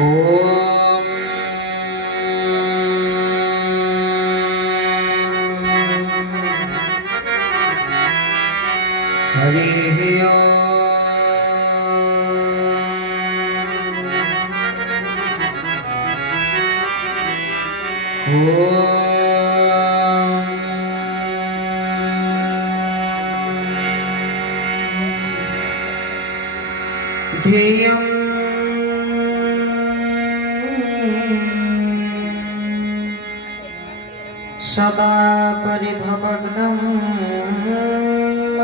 ॐ हरिः ध्येयं सदा परिभवग्नम्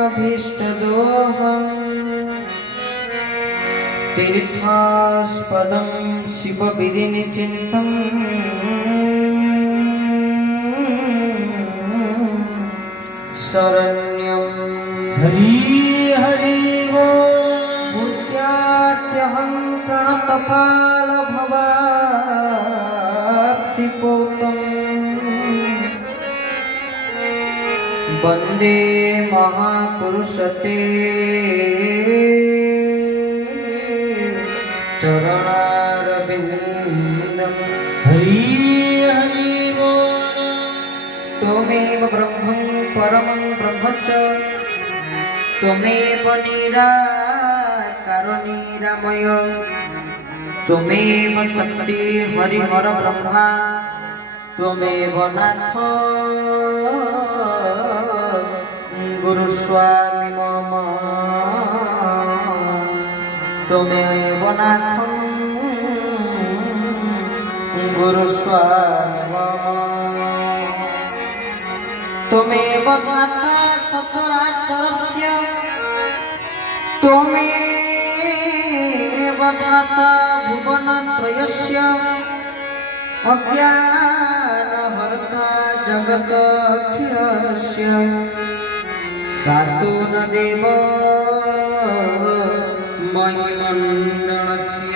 अभीष्टदोहम् तीर्थास्पदं शिवविरिनिचिन्तं शरण्यं हरि हरि वो भूत्यात्यहं प्रणतपालभवाप्तिपूतम् वन्दे महापुरुषते चरणारविन्दम् हरि हरि वो त्वमेव ब्रह्मं परमं ब्रह्म च त्वमेव निराकारनिरामय त्वमेव शक्ति हरिहर ब्रह्मा त्वमेव नाथ गुरुस्वामी मम त्वमेव नाथ गुरुस्वामी मम त्वमेव माता सचराचरस्य त्वमेव धाता भुवनत्रयस्य अज्ञानहर्ता जगदखिलस्य गातु न देव महिमण्डलस्य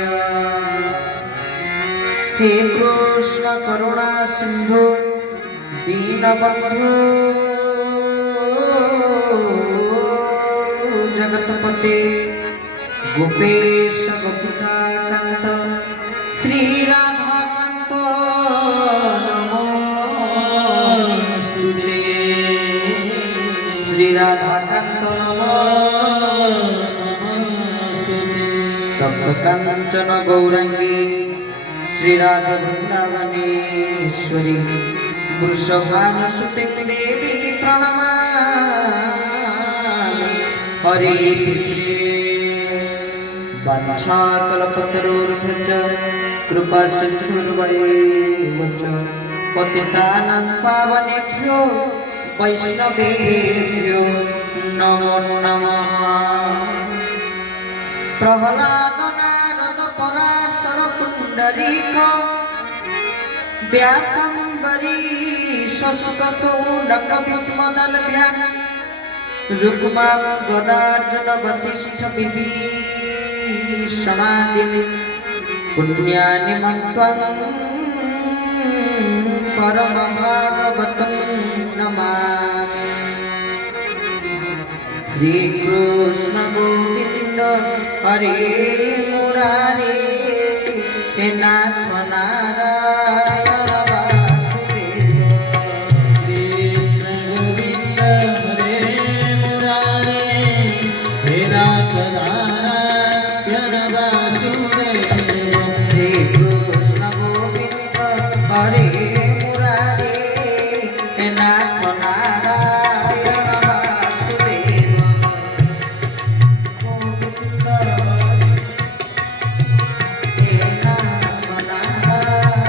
हे कृष्ण करुणा सिन्धु दीनबन्धु जगत्पते गोपेश गोपिकाकान्त श्रीराधाकान्त नमोस्तुते श्रीराधाकान्त नमोस्तुते तप्तकाञ्चन गौराङ्गी श्रीराधा वृन्दावनेश्वरी वृषभानुसुते देवी प्रणमामि हरि वाञ्छाकल्पतरुर्भ्यश्च कृपासिन्धुर्वैव च पतितानां पावनेभ्यो वैष्णवेभ्यो नमो नमः प्रह्लाद नारद पराशर पुण्डरीक व्यासंबरी शस्कसौनक भीष्मदलभ्यान् रुक्मां गदार्जुन वसिष्ठ विभीषणादिनि पुण्यानि मन्त्वं परमभागवतं नमामि श्रीकृष्ण गोविन्द हरे मुरारे हे नाथ नारायण वासुदेव कृष्ण गोविंद हरे मुरारे हे नाथ नारायण वासुदेव श्री कृष्ण गोविंद हरे मुरारे हे नाथ नारायण वासुदेव गोविंद हे नाथ नारायण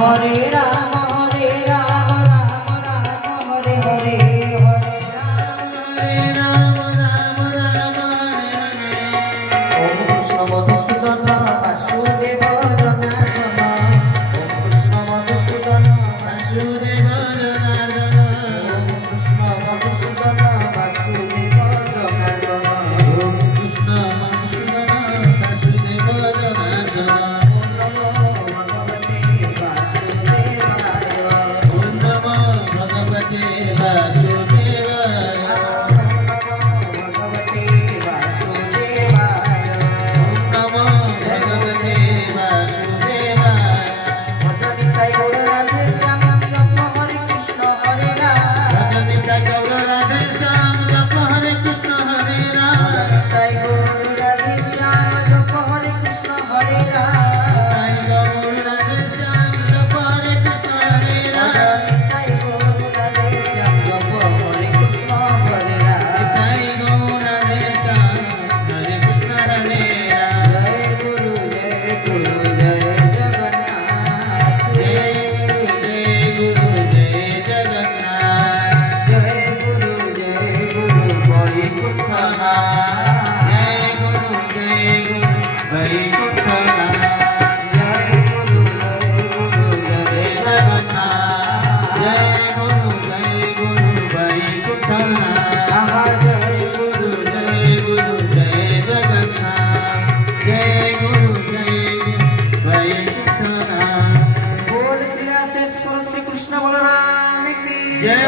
হরে রাম রাম রাম হরে হরে হরে রাম হরে রাম রাম রাম হরে হরে ওম কৃষ্ণ মধুসূদন বাসুদেব জনার্দন ওম কৃষ্ণ মধুসূদন বাসুদেব জনার্দন ওম কৃষ্ণ মধুসূদন বাসুদেব জনার্দন ওম কৃষ্ণ মধুসূদন বাসুদেব জনার্দন ওম নমো ভগবতে বাসুদেবায় ওম নমো ভগবতে বাসুদেবায় ভজনিতাই গৌর রাধে শ্যাম জপ হরে কৃষ্ণ হরে রাম ভজনিতাই গৌর রাধে শ্যাম জপ হরে কৃষ্ণ হরে রাম তাই গৌর রাধে শ্যাম জপ হরে কৃষ্ণ হরে রাম তাই গৌর রাধে শ্যাম জপ হরে কৃষ্ণ হরে রাম তাই গৌর রাধে শ্যাম জপ হরে কৃষ্ণ হরে রাম তাই গৌর রাধে শ্যাম হরে কৃষ্ণ হরে রাম জয় গুরু জয় জগন্নাথ জয় গুরু জয় জগন্নাথ জয় গুরু বৈকুণ্ঠনাথ জয় গুরু বৈকুণ্ঠনাথ জয় গুরু জয় জগন্নাথ জয় গুরু বৈকুণ্ঠনাথ আহা জয় গুরু জয় গুরু জয় জগন্নাথ জয় গুরু বৈকুণ্ঠনাথ बोल श्री राधेश्वर श्री कृष्ण बलराम की जय।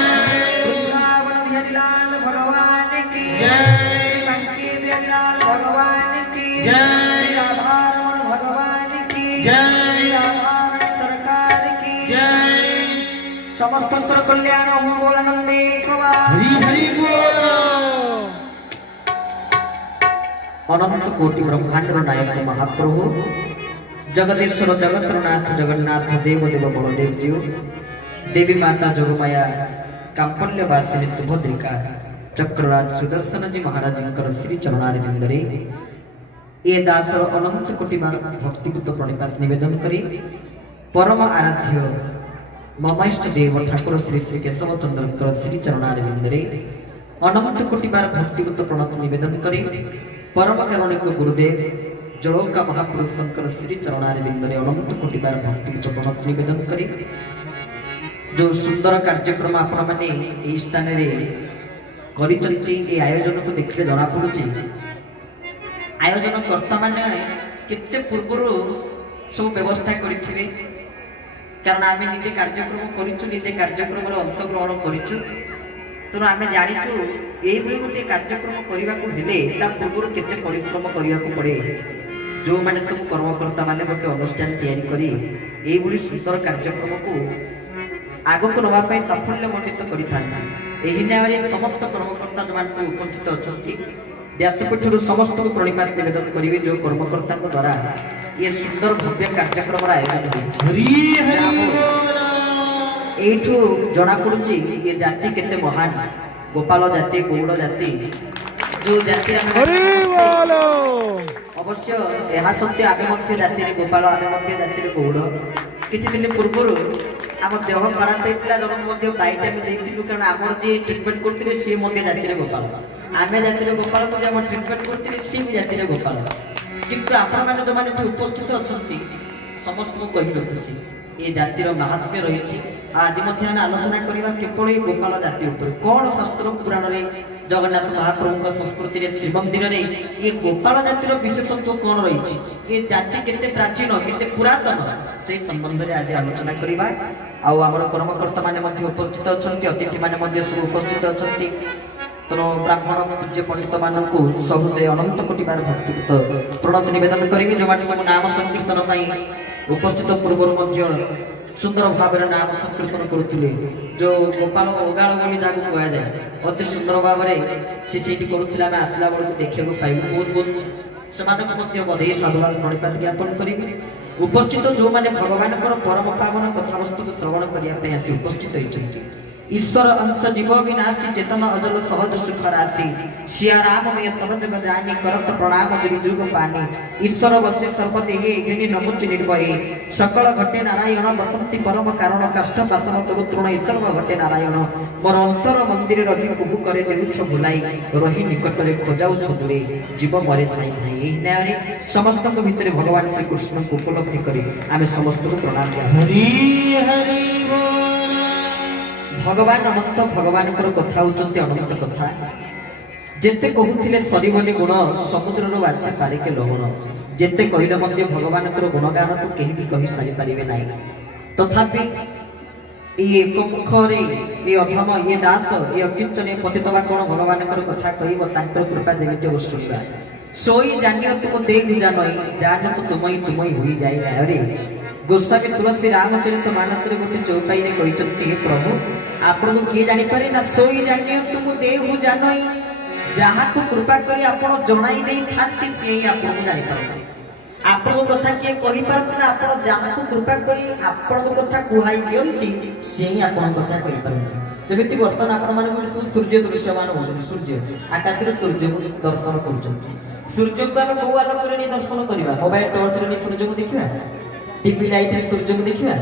वृंदावन बिहारी लाल भगवान की जय। बंकी बिहारी लाल भगवान की जय। राधारमण भगवान की जय। राधारमण सरकार की जय समस्त कल्याण हो बोल नंदे हरि हरि बोल अनंत कोटि ब्रह्मांड नायक महाप्रभु जगदीश्वर जगतनाथ जगन्नाथ देव देव बलदेव जीव देवी माता जोगमाया कांपल्य वासिनी सुभद्रिका चक्रराज सुदर्शन जी महाराज श्री चरणारविंदरे ए दासर अनंत कोटि बार भक्तिपूत प्रणिपात निवेदन करी परम आराध्य मम इष्ट देव ठाकुर श्री श्री केशव चंद्र श्री चरणारविंदरे अनंत कोटि बार भक्तिपूत प्रणत निवेदन करी परम कारुणिक गुरुदेव जड़ोका महापुरुष शंकर श्री चरणारविंदरे अनंत कोटि बार भक्तिपूत प्रणत निवेदन करी जो सुंदर कार्यक्रम आपण माने एई स्थान रे करिचंती ए आयोजन को देखले जଣା पडुची आयोजन कर्ता माने केते पूर्वरु सब व्यवस्था करिथिबे कारण आमे निजे कार्यक्रम करिछु निजे कार्यक्रम रे अंशग्रहण करिछु तो आमे जानिछु एई भली गोटे कार्यक्रम करबा को हेले ता पूर्वरु केते परिश्रम करिया को पड़े जो माने सब कर्मकर्ता माने गोटे अनुष्ठान तैयारी करी एई भली सुंदर कार्यक्रम को आगो को नवा पाई साफल्य मंडित करिथांता एही न्यायरे समस्त कर्मकर्ता जो मान उपस्थित अछंती व्यासपीठर समस्त को प्रणिपात निवेदन करिवे जो कर्मकर्ता को द्वारा ये सुंदर भव्य कार्यक्रम आयोजन होइछि हरि हरि बोल एठू जଣା पडुछि ये जाति केते महान गोपाल जाति गौड़ जाति जो जाति हरि बोल अवश्य ଏହା ସତ୍ୟ ଆମେ ମଧ୍ୟ ଜାତିରେ ଗୋପାଳ ଆମେ ମଧ୍ୟ ଜାତିରେ ଗୌଡ଼ କିଛି ଦିନ ପୂର୍ବରୁ ଆମ ଦେହ ଖରାପ ହେଇଥିଲା ଜଣକୁ ମଧ୍ୟ ବାଇଟ ଆମେ ଦେଇଥିଲୁ କାରଣ ଆମର ଯିଏ ଟ୍ରିଟମେଣ୍ଟ କରୁଥିଲେ ସିଏ ମଧ୍ୟ ଜାତିରେ ଗୋପାଳ ଆମେ ଜାତିରେ ଗୋପାଳକୁ ଯେ ଆମର ଟ୍ରିଟମେଣ୍ଟ କରୁଥିଲେ ସିଏ ବି ଜାତିରେ ଗୋପାଳ କିନ୍ତୁ ଆପଣମାନେ ଯେଉଁମାନେ ଏଠି ଉପସ୍ଥିତ ଅଛନ୍ତି ସମସ୍ତଙ୍କୁ କହି ରଖୁଛି ଏ ଜାତିର ମାହାତ୍ମ୍ୟ ରହିଛି ଆଜି ମଧ୍ୟ ଆମେ ଆଲୋଚନା କରିବା କେବଳ ଏ ଗୋପାଳ ଜାତି ଉପରେ କ'ଣ ଶାସ୍ତ୍ର ପୁରାଣରେ ଜଗନ୍ନାଥ ମହାପ୍ରଭୁଙ୍କ ସଂସ୍କୃତିରେ ଶ୍ରୀମନ୍ଦିରରେ ଏ ଗୋପାଳ ଜାତିର ବିଶେଷତ୍ୱ କ'ଣ ରହିଛି ଏ ଜାତି କେତେ ପ୍ରାଚୀନ କେତେ ପୁରାତନ ସେଇ ସମ୍ବନ୍ଧରେ ଆଜି ଆଲୋଚନା କରିବା ଆଉ ଆମର କର୍ମକର୍ତ୍ତା ମାନେ ମଧ୍ୟ ଉପସ୍ଥିତ ଅଛନ୍ତି ଅତିଥି ମାନେ ମଧ୍ୟ ସବୁ ଉପସ୍ଥିତ ଅଛନ୍ତି ତେଣୁ ବ୍ରାହ୍ମଣ ପୂଜ୍ୟ ପଣ୍ଡିତ ମାନଙ୍କୁ ସବୁଦେ ଅନନ୍ତ କୋଟି ବାର ଭକ୍ତିପୂତ ପ୍ରଣତ ନିବେଦନ କରିବି ଯେଉଁମାନେ ସବୁ ନାମ ସଂକୀର୍ତ୍ତନ ପାଇଁ ଉପସ୍ଥିତ ପୂର୍ବରୁ ମଧ୍ୟ ସୁନ୍ଦର ଭାବରେ ନାମ ସଂକୀର୍ତ୍ତନ କରୁଥିଲେ ଯେଉଁ ଗୋପାଳ ଓଗାଳ ବୋଲି ଯାହାକୁ କୁହାଯାଏ ଅତି ସୁନ୍ଦର ଭାବରେ ସେ ସେଇଠି କରୁଥିଲେ ଆମେ ଆସିଲା ବେଳକୁ ଦେଖିବାକୁ ପାଇବୁ ବହୁତ ବହୁତ ସମାଜକୁ ମଧ୍ୟ ବଧେଇ ସାଧୁବାଦ ପ୍रणिपात ଜ୍ଞାପନ କରିବି ଉପସ୍ଥିତ ଯେଉଁମାନେ ଭଗବାନଙ୍କର ପରମ ପାବନ କଥାବସ୍ତୁକୁ ଶ୍ରବଣ କରିବା ପାଇଁ ଆସି ଉପସ୍ଥିତ ହୋଇଛନ୍ତି ईश्वर अंश जीव विनाशी चेतन अजल सहज सुख राशि सिया राम में सब जग जानी करत प्रणाम जुग जुग पानी ईश्वर बसे सर्वदेहे घिनी नमुच निर्भये सकल घटे नारायण बसंती परम कारण काष्ठ पासन तरु तृण ईश्वर घटे नारायण मोर अंतर मंदिर रही कुहु करे देउछ भुलाई रही निकट रे खोजाउ छदुरे जीव मरे थाई थाई एही न्याय समस्त भितर भगवान श्री कृष्ण को उपलब्धि करी आमे समस्त को प्रणाम दिया हरि हरि बोल भगवान अनंत भगवान कथा होचंती अनंत कथा जेते कहूथिले सरीबनी गुण समुद्र रो बाछे पारिके लवण जेते कहिले मध्ये भगवान गुणगान को केही भी कहि सारी परिबे नाही तथापि ये एकमुखरे ये अधम ये दास ये अकिंचन पतितवा कोन भगवान कथा कहिबो तांकर कृपा जेमिते वसुला सोई जानियो तुम देख जानई जान तो तुमई होई जाय रे गोस्वामी तुलसी रामचरित मानस रे गोटे चौपाई रे कहिचंती हे प्रभु आपण को किए जानि पारे ना सोई जानियो तुम देहु जानई जहा को कृपा करी आपण जणाई देई थांती से आपण को जानि पारे आपण को कथा किए कहि पारत ना आपण जहा को कृपा करी आपण को कथा कुहाई दियंती से आपण कथा कहि पारत जेमिति वर्तमान आपण माने सूर्य दृश्यमान हो सूर्य आकाश रे सूर्य को दर्शन करूछंती सूर्य को हम को आलोक रे दर्शन करिबा मोबाइल टॉर्च रे सूर्य को देखिबा टीवी लाइट रे सूर्य को देखिबा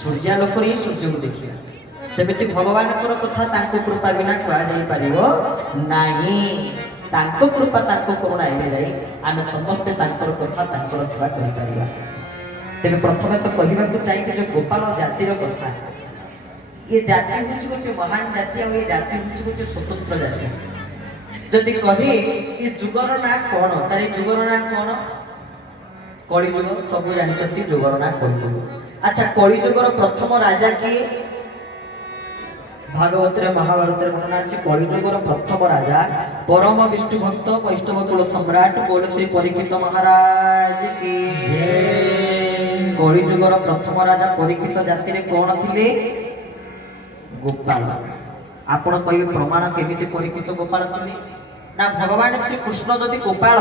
सूर्यालोक रे सूर्य को देखिबा सेमिति भगवान कथा तांको कृपा बिना कुआ जाई परिबो नाही तांको कृपा तांको करुणा एले जाई आमे समस्त तांकर कथा तांकर सेवा करि परिबा तेबे प्रथमे तो कहिबा को चाहि जे गोपाल जातिर कथा ये जाति होछि गोटे महान जाति आ ये जाति होछि गोटे स्वतंत्र जाति जदि कहि ये जुगर ना कोन तारे जुगर ना कोन कली जुग सब जानिचंती जुगर ना कोन अच्छा कली जुगर प्रथम राजा किए भागवत रे महाभारत रे वर्णना अछि कलिजुगर प्रथम राजा परम विष्णु भक्त वैष्णव कुल सम्राट बोल श्री परीक्षित महाराज की कलिजुगर प्रथम राजा परीक्षित जाति रे कोन थिले गोपाल आपण कहिबे प्रमाण केमिति परीक्षित गोपाल थिले ना भगवान श्री कृष्ण जदि गोपाल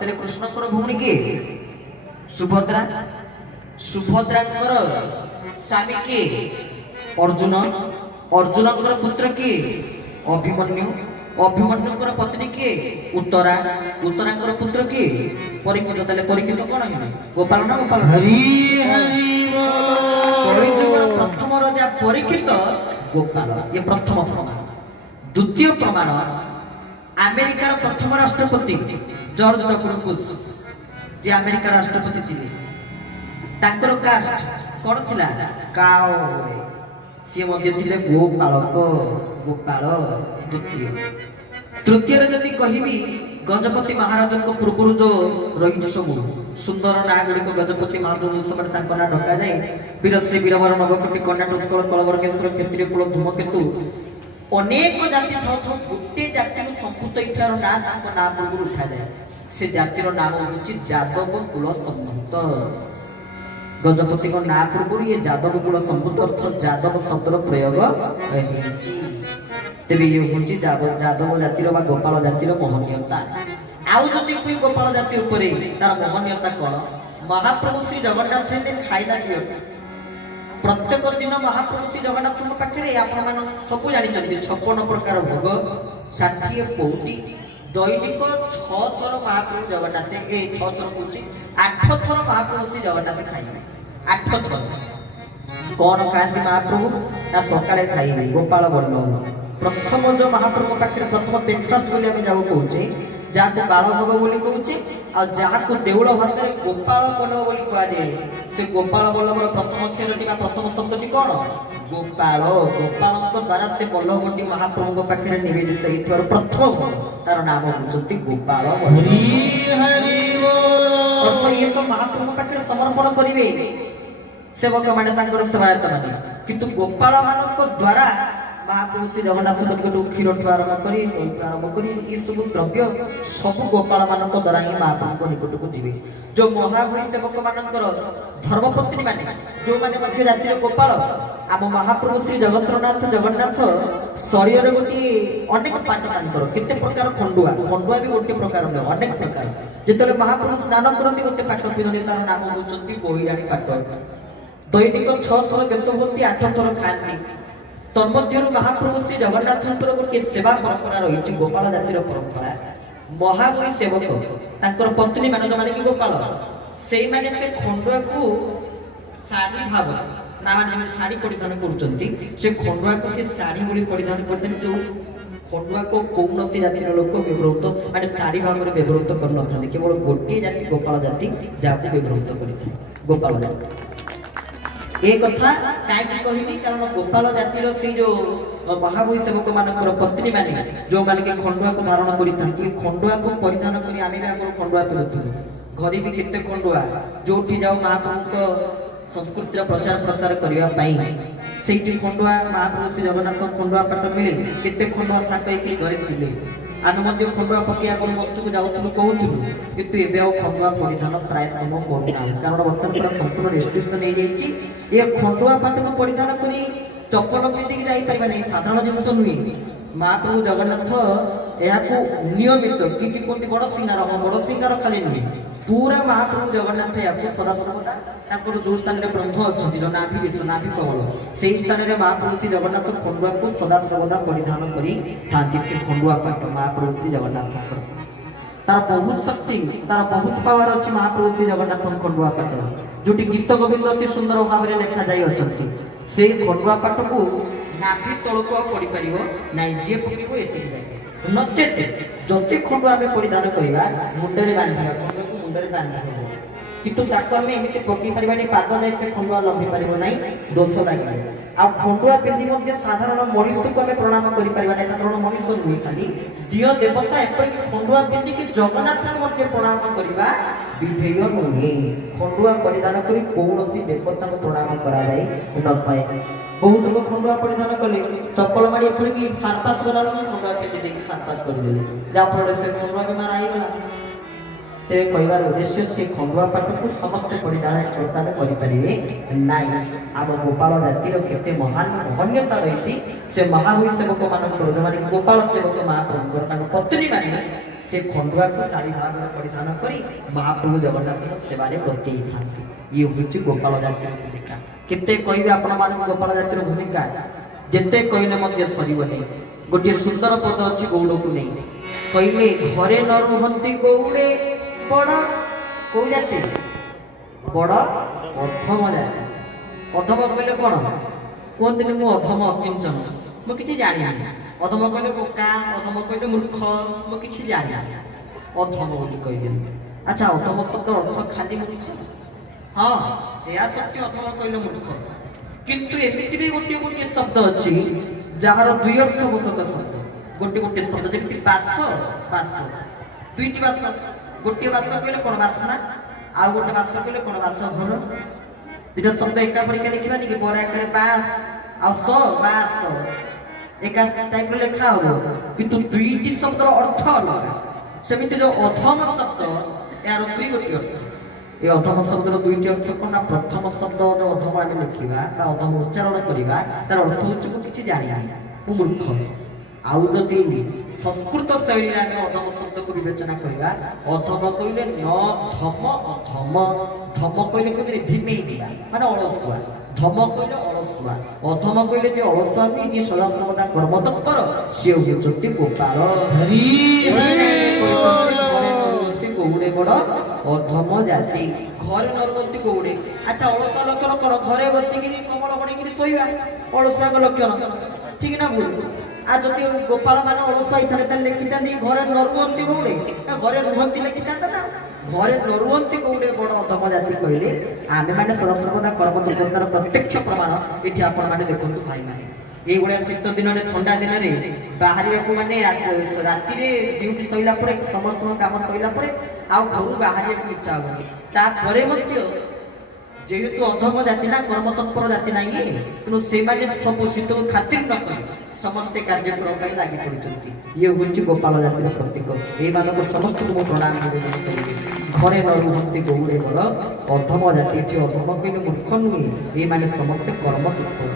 तले कृष्णकर भूमि के सुभद्रा सुभद्राकर स्वामी के अर्जुन अर्जुनकर पुत्र के अभिमन्यु अभिमन्युकर पत्नी के उत्तरा उत्तराकर पुत्र के परीक्षित तले परीक्षित कोन है गोपाल ना गोपाल हरि हरि बोल कलिजुगर प्रथम राजा परीक्षित गोपाल ये प्रथम प्रमाण द्वितीय प्रमाण अमेरिकार प्रथम राष्ट्रपति जॉर्ज डब्ल्यू बुश जे अमेरिका राष्ट्रपति थिले ताकर कास्ट कोन थिला काओ सी मध्य थिले गोपालक गोपाल द्वितीय तृतीय रे जदि कहिबी गजपति महाराज को पूर्व जो रही सब सुंदर ना गुड़ी को गजपति महाराज समय तांको ना ढका जाए वीर श्री वीरवर नगकोटि कर्णाट उत्कल कलवर्गेश्वर क्षत्रिय कुल धूमकेतु अनेक जाति थाउ गोटे जाति संपुत इथार ना तांको नाम पूर्व उठा जाए से जातिर नाम होछि जादव कुल संपुत गजपति को ना पूर्व ये जादव कुल संपुत अर्थ जादव शब्दर प्रयोग हेछि तेबे ये होछि जादव जातिर बा गोपाल जातिर मोहनीयता आउ जदि कोई गोपाल जाति ऊपरे तार मोहनीयता कोन महाप्रभु श्री जगन्नाथ ने खाइला दियो प्रत्येक दिन महाप्रभु श्री जगन्नाथ पाखे आपण मान सब जानि चली 56 प्रकार भोग 60 पौटी दैनिक 6 थर महाप्रभु जगन्नाथ ए 6 थर कहूछि 8 थर महाप्रभु श्री जगन्नाथ खाइबे 8 थर कौन खाती महाप्रभु ना सकाळे खाइबे गोपाल वर्णन प्रथम जो महाप्रभु पाखे प्रथम ब्रेकफास्ट बोली आमे जाबो कहूचे जाको बाळ भोग बोली कहूचे आ जाको देउळ भाषा गोपाल बल्लभ बोली कहा जाय से गोपाल बल्लभर प्रथम अक्षरटी बा प्रथम शब्दटी कोन गोपाल गोपालक द्वारा से बल्लभटी महाप्रभु पाखे निवेदित हेतुर प्रथम तार नाम होचंती गोपाल हरि हरि बोल अर्थ ये को महाप्रभु पाखे समर्पण करिवे सेवक माने तांकर सेवायत माने किंतु गोपाल मानक द्वारा महाप्रभु श्री जगन्नाथ निकट क्षीर ठू आरंभ करी दही ठू आरंभ करी ये सब द्रव्य सब गोपाल मानक द्वारा ही महाप्रभु निकट को जीवे जो महाभय सेवक मानकर धर्मपत्नी माने जो माने मध्य जातिर गोपाल आम महाप्रभु श्री जगन्नाथ शरीर गोटे अनेक पाट तांकर केते प्रकार खंडुआ खंडुआ भी गोटे प्रकार न अनेक प्रकार जेतले महाप्रभु स्नान करती गोटे पाट पिनले तार नाम होचंती बोहिराणी पाट दैनिक 6 थर बेश होती 8 थर खाती ତନ୍ମଧ୍ୟରୁ ମହାପ୍ରଭୁ ଶ୍ରୀ ଜଗନ୍ନାଥଙ୍କର ଗୋଟିଏ ସେବା ପରମ୍ପରା ରହିଛି, ଗୋପାଳ ଜାତିର ପରମ୍ପରା। ମହାବଳୀ ସେବକ ତାଙ୍କର ପତ୍ନୀ ମାନେ ଯୋଉମାନେ କି ଗୋପାଳ, ସେଇମାନେ ସେ ଖଣ୍ଡୁଆକୁ ଶାଢ଼ୀ ଭାବରେ ନା ମାନେ ଯେମିତି ଶାଢ଼ୀ ପରିଧାନ କରୁଛନ୍ତି, ସେ ଖଣ୍ଡୁଆକୁ ସେ ଶାଢ଼ୀ ଭଳି ପରିଧାନ କରିଥାନ୍ତି। ଯୋଉ ଖଣ୍ଡୁଆକୁ କୌଣସି ଜାତିର ଲୋକ ବ୍ୟବହୃତ ମାନେ ଶାଢ଼ୀ ଭାବରେ ବ୍ୟବହୃତ କରିନଥାନ୍ତି, କେବଳ ଗୋଟିଏ ଜାତି ଗୋପାଳ ଜାତି ଯାହାକୁ ବ୍ୟବହୃତ କରିଥାଏ, ଗୋପାଳ ଜାତି। ଏ କଥା କାହିଁକି କହିଲି, କାରଣ ଗୋପାଳ ଜାତିର ସେଇ ଯୋଉ ମହାବଳୀ ସେବକ ମାନଙ୍କର ପତ୍ନୀ ମାନେ ଯୋଉମାନେ କି ଖଣ୍ଡୁଆକୁ ଧାରଣ କରିଥାନ୍ତି, ଖଣ୍ଡୁଆକୁ ପରିଧାନ କରି ଆମେ ବି ଆଗରୁ ଖଣ୍ଡୁଆ ପିନ୍ଧୁଥିଲୁ। ଘରେ ବି କେତେ ଖଣ୍ଡୁଆ, ଯୋଉଠି ଯାଉ ମହାପ୍ରଭୁଙ୍କ ସଂସ୍କୃତିର ପ୍ରଚାର ପ୍ରସାର କରିବା ପାଇଁ ସେଇଠି ଖଣ୍ଡୁଆ, ମହାପ୍ରଭୁ ଶ୍ରୀ ଜଗନ୍ନାଥ ଖଣ୍ଡୁଆ ପାଟ ମିଳେ, କେତେ ଖଣ୍ଡୁଆ ଥାକଇକି ଘରେ ଥିଲେ। ଆମେ ମଧ୍ୟ ଖଣ୍ଡୁଆ ପକେଇ ଆଗରୁ ମଞ୍ଚକୁ ଯାଉଥିଲୁ କହୁଥିଲୁ, କିନ୍ତୁ ଏବେ ଆଉ ଖଣ୍ଡୁଆ ପରିଧାନ ପ୍ରାୟ ସମୟ କରୁନାହୁଁ, କାରଣ ବର୍ତ୍ତମାନ ପୁରା ସମ୍ପୂର୍ଣ୍ଣ ରେଷ୍ଟ୍ରିକ୍ସନ ହେଇଯାଇଛି। ଏ ଖଣ୍ଡୁଆ ପାଟକୁ ପରିଧାନ କରି ଚପଲ ପିନ୍ଧିକି ଯାଇପାରିବା ନାହିଁ, ସାଧାରଣ ଜିନିଷ ନୁହେଁ। ମହାପ୍ରଭୁ ଜଗନ୍ନାଥ ଏହାକୁ ନିୟମିତ କି କୁହନ୍ତି ବଡ ସିଙ୍ଗାର, ବଡ ସିଙ୍ଗାର ଖାଲି ନୁହେଁ, ପୁରା ମହାପ୍ରଭୁ ଜଗନ୍ନାଥ ଏହାକୁ ସଦାସର୍ବଦା ତାଙ୍କର ଯୋଉ ସ୍ଥାନରେ ବ୍ରହ୍ମ ଅଛନ୍ତି, ଯୋଉ ନାଭି ଦେଶ ନାଭି କମଳ, ସେଇ ସ୍ଥାନରେ ମହାପ୍ରଭୁ ଶ୍ରୀ ଜଗନ୍ନାଥ ଖଣ୍ଡୁଆକୁ ସଦାସର୍ବଦା ପରିଧାନ କରି ଥାନ୍ତି। ସେ ଖଣ୍ଡୁଆ ପାଟ ମହାପ୍ରଭୁ ଶ୍ରୀ ଜଗନ୍ନାଥଙ୍କର ତାର ବହୁତ ଶକ୍ତି, ତାର ବହୁତ ପାୱାର ଅଛି ମହାପ୍ରଭୁ ଶ୍ରୀ ଜଗନ୍ନାଥଙ୍କ ଖଣ୍ଡୁଆ ପାଟ, ଯୋଉଠି ଗୀତ ଗୋବିନ୍ଦ ଅତି ସୁନ୍ଦର ଭାବରେ ଲେଖାଯାଇ ଅଛନ୍ତି। ସେଇ ଖଣ୍ଡୁଆ ପାଟକୁ ନାଭି ତଳକୁ ଆଉ ପଡିପାରିବ ନାଇଁ, ଯିଏ ପକେଇବ ଏତିକି ଯାଏ। ନଚେତ ଯଦି ଖଣ୍ଡୁଆ ଆମେ ପରିଧାନ କରିବା ମୁଣ୍ଡରେ ବାନ୍ଧିବା, ଖଣ୍ଡୁଆକୁ ମୁଣ୍ଡରେ ବାନ୍ଧି ହେବ, କିନ୍ତୁ ତାକୁ ଆମେ ଏମିତି ପକେଇ ପାରିବାନି ପାଦ ଯାଇ ସେ ଖଣ୍ଡୁଆ ଲମ୍ବି ପାରିବ ନାହିଁ, ଦୋଷ ଲାଗିବ। ଆଉ ଖଣ୍ଡୁଆ ପିନ୍ଧି ମଧ୍ୟ ସାଧାରଣ ମଣିଷକୁ ଆମେ ପ୍ରଣାମ କରିପାରିବା ନାହିଁ, ସାଧାରଣ ମଣିଷ ନୁହେଁ, ଖାଲି ଦିଅ ଦେବତା ଏପରିକି ଖଣ୍ଡୁଆ ପିନ୍ଧିକି ଜଗନ୍ନାଥଙ୍କୁ ମଧ୍ୟ ପ୍ରଣାମ କରିବା ବିଧେୟ ନୁହେଁ। ଖଣ୍ଡୁଆ ପରିଧାନ କରି କୌଣସି ଦେବତାଙ୍କୁ ପ୍ରଣାମ କରାଯାଇ ନଥାଏ। ବହୁତ ଲୋକ ଖଣ୍ଡୁଆ ପରିଧାନ କଲେ, ଚପଲ ମାଡ଼ି ଏପରିକି ସାର୍ପାସ ଗଲାବେଳକୁ ଖଣ୍ଡୁଆ ପିନ୍ଧି ଦେଇକି ସାର୍ପାସ କରିଦେଲେ, ଯାହାଫଳରେ ସେ ଖଣ୍ଡୁଆ ବେମାର ହେଇଗଲା। ତେବେ କହିବାର ଉଦ୍ଦେଶ୍ୟ, ସେ ଖଣ୍ଡୁଆ ପାଟକୁ ସମସ୍ତେ ପରିଧାନ ବର୍ତ୍ତମାନ କରିପାରିବେ ନାହିଁ। ଆମ ଗୋପାଳ ଜାତିର କେତେ ମହାନ ମହନୀୟତା ରହିଛି। ସେ ମହାବଳୀ ସେବକ ମାନଙ୍କର ଯୋଉମାନେ ଗୋପାଳ ସେବକ ମହାପ୍ରଭୁଙ୍କର ତାଙ୍କ ପତ୍ନୀ ମାନେ ସେ ଖଣ୍ଡୁଆକୁ ଶାଢ଼ୀ ଭାବରେ ପରିଧାନ କରି ମହାପ୍ରଭୁ ଜଗନ୍ନାଥଙ୍କ ସେବାରେ ବ୍ରତେଇଥାନ୍ତି। ଇଏ ହେଉଛି ଗୋପାଳ ଜାତିର ଭୂମିକା। କେତେ କହିବେ ଆପଣ ମାନଙ୍କୁ ଗୋପାଳ ଜାତିର ଭୂମିକା, ଯେତେ କହିଲେ ମଧ୍ୟ ସରିବନି। ଗୋଟିଏ ସୁନ୍ଦର ପଦ ଅଛି ଗୌଡ଼କୁ ନେଇ, କହିଲେ ଘରେ ନ ରୁହନ୍ତି ଗୌଡ଼େ ବଡ କୋଉ ଜାତି, ବଡ ଅଧମ ଜାତି। ଅଧମ କହିଲେ କଣ କୁହନ୍ତିନି, ମୁଁ ଅଧମ ଅକିଞ୍ଚନ, ମୁଁ କିଛି ଜାଣିନି। ଅଧମ କହିଲେ ବୋକା, ଅଧମ କହିଲେ ମୂର୍ଖ, ମୁଁ କିଛି ଜାଣିନି, ଅଧମ ବୋଲି କହିଦିଅନ୍ତି। ଆଚ୍ଛା, ଅଧମ ଶବ୍ଦ ଅର୍ଥ ଖାଲି ମୂର୍ଖ? ହଁ, ଏହା ସତ୍ୟ, ଅଧମ କହିଲେ ମୂର୍ଖ। କିନ୍ତୁ ଏମିତି ବି ଗୋଟିଏ ଗୋଟିଏ ଶବ୍ଦ ଅଛି ଯାହାର ଦୁଇ ଅର୍ଥ ବୋଧକ ଶବ୍ଦ। ଗୋଟିଏ ଗୋଟିଏ ଶବ୍ଦ ଯେମିତି ବାସ, ବାସ, ଦୁଇଟି ବାସ। ଗୋଟିଏ ବାସ କହିଲେ କଣ ବାସନା, ଆଉ ଗୋଟେ ବାସ କହିଲେ କଣ ବାସ ଘର। ଦୁଇଟା ଶବ୍ଦ ଏକା ପରିକା ଲେଖିବାନି କି, ବରା ଏକାରେ ବାସ ଆଉ ସ ବାସ ଏକା ଟାଇପର ଲେଖା ହବ, କିନ୍ତୁ ଦୁଇଟି ଶବ୍ଦର ଅର୍ଥ ଅଲଗା। ସେମିତି ଯୋଉ ଅଧମ ଶବ୍ଦ, ଏହାର ଦୁଇ ଗୋଟି ଅର୍ଥ। এই অধম শব্দর দুইটি অর্থ কোন না, প্রথম শব্দ যে অধম আমি লিখিবা তা অধম উচ্চারণ করিবা, তার অর্থ হচ্ছে মু কিছু জানি না, মু মূর্খ। আউ যদি সংস্কৃত শৈলীরে আমি অধম শব্দকে বিবেচনা করিবা, অধম কইলে ন ধম অধম, ধম কইলে কোনদিন ধিমেই দিবা মানে অলসুয়া, ধম কইলে অলসুয়া, অধম কইলে যে অলসুয়া নয়, যে সদা সর্বদা কর্মতৎপর, সে হচ্ছে গোপাল। হরি গৌড়ে বড় অধম জাতি, ঘরে নরবন্তী গৌড়ে। আচ্ছা, অলসুয়া লক্ষণ কোন, ঘরে বসিকি কমল গড়েকি শোইবা অলসুয়া লক্ষণ, ঠিক না ভুল? আর যদি গোপাল মানে অলসুয়া হইথালে তাহলে লেখিথাନ୍ତି ঘরে নরবন্তী গৌড়ে, ঘরে নুহନ୍ତି লেখিথাନ୍ତା না। ঘরে নরবন্তী গৌড়ে বড় অধম জাতি কইলে ଆମେ ମାନେ ସଦାସର୍ବଦା କର୍ମତৎପରତାର ପ୍ରତ୍ୟକ୍ଷ ପ୍ରମାଣ ଏଠି ଆପଣ ମାନେ ଦେଖନ୍ତୁ ଭାଇ ମାନେ। এইগুলা শীত দিନରେ ଥଣ୍ଡା ଦିନରେ ବାହାରିବାକୁ ମାନେ ରାତିରେ ଡ୍ୟୁଟି ସଇଲା ପରେ ସମସ୍ତ କାମ ସଇଲା ପରେ ଆଉ ଘରୁ ବାହାରିବାକୁ ଇଚ୍ଛା ହବନି। ତାପରେ ମଧ୍ୟ ଯେହେତୁ ଅଧମ ଜାତି ନା, କର୍ମତৎପର ଜାତି ନାହିଁ, ତେଣୁ ସେମାନେ ସବୁ ଶୀତକୁ ଖାତିର ନ କରି ସମସ୍ତେ କାର୍ଯ୍ୟକ୍ରମ ପାଇଁ ଲାଗି ପଡ଼ିଛନ୍ତି। ଇଏ ହେଉଛି ଗୋପାଳ ଜାତିର ପ୍ରତୀକ। ଏଇମାନଙ୍କୁ ସମସ୍ତଙ୍କୁ ମୁଁ ପ୍ରଣାମ ନିବେଦନ କରିବି। ଘରେ ନ ରୁହନ୍ତି ଗୌଡ଼େ ବଳ ଅଧମ ଜାତି, ଏଠି ଅଧମ କହିଲେ ମୂର୍ଖ ନୁହେଁ, ଏଇମାନେ ସମସ୍ତେ କର୍ମତৎପର।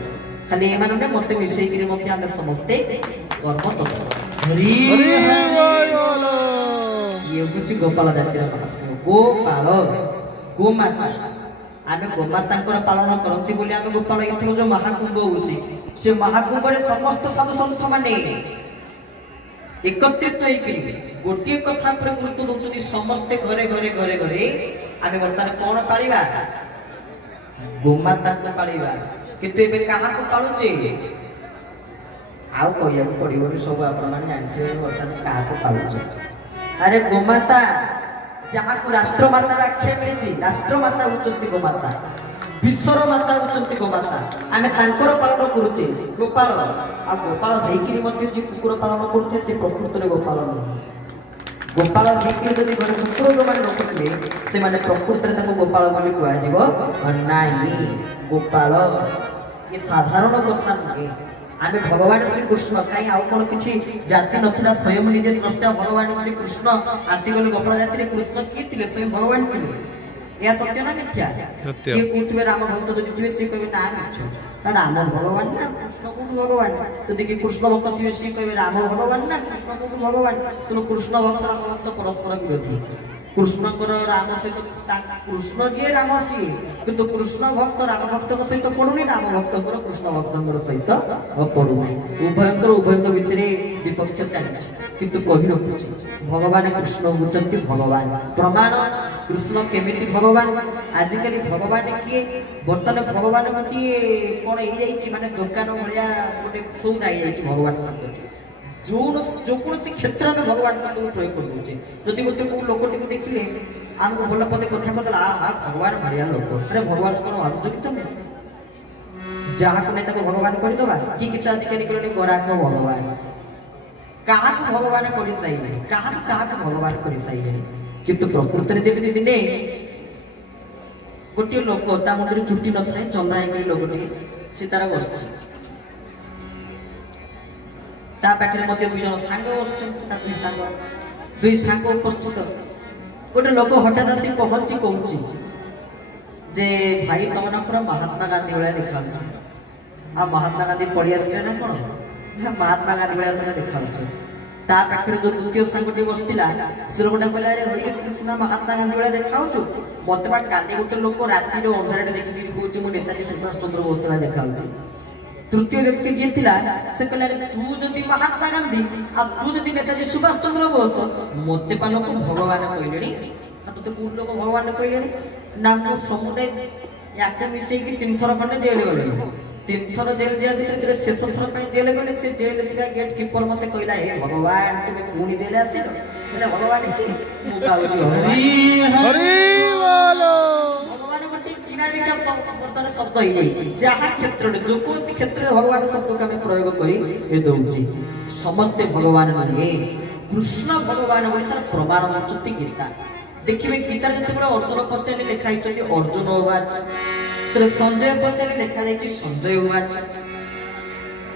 ଖାଲି ଏମାନେ ନୁହେଁ, ମତେ ମିଶେଇକିରି ମଧ୍ୟ ଆମେ ସମସ୍ତେ କର୍ମତତ୍ପର। ଇଏ ହେଉଛି ଗୋପାଳ ଜାତିର ମହାତ୍ମ୍ୟ। ଗୋପାଳ ଗୋମାତା, ଆମେ ଗୋମାତାଙ୍କର ପାଳନ କରନ୍ତି ବୋଲି ଆମେ ଗୋପାଳ ଏଥର ଯୋଉ ମହାକୁମ୍ଭ ହଉଛି से महाकुंभरे समस्त साधु सन्थ माने एकत्रित होइकरी गोटे कथा पर गुरुत्व दउछनी समस्त घरे घरे घरे घरे आमे वर्तमान कोन पाळिबा गोमाता को पाळिबा किंतु एबे कहा को पाळुचे आउ कहिया पड़िबो सब आपण माने जानथे वर्तमान कहा को पाळुचे अरे गोमाता जहाँ को राष्ट्रमाता आख्या मिली राष्ट्रमाता होती गोमाता विश्वर माता होती गोमाता आम तांकर पालन करुचे गोपाल आ गोपाल होइकिरी मध्य जे कुकुर पालन करथे से प्रकृत रे गोपाल नहीं गोपाल होइकिरी जदि घर कुकुर जो माने रखुथे से माने प्रकृत रे ताको गोपाल बोली कुआ जीवो नाही गोपाल ये साधारण कथा नहीं आमे भगवान श्री कृष्ण कहीं आउ कोन किछि जाति नथिला स्वयं निजे स्रष्टा भगवान श्री कृष्ण आसी गले गोपाल जाति रे कृष्ण की थिले स्वयं भगवान थिले या सत्य ना मिथ्या सत्य ये कहते राम भक्त जदि थिवे से कहबे ना मिछ राम भगवान ना कृष्ण को भगवान जदि कि कृष्ण भक्त थिवे से कहबे राम भगवान ना कृष्ण को भगवान तो कृष्ण भक्त राम भक्त परस्पर विरोधी कृष्णकर राम सहित कृष्ण जी राम सी किंतु कृष्ण भक्त राम भक्त सहित पड़ुनी राम भक्त कृष्ण भक्त सहित पड़ुना उभयंकर उभयंक भितर विपक्ष चलती किंतु कही रखुचे भगवान कृष्ण होचंती भगवान प्रमाण कृष्ण केमिति भगवान आजिकल भगवान किए बर्तमान भगवान गोटे कौन हो माने दुकान भाया गोटे सौदा हो भगवान शब्द जो कौन क्षेत्र में भगवान शब्द प्रयोग कर दूचे जदि गोटे को लोकटी को देखिले आमको भल पदे कथा करदेला आ भगवान भारिया लोक अरे भगवान कौन भावुच कि तुम जहाँ को नहीं भगवान करदे कि किता अधिकारी कहले गराक भगवान कहा भगवान कर सारे क्या भगवान कर सारे किंतु प्रकृत में देवी दिने गोटे लोक ता मुंडे चुट्टी न थाए चंदा है लोकटी से तारा बस ता पाखरे मध्य दुई जन सांग बसछन दुई सांग उपस्थित गोटे लोक हठात आसी पहुंची कहूची जे भाई तुम ना पूरा महात्मा गांधी भाया देखा आ महात्मा गांधी पड़ी आसिले ना कौन महात्मा गांधी भाया तुम देखा ता पाखरे जो द्वितीय सांगटी बसतिला से लोकटा कहला अरे हरि कृष्ण महात्मा गांधी भाया देखा मत बा काली गोटे लोक राति रे अंधारे देखि कहूची मु नेताजी सुभाष चंद्र बोस भाया देखा तृतीय व्यक्ति जी थिला से कहला रे तू जदी महात्मा गांधी आ तू जदी नेताजी सुभाष चंद्र बोस मते पा लोक भगवान कहलेनी आ तो कोन लोक भगवान कहलेनी नाम समुदाय याके मिसे की तीन थर खंडे जेल गले तीन थर जेल जिया भीतर शेष थर पे जेल गले से जेल थिला गेट कीपर मते कहला हे भगवान तुम कोनी जेल आसिलो कहला भगवान की मु काउची हरि बोलो भगवान गोटे किनाबिका वर्तमान शब्द हो जाइए जहाँ क्षेत्र जो कौन क्षेत्र में भगवान शब्द को हमें प्रयोग करी ए दउची समस्त भगवान नहीं कृष्ण भगवान बोली तार प्रमाण होचंती गीता देखिबे गीता जते बड़ा अर्जुन पचारे लिखा हिचंती अर्जुन उवाच तो संजय पचारे लिखा जाइछि संजय उवाच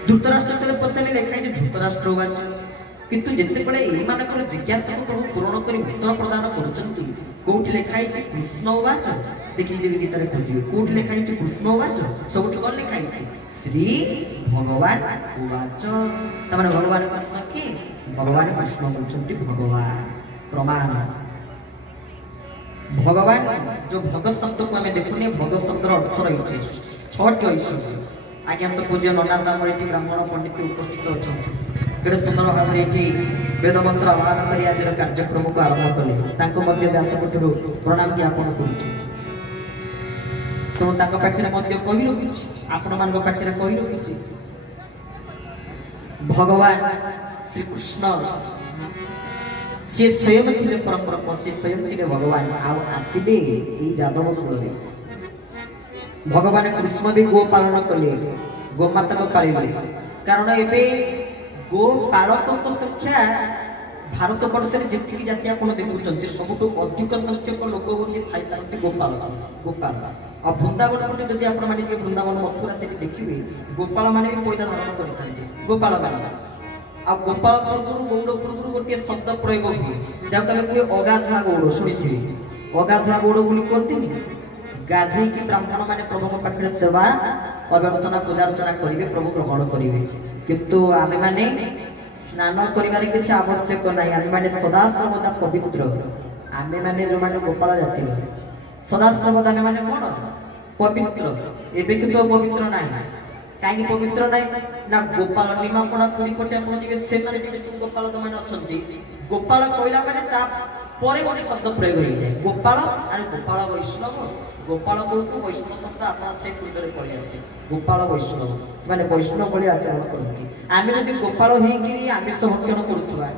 धृतराष्ट्र तले पचारे लिखा जाइछि धृतराष्ट्र उवाच किंतु जेते बड़े एई मानकर जिज्ञासा को पूर्ण करी उत्तर प्रदान करूचंती कोठी लिखा हिचि कृष्ण उवाच देखिए गीता रे खोजिबे कोठी लिखा हिचि कृष्ण उवाच सबठ कोन लिखा हिचि श्री भगवान उवाच तमाने भगवान कृष्ण की भगवान कृष्ण होचंती भगवान प्रमाण भगवान जो भगत शब्द को हमें देखुनी भगत शब्द अर्थ रही छठी ऐश्वर्य आज्ञा तो पूज्य ननाथ आम ये ब्राह्मण पंडित उपस्थित अच्छा केड़े सुंदर भाव में ये वेद मंत्र आह्वान कर आज कार्यक्रम को आरंभ कले व्यासपीठ प्रणाम ज्ञापन कर तेणु पाखे कही रखी आपण मान पाखे कही रखी भगवान श्री कृष्ण सी स्वयं थे परम ब्रह्म सी स्वयं थे भगवान आसिले यादव कूल भगवान कृष्ण भी गो पालन कले गोमाता को पाले कारण एबे गो पालक संख्या भारत वर्ष में जी जाति आप देखुं सबुठ अधिक संख्यक लोक थी गोपाल आ वृंदावन गोटे जब आप वृंदावन मथुरा से देखिए गोपाल मैंने भी पैदा धारण करते गोपाल मैंने आ गोपाल पूर्व गौड़ पूर्व गोटे शब्द प्रयोग हुए जहाँ कहे कहे अगाधुआ गौड़ शुणी अगाधुआ गौड़ बोली कहते गाधे की ब्राह्मण मैंने प्रभु पाखे सेवा अभ्यर्थना पूजा अर्चना करेंगे प्रभु ग्रहण करेंगे किंतु आमे माने स्नान करिवार किछि आवश्यक नाही आमे माने सदा सर्वदा पवित्र आमे माने जो माने गोपाल जाति सदा सर्वदा आमे माने कोन पवित्र एबे किंतु पवित्र नाही କାହିଁକି ପବିତ୍ର ନାହିଁ ନା ଗୋପାଳ ନିମାପଡ଼ା ପୁରୀ ପଟେ ଆପଣ ଯିବେ ସେମାନେ ବି ସବୁ ଗୋପାଳ ମାନେ ଅଛନ୍ତି। ଗୋପାଳ କହିଲା ମାନେ ତା ପରେ ଗୋଟେ ଶବ୍ଦ ପ୍ରୟୋଗ ହେଇଯାଏ ଗୋପାଳ ଆରେ ଗୋପାଳ ବୈଷ୍ଣବ ଗୋପାଳ କହୁଛୁ ବୈଷ୍ଣବ ଶବ୍ଦ ଆପଣ ସେଇ ପୂର୍ବରେ ପଳେଇ ଆସେ ଗୋପାଳ ବୈଷ୍ଣବ ସେମାନେ ବୈଷ୍ଣବ ଭଳି ଆଚରଣ କରନ୍ତି। ଆମେ ଯଦି ଗୋପାଳ ହେଇକିରି ଆମିଷ ଭକ୍ଷଣ କରୁଥିବା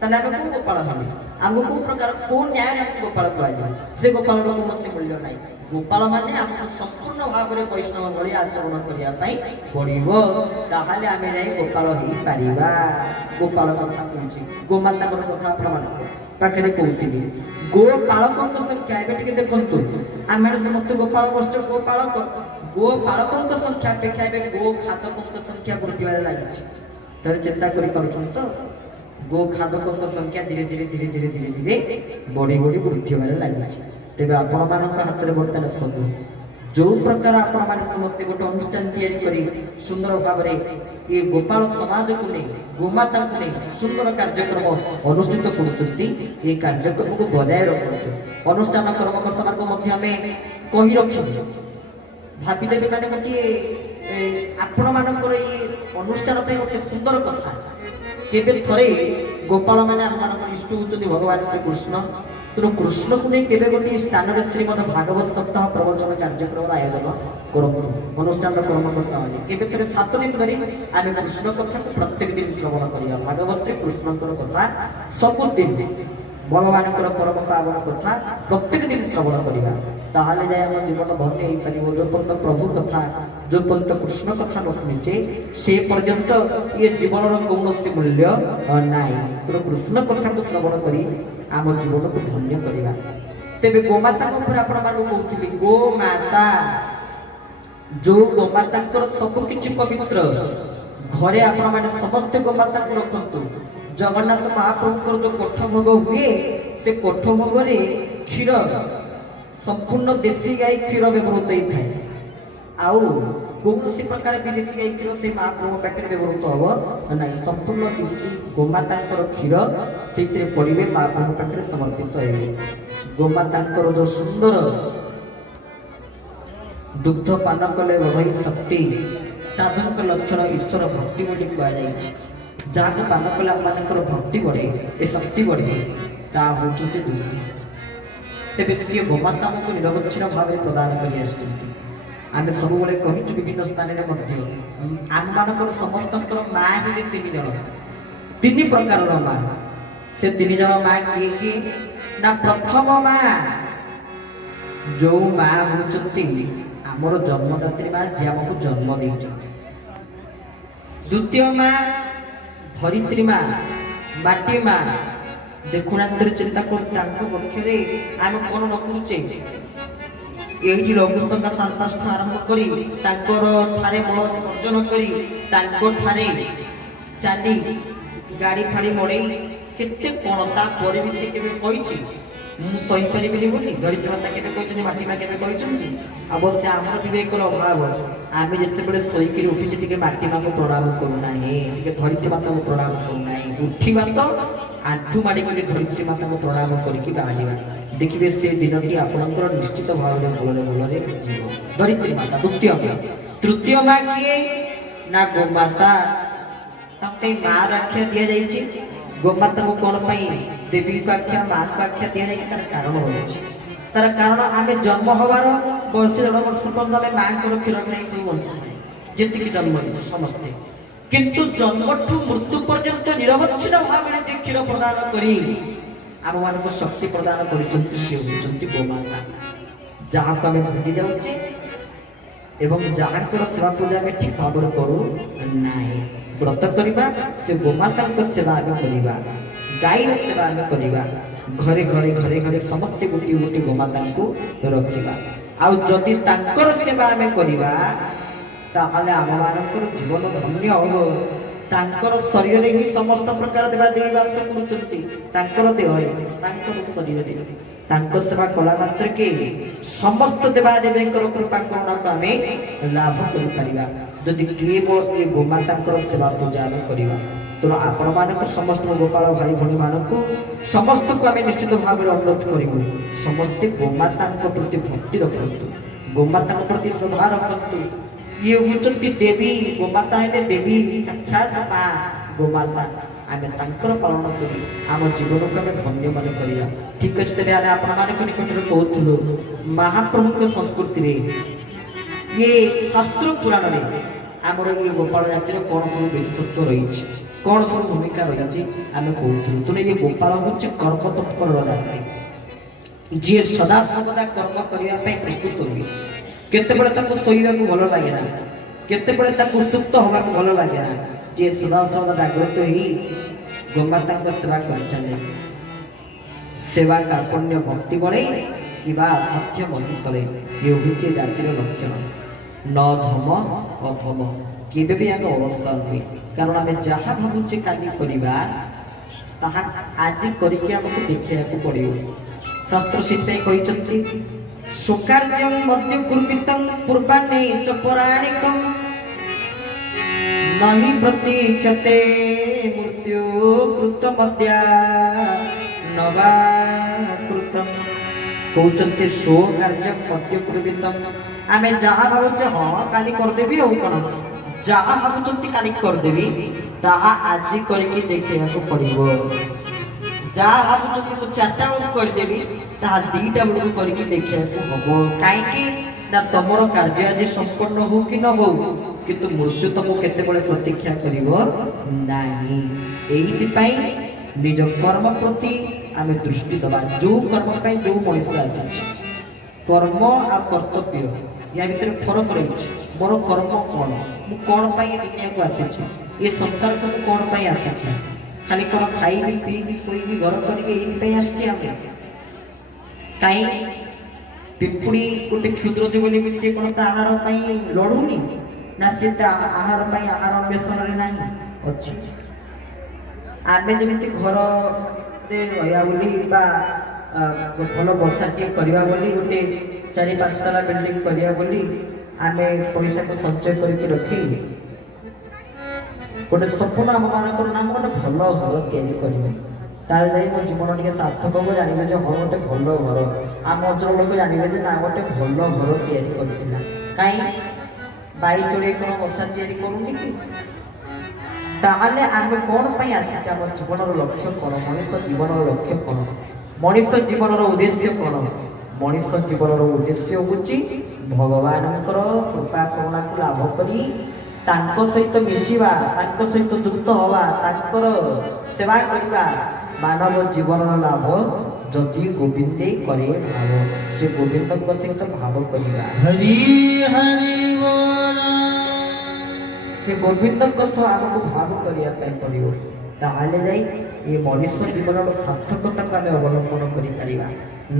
ତାହେଲେ ଆମେ କୋଉ ଗୋପାଳ ହେଲେ ଆମକୁ କୋଉ ପ୍ରକାର କୋଉ ନ୍ୟାୟରେ ଆମକୁ ଗୋପାଳ କୁହାଯିବ ସେ ଗୋପାଳର କୌଣସି ମୂଲ୍ୟ ନାହିଁ। ଗୋପାଳ ମାନେ ଆମକୁ ସମ୍ପୂର୍ଣ୍ଣ ଭାବରେ ବୈଷ୍ଣବ ଭଳି ଆଚରଣ କରିବା ପାଇଁ ପଡ଼ିବ ତାହେଲେ ଆମେ ଯାଇ ଗୋପାଳ ହେଇପାରିବା। ଗୋପାଳ କଥା କହୁଛି ଗୋମାତାଙ୍କର କଥା ଆପଣମାନଙ୍କ ପାଖରେ କହୁଥିଲି। ଗୋପାଳକଙ୍କ ସଂଖ୍ୟା ଏବେ ଟିକେ ଦେଖନ୍ତୁ ଆମେ ସମସ୍ତେ ଗୋପାଳ ବସିଛୁ ଗୋପାଳକଙ୍କ ସଂଖ୍ୟା ଅପେକ୍ଷା ଏବେ ଗୋ ଖାଦକଙ୍କ ସଂଖ୍ୟା ବୃଦ୍ଧିବାରେ ଲାଗିଛି। ତାହେଲେ ଚିନ୍ତା କରିପାରୁଛନ୍ତି ତ ଗୋ ଖାଦକଙ୍କ ସଂଖ୍ୟା ଧୀରେ ଧୀରେ ଧୀରେ ଧୀରେ ଧୀରେ ଧୀରେ ବଢି ବଢି ବୃଦ୍ଧି ହେବାରେ ଲାଗିଛି। ତେବେ ଆପଣମାନଙ୍କ ହାତରେ ବର୍ତ୍ତମାନ ସବୁ ଯୋଉ ପ୍ରକାର ଆପଣମାନେ ସମସ୍ତେ ଗୋଟେ ଅନୁଷ୍ଠାନ ତିଆରି କରି ସୁନ୍ଦର ଭାବରେ ଏ ଗୋପାଳ ସମାଜକୁ ନେଇ ଗୋମାତାଙ୍କୁ ନେଇ ସୁନ୍ଦର କାର୍ଯ୍ୟକ୍ରମ ଅନୁଷ୍ଠିତ କରୁଛନ୍ତି ଏ କାର୍ଯ୍ୟକ୍ରମକୁ ବଜାୟ ରଖନ୍ତୁ। ଅନୁଷ୍ଠାନ କର୍ମକର୍ତ୍ତାମାନଙ୍କୁ ମଧ୍ୟ ଆମେ କହି ରଖିବୁ ଭାବିଦେବେ ମାନେ ଗୋଟିଏ ଆପଣମାନଙ୍କର ଏଇ ଅନୁଷ୍ଠାନ ପାଇଁ ଗୋଟେ ସୁନ୍ଦର କଥା। କେବେ ଥରେ ଗୋପାଳ ମାନେ ଆମମାନଙ୍କର ଇଷ୍ଟ ହେଉଛନ୍ତି ଭଗବାନ ଶ୍ରୀକୃଷ୍ଣ। ତେଣୁ କୃଷ୍ଣକୁ ନେଇ କେବେ ଗୋଟିଏ ସ୍ଥାନରେ ଶ୍ରୀମଦ ଭାଗବତ ସପ୍ତାହ ପ୍ରବଚନ କାର୍ଯ୍ୟକ୍ରମର ଆୟୋଜନ କରନ୍ତୁ। ଅନୁଷ୍ଠାନର କର୍ମକର୍ତ୍ତା ମାନେ କେବେ ଥରେ 7 ଦିନ ଧରି ଆମେ କୃଷ୍ଣ କଥାକୁ ପ୍ରତ୍ୟେକ ଦିନ ଶ୍ରବଣ କରିବା। ଭାଗବତରେ କୃଷ୍ଣଙ୍କର କଥା ସବୁଦିନ ଭଗବାନଙ୍କର ପରମ ପାବନ କଥା ପ୍ରତ୍ୟେକ ଦିନ ଶ୍ରବଣ କରିବା। ତାହେଲେ ଯାଇ ଆମ ଜୀବନ ଧନ୍ୟ ହେଇପାରିବ। ଯୋଉ ପର୍ଯ୍ୟନ୍ତ ପ୍ରଭୁ କଥା ଯୋଉ ପର୍ଯ୍ୟନ୍ତ କୃଷ୍ଣ କଥା ନ ଶୁଣିଛେ ସେ ପର୍ଯ୍ୟନ୍ତ ଇଏ ଜୀବନର କୌଣସି ମୂଲ୍ୟ ନାହିଁ। ତେଣୁ କୃଷ୍ଣ କଥାକୁ ଶ୍ରବଣ କରି ଆମ ଜୀବନକୁ ଧନ୍ୟ କରିବା। ତେବେ ଗୋମାତାଙ୍କ ଉପରେ ଆପଣମାନଙ୍କୁ କହୁଥିଲି ଗୋମାତା ଯୋଉ ଗୋମାତାଙ୍କର ସବୁ କିଛି ପବିତ୍ର ଘରେ ଆପଣମାନେ ସମସ୍ତେ ଗୋମାତାଙ୍କୁ ରଖନ୍ତୁ। ଜଗନ୍ନାଥ ମହାପ୍ରଭୁଙ୍କର ଯୋଉ କୋଠ ଭୋଗ ହୁଏ ସେ କୋଠ ଭୋଗରେ କ୍ଷୀର ସମ୍ପୂର୍ଣ୍ଣ ଦେଶୀ ଗାଈ କ୍ଷୀର ବ୍ୟବହୃତ ହେଇଥାଏ। ଆଉ କୌଣସି ପ୍ରକାର ବିଦେଶୀ ଗାଈ କ୍ଷୀର ସେ ମହାପ୍ରଭୁ ପାଖରେ ବ୍ୟବହୃତ ହବ ନାହିଁ। ସମ୍ପୂର୍ଣ୍ଣ ଦେଶୀ ଗୋମାତାଙ୍କର କ୍ଷୀର ସେଇଥିରେ ପଡ଼ିବେ ମହାପ୍ରଭୁ ପାଖରେ ସମର୍ପିତ ହେବେ। ଗୋମାତାଙ୍କର ଯୋଉ ସୁନ୍ଦର ଦୁଗ୍ଧ ପାନ କଲେ ବଢ଼ଇ ଶକ୍ତି ସାଧୁଙ୍କ ଲକ୍ଷଣ ଈଶ୍ୱର ଭକ୍ତି ବୋଲି କୁହାଯାଇଛି। ଯାହାକୁ ପାନ କଲେ ଆମମାନଙ୍କର ଭକ୍ତି ବଢ଼େ ଏ ଶକ୍ତି ବଢ଼େ ତାହା ହେଉଛନ୍ତି ଦୁଗ୍ଧ। ତେବେ ସିଏ ଗୋମାତା ଆମକୁ ନିରବଚ୍ଛିନ୍ନ ଭାବରେ ପ୍ରଦାନ କରି ଆସିଛନ୍ତି। ଆମେ ସବୁବେଳେ କହିଛୁ ବିଭିନ୍ନ ସ୍ଥାନରେ ମଧ୍ୟ ଆମମାନଙ୍କର ସମସ୍ତଙ୍କର ମା ହେଲେ 3 ଜଣ 3 ପ୍ରକାରର ମା। ସେ 3 ଜଣ ମା କିଏ କିଏ ନା ପ୍ରଥମ ମା ଯୋଉ ମା ହେଉଛନ୍ତି ଆମର ଜନ୍ମଦାତ୍ରୀ ମା ଯିଏ ଆମକୁ ଜନ୍ମ ଦେଇଛନ୍ତି। ଦ୍ୱିତୀୟ ମା ଧରିତ୍ରୀ ମା ମାଟି ମା। ଦେଖୁନାହାନ୍ତି ଚିନ୍ତା କରୁ ତାଙ୍କ ପକ୍ଷରେ ଆମେ କଣ ନ କରୁଛେ। ଏଇଠି ଲଘୁସଂଜ୍ଞା ଶାସ୍ତ୍ରଠୁ ଆରମ୍ଭ କରି ତାଙ୍କର ଠାରେ ମଳ ବର୍ଜନ କରି ତାଙ୍କ ଠାରେ ଚାଲି ଗାଡ଼ି ଫାଡ଼ି ମଡ଼େଇ କେତେ କଣ ତାପରେ ବି ସେ କେବେ କହିଛି ମୁଁ ସହିପାରିବିନି ବୋଲି। ଧରିତ୍ରୀ ମାତା କେବେ କହିଛନ୍ତି ମାଟି ମା କେବେ କହିଛନ୍ତି। ଅବଶ୍ୟ ଆମର ବିବେକର ଅଭାବ ଆମେ ଯେତେବେଳେ ଶୋଇକିରି ଉଠିଛି ଟିକେ ମାଟି ମାକୁ ପ୍ରଣାମ କରୁନାହିଁ ଟିକେ ଧରିତ୍ରୀ ମାତାକୁ ପ୍ରଣାମ କରୁନାହିଁ। ଉଠିବା ତ ଆଣ୍ଠୁ ମାଡ଼ିକରି ଧରିତ୍ରୀ ମାତାକୁ ପ୍ରଣାମ କରିକି ବାହାରିବା। ଦେଖିବେ ସେ ଦିନଟି ଆପଣଙ୍କର ନିଶ୍ଚିତ ଭାବରେ ଭଲରେ ଭଲରେ ଯିବ। ଧରିତ୍ରୀ ମାତା ଦ୍ୱିତୀୟ ମା। ତୃତୀୟ ମା କିଏ ନା ଗୋମାତା। ତାଙ୍କ ମାର ଆଖ୍ୟା ଦିଆଯାଇଛି। ଗୋମାତାଙ୍କୁ କଣ ପାଇଁ ଦେବୀଙ୍କ ଆଖ୍ୟା ମାଙ୍କ ଆଖ୍ୟା ଦିଆଯାଇଛି ତାର କାରଣ ରହିଛି। ତାର କାରଣ ଆମେ ଜନ୍ମ ହବାର ବର୍ଷେ 1.5 ବର୍ଷ ପର୍ଯ୍ୟନ୍ତ ଆମେ ମାଙ୍କର କ୍ଷୀର ଖାଇ ସବୁ ବଞ୍ଚିଥାଏ ଯେତିକି ଜନ୍ମ ହେଇଛୁ ସମସ୍ତେ। କିନ୍ତୁ ଜନ୍ମଠୁ ମୃତ୍ୟୁ ପର୍ଯ୍ୟନ୍ତ ନିରବଚ୍ଛିନ୍ନ ଭାବରେ ଯେ କ୍ଷୀର ପ୍ରଦାନ କରି ଆମମାନଙ୍କୁ ଶକ୍ତି ପ୍ରଦାନ କରିଛନ୍ତି ସେ ହେଉଛନ୍ତି ଗୋମାତା। ଯାହାକୁ ଆମେ ଭୁଲି ଯାଉଛେ ଏବଂ ଯାହାଙ୍କର ସେବା ପୂଜା ଆମେ ଠିକ ଭାବରେ କରୁ ନାହିଁ। ବ୍ରତ କରିବା ସେ ଗୋମାତାଙ୍କ ସେବା ଆମେ କରିବା ଗାଈର ସେବା ଆମେ କରିବା। ଘରେ ଘରେ ଘରେ ଘରେ ସମସ୍ତେ ଗୋଟିଏ ଗୋଟିଏ ଗୋମାତାଙ୍କୁ ରଖିବା। ଆଉ ଯଦି ତାଙ୍କର ସେବା ଆମେ କରିବା ତାହେଲେ ଆମମାନଙ୍କର ଜୀବନ ଧନ୍ୟ ହେବ। ତାଙ୍କର ଶରୀରରେ ହିଁ ସମସ୍ତ ପ୍ରକାର ଦେବାଦେବୀ ବାସ କରୁଛନ୍ତି। ତାଙ୍କର ଦେହରେ ତାଙ୍କର ଶରୀରରେ ତାଙ୍କ ସେବା କଲା ମାତ୍ରକେ ସମସ୍ତ ଦେବାଦେବୀଙ୍କର କୃପା କରୁଣାକୁ ଆମେ ଲାଭ କରିପାରିବା ଯଦି କେବଳ ଏ ଗୋମାତାଙ୍କର ସେବା ପୂଜା ଆମେ କରିବା। ତେଣୁ ଆପଣମାନଙ୍କୁ ସମସ୍ତ ଗୋପାଳ ଭାଇ ଭଉଣୀମାନଙ୍କୁ ସମସ୍ତଙ୍କୁ ଆମେ ନିଶ୍ଚିତ ଭାବରେ ଅନୁରୋଧ କରିବୁ ସମସ୍ତେ ଗୋମାତାଙ୍କ ପ୍ରତି ଭକ୍ତି ରଖନ୍ତୁ, ଗୋମାତାଙ୍କ ପ୍ରତି ଶ୍ରଦ୍ଧା ରଖନ୍ତୁ। ଇଏ ହେଉଛନ୍ତି ଦେବୀ ଗୋମାତା ହେଲେ ଦେବୀ ସାକ୍ଷାତ ମା ଗୋମାତା ଆମେ ତାଙ୍କର ପାଳନ କରି ଆମ ଜୀବନକୁ ଆମେ ଧନ୍ୟ ମନେ କରିବା। ଠିକ ଅଛି, ତେବେ ଆମେ ଆପଣମାନଙ୍କ ନିକଟରେ କହୁଥିଲୁ ମହାପ୍ରଭୁଙ୍କ ସଂସ୍କୃତିରେ ଇଏ ଶାସ୍ତ୍ର ପୁରାଣରେ ଆମର ଇଏ ଗୋପାଳ ଜାତିର କ'ଣ ସବୁ ବିଶେଷତ୍ୱ ରହିଛି, କ'ଣ ସବୁ ଭୂମିକା ରହିଛି ଆମେ କହୁଥିଲୁ। ତେଣୁ ଇଏ ଗୋପାଳ ହେଉଛି କର୍ମତତ୍ପର ଜାତି, ଯିଏ ସଦାସର୍ବଦା କର୍ମ କରିବା ପାଇଁ ପ୍ରସ୍ତୁତ ହୁଏ। କେତେବେଳେ ତାକୁ ଶୋଇବାକୁ ଭଲ ଲାଗେ ନା, କେତେବେଳେ ତାକୁ ସୁପ୍ତ ହେବାକୁ ଭଲ ଲାଗେ ନା, ଯିଏ ସଦାସର୍ବଦା ଜାଗ୍ରତ ହେଇ ଗୋମାତାଙ୍କ ସେବା କରି ଚାଲେ। ସେବା କାର୍ପଣ୍ୟ ଭକ୍ତି ବଳେ କିମ୍ବା ସାଧ୍ୟ ମହି ତଳେ, ଇଏ ହେଉଛି ଜାତିର ଲକ୍ଷଣ। ন ଧମ ଅଧମ, କେବେ ବି ଆମେ ଅଳସୁଆ ନୁହେଁ, କାରଣ ଆମେ ଯାହା ଭାବୁଛେ କାଲି କରିବା ତାହା ଆଜି କରିକି ଆମକୁ ଦେଖେଇବାକୁ ପଡ଼ିବ। ଶାସ୍ତ୍ର ସେଥିପାଇଁ କହିଛନ୍ତି ସୁକାର୍ଯ୍ୟଂ ମଧ୍ୟ କୁର୍ବିତଂ ପୂର୍ବାହ୍ନେ ଚ ପୌରାଣିକଂ ନହି ପ୍ରତୀକ୍ଷତେ ମୃତ୍ୟୁ କୃତ ମଦ୍ୟା ନବା କୃତଂ। କହୁଛନ୍ତି ସୁକାର୍ଯ୍ୟଂ ମଧ୍ୟ କୁର୍ବିତଂ, ଆମେ ଯାହା ଭାବୁଛେ ହଁ କାଲି କରିଦେବି, ଆଉ କ'ଣ ଯାହା ଭାବୁଛନ୍ତି କାଲି କରିଦେବି ତାହା ଆଜି କରିକି ଦେଖେଇବାକୁ ପଡ଼ିବ। ଯାହା ଭାବୁଛନ୍ତି ମୁଁ 4ଟା ବେଳକୁ କରିଦେବି ତାହା 2ଟା ବେଳକୁ କରିକି ଦେଖିବାକୁ ହବ। କାହିଁକି ନା ତମର କାର୍ଯ୍ୟ ଆଜି ସମ୍ପନ୍ନ ହଉ କି ନ ହଉ, କିନ୍ତୁ ମୃତ୍ୟୁ ତମକୁ କେତେବେଳେ ପ୍ରତୀକ୍ଷା କରିବ ନାହିଁ। ଏଇଥିପାଇଁ ନିଜ କର୍ମ ପ୍ରତି ଆମେ ଦୃଷ୍ଟି ଦେବା। ଯୋଉ କର୍ମ ପାଇଁ ଯୋଉ ମଣିଷ ଆସିଛି, କର୍ମ ଆଉ କର୍ତ୍ତବ୍ୟ ୟା ଭିତରେ ଫରକ ରହିଛି। ମୋର କର୍ମ କ'ଣ, ମୁଁ କ'ଣ ପାଇଁ ଏ ଦୁନିଆକୁ ଆସିଛି, ଏ ସଂସାରକୁ ମୁଁ କ'ଣ ପାଇଁ ଆସିଛି, ଖାଲି କ'ଣ ଖାଇବି ପିଇବି ଶୋଇବି ଘର କରିକି ଏଇଥିପାଇଁ ଆସିଛି ଆମେ? କାହିଁ ପିମ୍ପୁଡ଼ି ଗୋଟେ କ୍ଷୁଦ୍ର ଜୀବ ବୋଲି ସେ କ'ଣ ତା ଆହାର ପାଇଁ ଲଢ଼ୁନି ନା, ସେ ତା ଆହାର ପାଇଁ ଆହାର ଅନ୍ୱେଷଣରେ ନାହିଁ ଅଛି। ଆମେ ଯେମିତି ଘରରେ ରହିବା ବୋଲି ବା ଭଲ ବସାଟିଏ କରିବା ବୋଲି, ଗୋଟେ 4-5 ତଲା ବିଲ୍ଡିଂ କରିବା ବୋଲି ଆମେ ପଇସାକୁ ସଞ୍ଚୟ କରିକି ରଖି ଗୋଟେ ସ୍ୱପ୍ନ ଆମମାନଙ୍କର ନାମ ଗୋଟେ ଭଲ ଘର ତିଆରି କରିବେ, ତାହେଲେ ଯାଇ ମୋ ଜୀବନ ଟିକେ ସାର୍ଥକ ହବ। ଜାଣିବେ ଯେ ହଁ ଗୋଟେ ଭଲ ଘର, ଆମ ଅଞ୍ଚଳ ଲୋକ ଜାଣିବେ ଯେ ନା ଗୋଟେ ଭଲ ଘର ତିଆରି କରିଥିଲା। କାହିଁ ବାଇ ଚଢ଼େଇ କ'ଣ ବସା ତିଆରି କରୁନି କି? ତାହେଲେ ଆମେ କ'ଣ ପାଇଁ ଆସିଛେ? ଆମ ଜୀବନର ଲକ୍ଷ୍ୟ କ'ଣ? ମଣିଷ ଜୀବନର ଲକ୍ଷ୍ୟ କ'ଣ? ମଣିଷ ଜୀବନର ଉଦ୍ଦେଶ୍ୟ କ'ଣ? ମଣିଷ ଜୀବନର ଉଦ୍ଦେଶ୍ୟ ହେଉଛି ଭଗବାନଙ୍କର କୃପା କରୁଣାକୁ ଲାଭ କରି ତାଙ୍କ ସହିତ ମିଶିବା, ତାଙ୍କ ସହିତ ଯୁକ୍ତ ହେବା, ତାଙ୍କର ସେବା କରିବା। ମାନବ ଜୀବନର ଲାଭ ଯଦି ଗୋବିନ୍ଦେ କରେ ଭାବ, ସେ ଗୋବିନ୍ଦଙ୍କ ସହିତ ଭାବ କରିବା। ହରି ହରି ବୋଲ, ସେ ଗୋବିନ୍ଦଙ୍କ ସହ ଆମକୁ ଭାବ କରିବା ପାଇଁ ପଡ଼ିବ। ତାହେଲେ ଯାଇ ଏ ମଣିଷ ଜୀବନର ସାର୍ଥକତାକୁ ଆମେ ଅବଲମ୍ବନ କରିପାରିବା।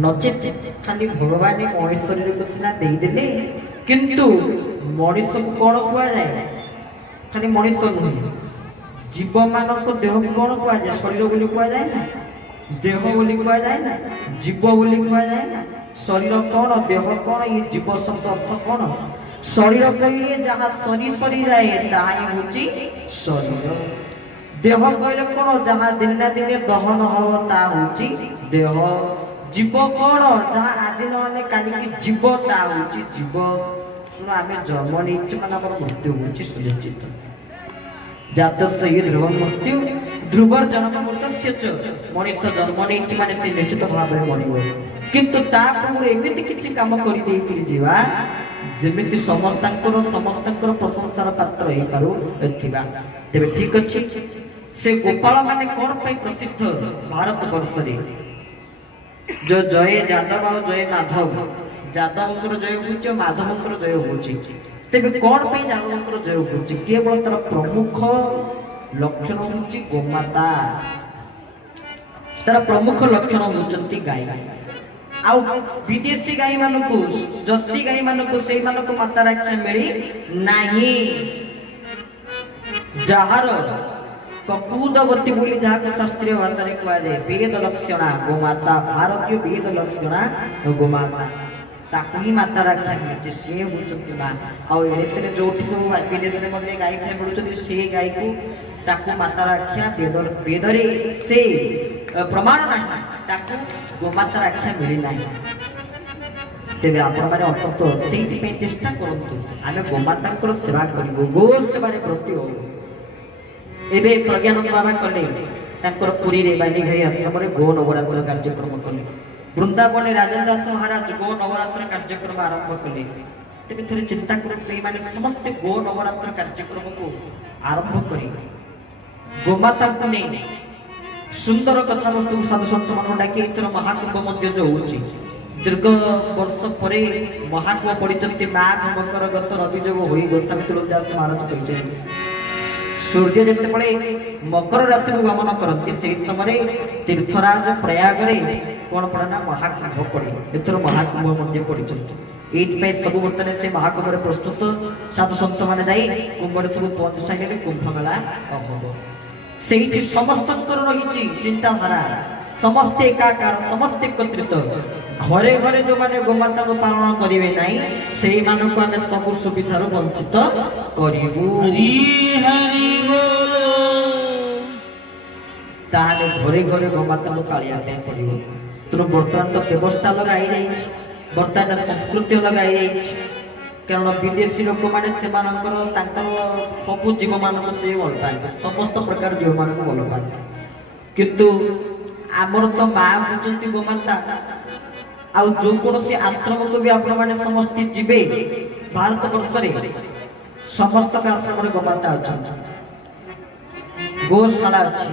ନଚେତ୍ ଖାଲି ଭଗବାନ ମଣିଷ ଶରୀରକୁ ସିନା ଦେଇଦେଲେ, କିନ୍ତୁ ମଣିଷକୁ କ'ଣ କୁହାଯାଏ? ଖାଲି ମଣିଷ ନୁହେଁ, ଜୀବମାନଙ୍କ ଦେହକୁ କ'ଣ କୁହାଯାଏ? ଶରୀର ବୋଲି କୁହାଯାଏ ନା, ଦେହ ବୋଲି କୁହାଯାଏ ନା, ଜୀବ ବୋଲି କୁହାଯାଏ ନା। ଶରୀର କ'ଣ, ଦେହ କ'ଣ, ଏ ଜୀବ ଶବ୍ଦ ଅର୍ଥ କ'ଣ? ଶରୀର କହିଲେ ଯାହା ସରି ସରି ଯାଏ ତାହା ହେଉଛି ଶରୀର। ଦେହ କହିଲେ କ'ଣ, ଯାହା ଦିନେ ନା ଦିନେ ଦହନ ହବ ତାହା ହେଉଛି ଦେହ। ଜୀବ କ'ଣ, ଯାହା ଆଜି ନହେଲେ କାଲିକି ଜୀବ ତାହା ହେଉଛି ଜୀବ। ତେଣୁ ଆମେ ଜନ୍ମ ନେଇଛୁ ମାନେ ଆମର ମୃତ୍ୟୁ ହେଉଛି ସୁନିଶ୍ଚିତ। ଜାତସ୍ୟ ହି ଧ୍ରୁବ ମୃତ୍ୟୁ ଧ୍ରୁବର ଜନ୍ମ ମୃତ୍ୟୁ। ମଣିଷ ଜନ୍ମ ନେଇଛି ମାନେ ସେ ନିଶ୍ଚିତ ଭାବରେ ମରିବ, କିନ୍ତୁ ତା ପୂର୍ବରୁ ଏମିତି କିଛି କାମ କରିଦେଇକିରି ଯିବା ଯେମିତି ସମସ୍ତଙ୍କର ପ୍ରଶଂସାର ପାତ୍ର ହେଇପାରୁଥିବା। ତେବେ ଠିକ ଅଛି, ସେ ଗୋପାଳ ମାନେ କ'ଣ ପାଇଁ ପ୍ରସିଦ୍ଧ ଭାରତ ବର୍ଷରେ? ଯୋଉ ଜୟ ଯାଦବ ଆଉ ଜୟ ମାଧବ, ଯାଦବଙ୍କର ଜୟ ହେଉଛି ଆଉ ମାଧବଙ୍କର ଜୟ ହେଉଛି। ତେବେ କ'ଣ ପାଇଁ ଯାଦବଙ୍କର ଜୟ ହେଉଛି? କେବଳ ତାର ପ୍ରମୁଖ ଲକ୍ଷଣ ହେଉଛି ଗୋମାତା, ତାର ପ୍ରମୁଖ ଲକ୍ଷଣ ହେଉଛନ୍ତି ଗାଈ। ଆଉ ବିଦେଶୀ ଗାଈ ମାନଙ୍କୁ, ଜର୍ସି ଗାଈ ମାନଙ୍କୁ, ସେଇମାନଙ୍କୁ ମାତାର ଆଖ୍ୟା ମିଳି ନାହିଁ। ଯାହାର କକୁଦବତୀ ବୋଲି ଯାହାକୁ ଶାସ୍ତ୍ରୀୟ ଭାଷାରେ କୁହାଯାଏ, ବେଦ ଲକ୍ଷଣା ଗୋମାତା, ଭାରତୀୟ ବେଦ ଲକ୍ଷଣା ଗୋମାତା, ତାକୁ ହିଁ ମାତାର ଆଖ୍ୟା ମିଳିଛି। ସେ ହେଉଛନ୍ତି ମା। ଆଉ ଏଥିରେ ଯୋଉଠି ସବୁ ବିଦେଶରେ ମଧ୍ୟ ଗାଈ ଖାଇ ମିଳୁଛନ୍ତି, ସେଇ ଗାଈକୁ ତାକୁ ମାତାର ଆଖ୍ୟା ବେଦରେ ସେ ପ୍ରମାଣ ନାହିଁ, ତାକୁ ଗୋମାତାର ଆଖ୍ୟା ମିଳିନାହିଁ। ତେବେ ଆପଣମାନେ ଅନ୍ତତଃ ସେଇଥିପାଇଁ ଚେଷ୍ଟା କରନ୍ତୁ ଆମେ ଗୋମାତାଙ୍କର ସେବା କରିବୁ, ଗୋ ସେବାରେ ବ୍ରତୀ ହଉ। ଏବେ ପ୍ରଜ୍ଞାନନ୍ଦ ବାବା କଲେ ତାଙ୍କର ପୁରୀରେ ବାଲିଘାଇ ଆଶ୍ରମରେ ଗୋ ନବରାତ୍ର କାର୍ଯ୍ୟକ୍ରମ କଲେ। ବୃନ୍ଦାବନରେ ରାଜେନ୍ଦ୍ର ଦାସ ମହାରାଜ ଗୋ ନବରାତ୍ର କାର୍ଯ୍ୟକ୍ରମ ଆରମ୍ଭ କଲେ। ତେବେ ଥରେ ଚିନ୍ତା କରନ୍ତୁ, ଏଇମାନେ ସମସ୍ତେ ଗୋ ନବରାତ୍ର କାର୍ଯ୍ୟକ୍ରମକୁ ଆରମ୍ଭ କରି ଗୋମାତାଙ୍କୁ ନେଇ ସୁନ୍ଦର କଥାବସ୍ତୁକୁ ସାଧୁ ସନ୍ଥମାନଙ୍କୁ ଡାକି ଏଥର ମହାକୁମ୍ଭ ମଧ୍ୟ ଯୋଉ ହଉଛି, ଦୀର୍ଘ ବର୍ଷ ପରେ ମହାକୁମ୍ଭ ପଡ଼ିଛନ୍ତି। ମାଘ ମକର ଗତ ରବି ଯୋଗ ହୋଇ ଗୋସ୍ୱାମୀ ତୁଳସୀଦାସ ମହାରାଜ କହିଛନ୍ତି, ସୂର୍ଯ୍ୟ ଯେତେବେଳେ ମକର ରାଶିକୁ ଗମନ କରନ୍ତି ସେହି ସମୟରେ ତୀର୍ଥରାଜ ପ୍ରୟାଗରେ କଣ ପଡେ ନା ମହାକୁମ୍ଭ ପଡେ। ଏଥର ମହାକୁମ୍ଭ ମଧ୍ୟ ପଡ଼ିଛନ୍ତି। ଏଇଥିପାଇଁ ସବୁ ବର୍ତ୍ତମାନ ସେ ମହାକୁମ୍ଭରେ ପ୍ରସ୍ତୁତ ସାଧୁ ସନ୍ଥ ମାନେ ଯାଇ କୁମ୍ଭରେ ସବୁ ପହଞ୍ଚି ସାରିଲେ କୁମ୍ଭ ମେଳା ହବ। ସେଇଠି ସମସ୍ତଙ୍କର ରହିଛି ଚିନ୍ତାଧାରା, ସମସ୍ତେ ଏକାକାର, ସମସ୍ତେ ଏକତ୍ରିତ। ଘରେ ଘରେ ଯୋଉମାନେ ଗୋମାତାଙ୍କୁ ପାଳନ କରିବେ ନାହିଁ ସେଇମାନଙ୍କୁ ଆମେ ସବୁ ସୁବିଧାରୁ ବଞ୍ଚିତ କରିବୁ। ହରି ହରି ବୋଲ। ତାହେଲେ ଘରେ ଘରେ ଗୋମାତାଙ୍କୁ ପାଳିବା ପାଇଁ ପଡିବ। ତେଣୁ ବର୍ତ୍ତମାନ ତ ବ୍ୟବସ୍ଥା ଲଗାଇ ଯାଇଛି, ବର୍ତ୍ତମାନ ସଂସ୍କୃତି ଲଗାଇ ଯାଇଛି। କାରଣ ବିଦେଶୀ ଲୋକମାନେ ସେମାନଙ୍କର ତାଙ୍କର ସବୁ ଜୀବମାନଙ୍କୁ ସେ ଭଲ ପାଆନ୍ତି, ସମସ୍ତ ପ୍ରକାର ଜୀବମାନଙ୍କୁ ଭଲ ପାଆନ୍ତି। କିନ୍ତୁ ଆମର ତ ମା ହେଉଛନ୍ତି ଗୋମାତା। ଆଉ ଯୋଉ କୌଣସି ଆଶ୍ରମକୁ ବି ଆପଣମାନେ ସମସ୍ତେ ଯିବେ ଭାରତ ବର୍ଷରେ ସମସ୍ତ ଆଶ୍ରମରେ ଗୋମାତା ଅଛନ୍ତି, ଗୋଶାଳା ଅଛି।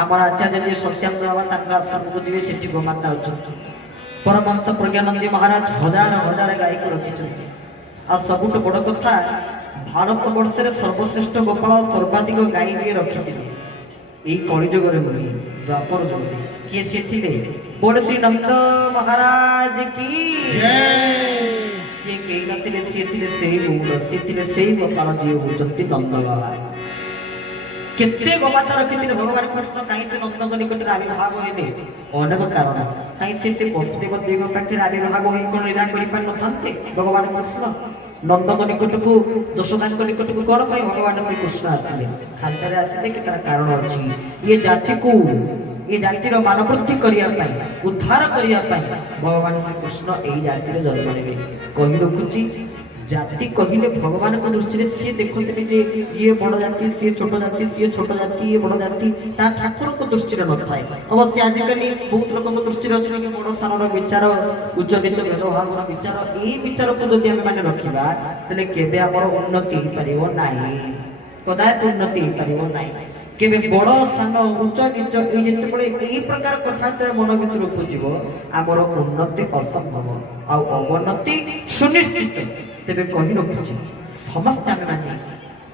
ଆମର ଆଚାର୍ଯ୍ୟ ଯିଏ ସତ୍ୟାନନ୍ଦ ବାବା ତାଙ୍କ ଆଶ୍ରମକୁ ଯିବେ, ସେଠି ଗୋମାତା ଅଛନ୍ତି। ପରମହଂସ ପ୍ରଜ୍ଞାନନ୍ଦୀ ମହାରାଜ ହଜାର ହଜାର ଗାଈକୁ ରଖିଛନ୍ତି। ଆଉ ସବୁଠୁ ବଡ଼ କଥା, ଭାରତ ବର୍ଷରେ ସର୍ବଶ୍ରେଷ୍ଠ ଗୋପାଳ ସର୍ବାଧିକ ଗାଈ ଯିଏ ରଖିଥିଲେ ଏଇ କଳିଯୁଗରେ ନୁହେଁ, ଦ୍ୱାପର ଯୁଗରେ। କିଏ ସିଏ ଥିଲେ? ବଡ଼ ଶ୍ରୀ ନନ୍ଦ ମହାରାଜ କି ସିଏ କେହି ନଥିଲେ, ସିଏ ଥିଲେ ସେଇ ଗୌଡ଼, ସିଏ ଥିଲେ ସେଇ ଗୋପାଳ ଯିଏ ହଉଛନ୍ତି ନନ୍ଦ ବାବା। କେତେ ଗୋମାତା ରଖିଥିଲେ ଭଗବାନ କୃଷ୍ଣ, କାହିଁ ସେ ନନ୍ଦଙ୍କ ନିକଟରେ ଆବିର୍ଭାବ ହେଲେ? ଅନେକ କାରଣ। କାହିଁ ସେ ବସୁଦେବ ଦେବଙ୍କ ପାଖରେ ଆବିର୍ଭାବ ହୋଇ କଣ ଲୀଳା କରିପାରିନଥାନ୍ତେ ଭଗବାନ କୃଷ୍ଣ? ନନ୍ଦଙ୍କ ନିକଟକୁ, ଯଶୋଦାଙ୍କ ନିକଟକୁ କଣ ପାଇଁ ଭଗବାନ ଶ୍ରୀକୃଷ୍ଣ ଆସିଲେ? ଖାଲିଟାରେ ଆସିଲେ କି ତାର କାରଣ ଅଛି। ଇଏ ଜାତିକୁ, ଏ ଜାତିର ମାନବୃଦ୍ଧି କରିବା ପାଇଁ, ଉଦ୍ଧାର କରିବା ପାଇଁ ଭଗବାନ ଶ୍ରୀକୃଷ୍ଣ ଏଇ ଜାତିରେ ଜନ୍ମ ନେଲେ। କହି ରଖୁଛି, ଜାତି କହିଲେ ଭଗବାନଙ୍କ ଦୃଷ୍ଟିରେ ସିଏ ଦେଖନ୍ତିନି ଯେ ଇଏ ବଡ଼ ଜାତି, ସିଏ ଛୋଟ ଜାତି, ସିଏ ଛୋଟ ଜାତି, ଇଏ ବଡ଼ ଜାତି, ତା ଠାକୁରଙ୍କ ଦୃଷ୍ଟିରେ ନଥାଏ। ଅବଶ୍ୟ ଆଜିକାଲି ବହୁତ ଲୋକଙ୍କ ଦୃଷ୍ଟିରେ ଅଛି କି ବଡ଼ ସାନର ବିଚାର, ଉଚ୍ଚ ନିଚ ଭେଦଭାବର ବିଚାର। ଏଇ ବିଚାରକୁ ଯଦି ଆମେ ମାନେ ରଖିବା ତାହେଲେ କେବେ ଆମର ଉନ୍ନତି ହେଇପାରିବ ନାହିଁ, କଦାପି ଉନ୍ନତି ହେଇପାରିବ ନାହିଁ। କେବେ ବଡ଼ ସାନ ଉଚ୍ଚ ନିଚ ଏଇ ଯେତେବେଳେ ଏଇ ପ୍ରକାର କଥା ମନ ଭିତରକୁ ଯିବ ଆମର ଉନ୍ନତି ଅସମ୍ଭବ ଆଉ ଅବନତି ସୁନିଶ୍ଚିତ। ତେବେ କହି ରଖୁଛି, ସମସ୍ତେ ଆମେ ମାନେ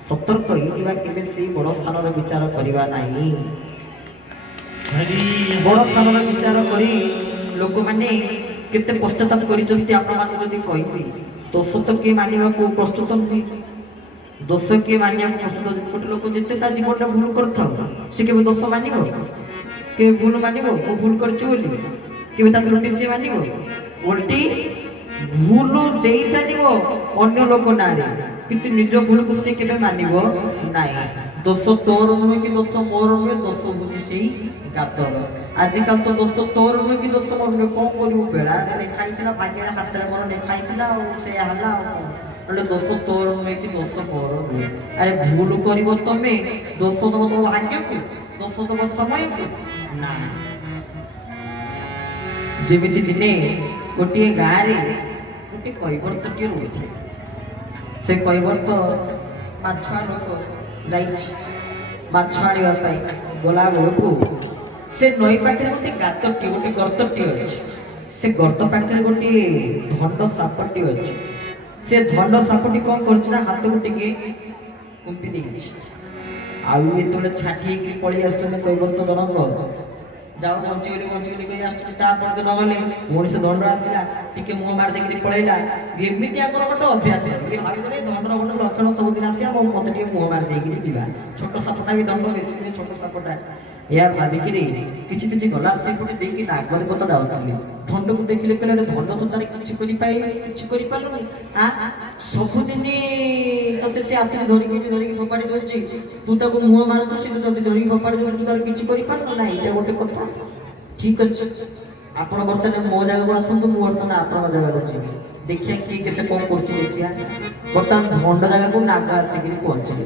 ସତର୍କ ହେଇଯିବା, କେବେ ସେଇ ବଡ଼ ସ୍ଥାନର ବିଚାର କରିବା ନାହିଁ। ବଡ଼ ସ୍ଥାନର ବିଚାର କରି ଲୋକମାନେ କେତେ ପଶ୍ଚାତାପ କରିଛନ୍ତି ଆପଣମାନଙ୍କୁ ଯଦି କହିବି। ଦୋଷ ତ କିଏ ମାନିବାକୁ ପ୍ରସ୍ତୁତ ନୁହେଁ, ଦୋଷ କିଏ ମାନିବାକୁ ପ୍ରସ୍ତୁତ? ଗୋଟେ ଲୋକ ଯେତେ ତା ଜୀବନରେ ଭୁଲ କରିଥାଉ ସେ କେବେ ଦୋଷ ମାନିବ? କେବେ ଭୁଲ ମାନିବ? ମୁଁ ଭୁଲ କରିଛି ବୋଲି କେବେ ତା ତ୍ରୁଟି ସିଏ ମାନିବ? ଓଲଟି ଭୁଲ ଦେଇ ଚାଲିବ ଅନ୍ୟ ଲୋକ ନାଁରେ, କିନ୍ତୁ ନିଜ ଭୁଲକୁ ସେ କେବେ ମାନିବ ନାହିଁ। ଦୋଷ ତୋର ନୁହେଁ କି ଦୋଷ ମୋର ନୁହେଁ, ଦୋଷ ହଉଛି ସେଇ ଗାତର। ଆଜିକାଲି ତ ଦୋଷ ତୋର ନୁହେଁ କି ଦୋଷ ମୋର ନୁହେଁ। କଣ କରିବୁ? ବେଳାରେ ଲେଖା ହେଇଥିଲା, ଭାଗ୍ୟରେ ହାତରେ ମୋର ଲେଖା ହେଇଥିଲା, ଆଉ ସେଇଆ ହେଲା। ଆଉ ନହେଲେ ଦୋଷ ତୋର ନୁହେଁ କି ଦୋଷ ମୋର ନୁହେଁ। ଆରେ ଭୁଲ କରିବ ତମେ, ଦୋଷ ଦବ ତମ ଭାଗ୍ୟକୁ, ଦୋଷ ଦବ ସମୟକୁ ନା। ଯେମିତି ଦିନେ ଗୋଟିଏ ଗାଁରେ ଗୋଟେ କୈବର୍ତ୍ତଟିଏ ରହୁଥାଏ। ସେ କୈବର୍ତ୍ତ ମାଛ ଲୋକ ଯାଇଛି ମାଛ ଆଣିବା ପାଇଁ। ଗଲା ବେଳକୁ ସେ ନଈ ପାଖରେ ଗୋଟେ ଗାତଟିଏ, ଗୋଟେ ଗର୍ତ୍ତଟିଏ ଅଛି। ସେ ଗର୍ତ୍ତ ପାଖରେ ଗୋଟିଏ ଧଣ୍ଡ ସାପଟି ଅଛି। ସେ ଧଣ୍ଡ ସାପଟି କଣ କରୁଛି ନା ହାତକୁ ଟିକେ କୁମ୍ପି ଦେଇଛି। ଆଉ ଯେତେବେଳେ ଛାଟି ହେଇକି ପଳେଇ ଆସୁଛନ୍ତି କୈବର୍ତ୍ତ ଜଣକ, ଯାଉ ବଞ୍ଚିଗଲି ବଞ୍ଚିଗଲି କହି ଆସୁଛନ୍ତି। ତାପରେ ନ ଗଲେ ପୁଣି ସେ ଦଣ୍ଡ ଆସିଲା, ଟିକେ ମୁହଁ ମାରି ଦେଇକି ପଳେଇଲା। ଏମିତି ଆମର ଗୋଟେ ଅଭ୍ୟାସ, ଭାବିଗଲେ ଦଣ୍ଡର ଗୋଟେ ଲକ୍ଷଣ ସବୁଦିନ ଆସିବା, ମତେ ଟିକେ ମୁହଁ ମାରି ଦେଇକିରି ଯିବା। ଛୋଟ ସାପଟା ବି ଦଣ୍ଡ, ବେଶୀ ଛୋଟ ସାପଟା। ଏହା ଭାବିକିରି କିଛି କିଛି ଗଲା ସେପଟେ ଦେଇକି ନାଗଦେବତା ଯାଉଥିଲେ। ଧଣ୍ଡକୁ ଦେଖିଲେ କହିଲେ, ଧଣ୍ଡ ତ ତାର କିଛି କରିପାରିଲୁନି। ସବୁଦିନ ତତେ ସେ ଆସିକି ଧରିକି ଫୋପାଡ଼ି ଦଉଛି, ତୁ ତାକୁ ମୁହଁ ମାରୁଛୁ, ସେ ଯଦି ଧରିକି ଫୋପାଡ଼ି ଦଉଛି, ତୁ ତାର କିଛି କରିପାରିଲୁ ନା। ଏଇଟା ଗୋଟେ କଥା। ଠିକ ଅଛି, ଆପଣ ବର୍ତ୍ତମାନ ମୋ ଜାଗାକୁ ଆସନ୍ତୁ, ମୁଁ ବର୍ତ୍ତମାନ ଆପଣଙ୍କ ଜାଗାକୁ ଯିବି, ଦେଖିବା କିଏ କେତେ କଣ କରୁଛି ଦେଖିବା। ବର୍ତ୍ତମାନ ଧଣ୍ଡ ଜାଗାକୁ ନାଗ ଆସିକିରି ପହଞ୍ଚିଲେ।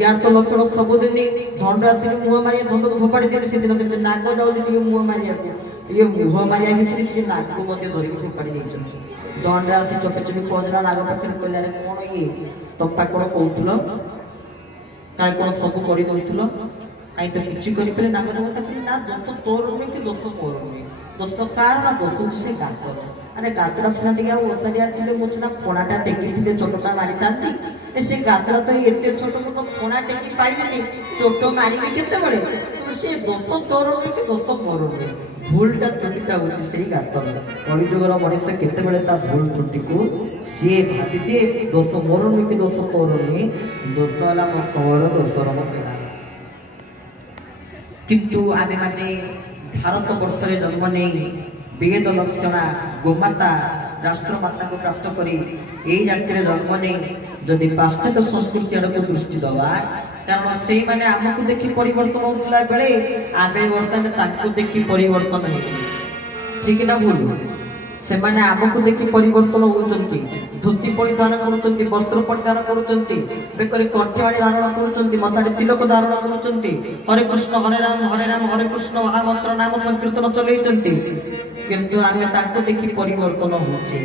ୟାର ତ ଲକ୍ଷଣ ସବୁଦିନ ଧଣ୍ଡ ଆସିକି ମୁହଁ ମାରି ଧଣ୍ଡକୁ ଫୋପାଡ଼ି ଦିଅନ୍ତି, ସେଦିନ ସେମିତି ନାଗ ଯାଉଛି ଟିକେ ମୁହଁ ମାରିବାକୁ, ଇଏ ମୁହଁ ମାରିବା ଭିତରେ ସେ ନାଗକୁ ମଧ୍ୟ ଧରିକି ଫୋପାଡ଼ି ଦେଇଛନ୍ତି। ଧଣ୍ଡ ଆସି ଚପି ଚପି ପହଞ୍ଚିଲା ନାଗ ପାଖରେ, କହିଲା ଆରେ କଣ ଇଏ ତପା କଣ କହୁଥିଲ, କାଳେ କଣ ସବୁ କରିଦଉଥିଲ, କାହିଁ ତ କିଛି କରିପାରିଲେ। ନାଗ ଦେବତା କହିଲେ ନା ଦୋଷ ତୋର ନୁହେଁ କି ଦୋଷ ମୋର ନୁହେଁ, ଦୋଷ କାର ନା ଦୋଷ ହଉଛି ସେ ଗାତର। ଆରେ ଗାତରା ସିନା ଟିକେ ଆଉ ଓସାରିଆ ଥିଲେ ମୁଁ ସିନା ପଣାଟା ଟେକିଥିଲେ ଚୋଟଟା ମାରିଥାନ୍ତି, ସେ ଗାତରା ତ ଏତେ ଛୋଟ ମୁଁ ତ ପଣା ଟେକି ପାରିବିନି, ଚୋଟ ମାରିବି କେତେବେଳେ। ସେ ଦୋଷ ତୋର ନୁହେଁ କି ଦୋଷ ମୋର ନୁହେଁ, ଭୁଲଟା ତ୍ରୁଟିଟା ହଉଛି ସେଇ ଗାତର। କଳିଯୁଗର ମଣିଷ କେତେବେଳେ ତା ଭୁଲ ତ୍ରୁଟିକୁ ସିଏ ଭାବିଦିଏ ଦୋଷ ମୋର ନୁହେଁ କି ଦୋଷ ତୋର ନୁହେଁ, ଦୋଷ ହେଲା ମୋ ସମୟର ଦୋଷର ମୋ ପିଲା। କିନ୍ତୁ ଆମେ ମାନେ ଭାରତ ବର୍ଷରେ ଜନ୍ମ ନେଇ ବେଦ ଲକ୍ଷଣା ଗୋମାତା ରାଷ୍ଟ୍ରମାତାକୁ ପ୍ରାପ୍ତ କରି ଏଇ ଜାତିରେ ଜନ୍ମ ନେଇ ଯଦି ପାଶ୍ଚାତ୍ୟ ସଂସ୍କୃତି ଆଡ଼କୁ ଦୃଷ୍ଟି ଦେବା, କାରଣ ସେଇମାନେ ଆମକୁ ଦେଖି ପରିବର୍ତ୍ତନ ହେଉଥିଲା ବେଳେ ଆମେ ବର୍ତ୍ତମାନ ତାଙ୍କୁ ଦେଖି ପରିବର୍ତ୍ତନ ହେବୁ। ଠିକ ନା ଭୁଲ? ସେମାନେ ଆମକୁ ଦେଖି ପରିବର୍ତ୍ତନ ହେଉଛନ୍ତି, ଧୋତି ପରିଧାନ କରୁଛନ୍ତି, ବସ୍ତ୍ର ପରିଧାନ କରୁଛନ୍ତି, ବେକରେ କଣ୍ଠିବାଣୀ ଧାରଣ କରୁଛନ୍ତି, ମଥାରେ ତିଲକ ଧାରଣ କରୁଛନ୍ତି, ହରେ କୃଷ୍ଣ ହରେ ରାମ ହରେ କୃଷ୍ଣ ମହାମନ୍ତ୍ର ନାମ ସଂକୀର୍ତ୍ତନ ଚଲେଇଛନ୍ତି। କିନ୍ତୁ ଆମେ ତାଙ୍କୁ ଦେଖି ପରିବର୍ତ୍ତନ ହଉଛେ।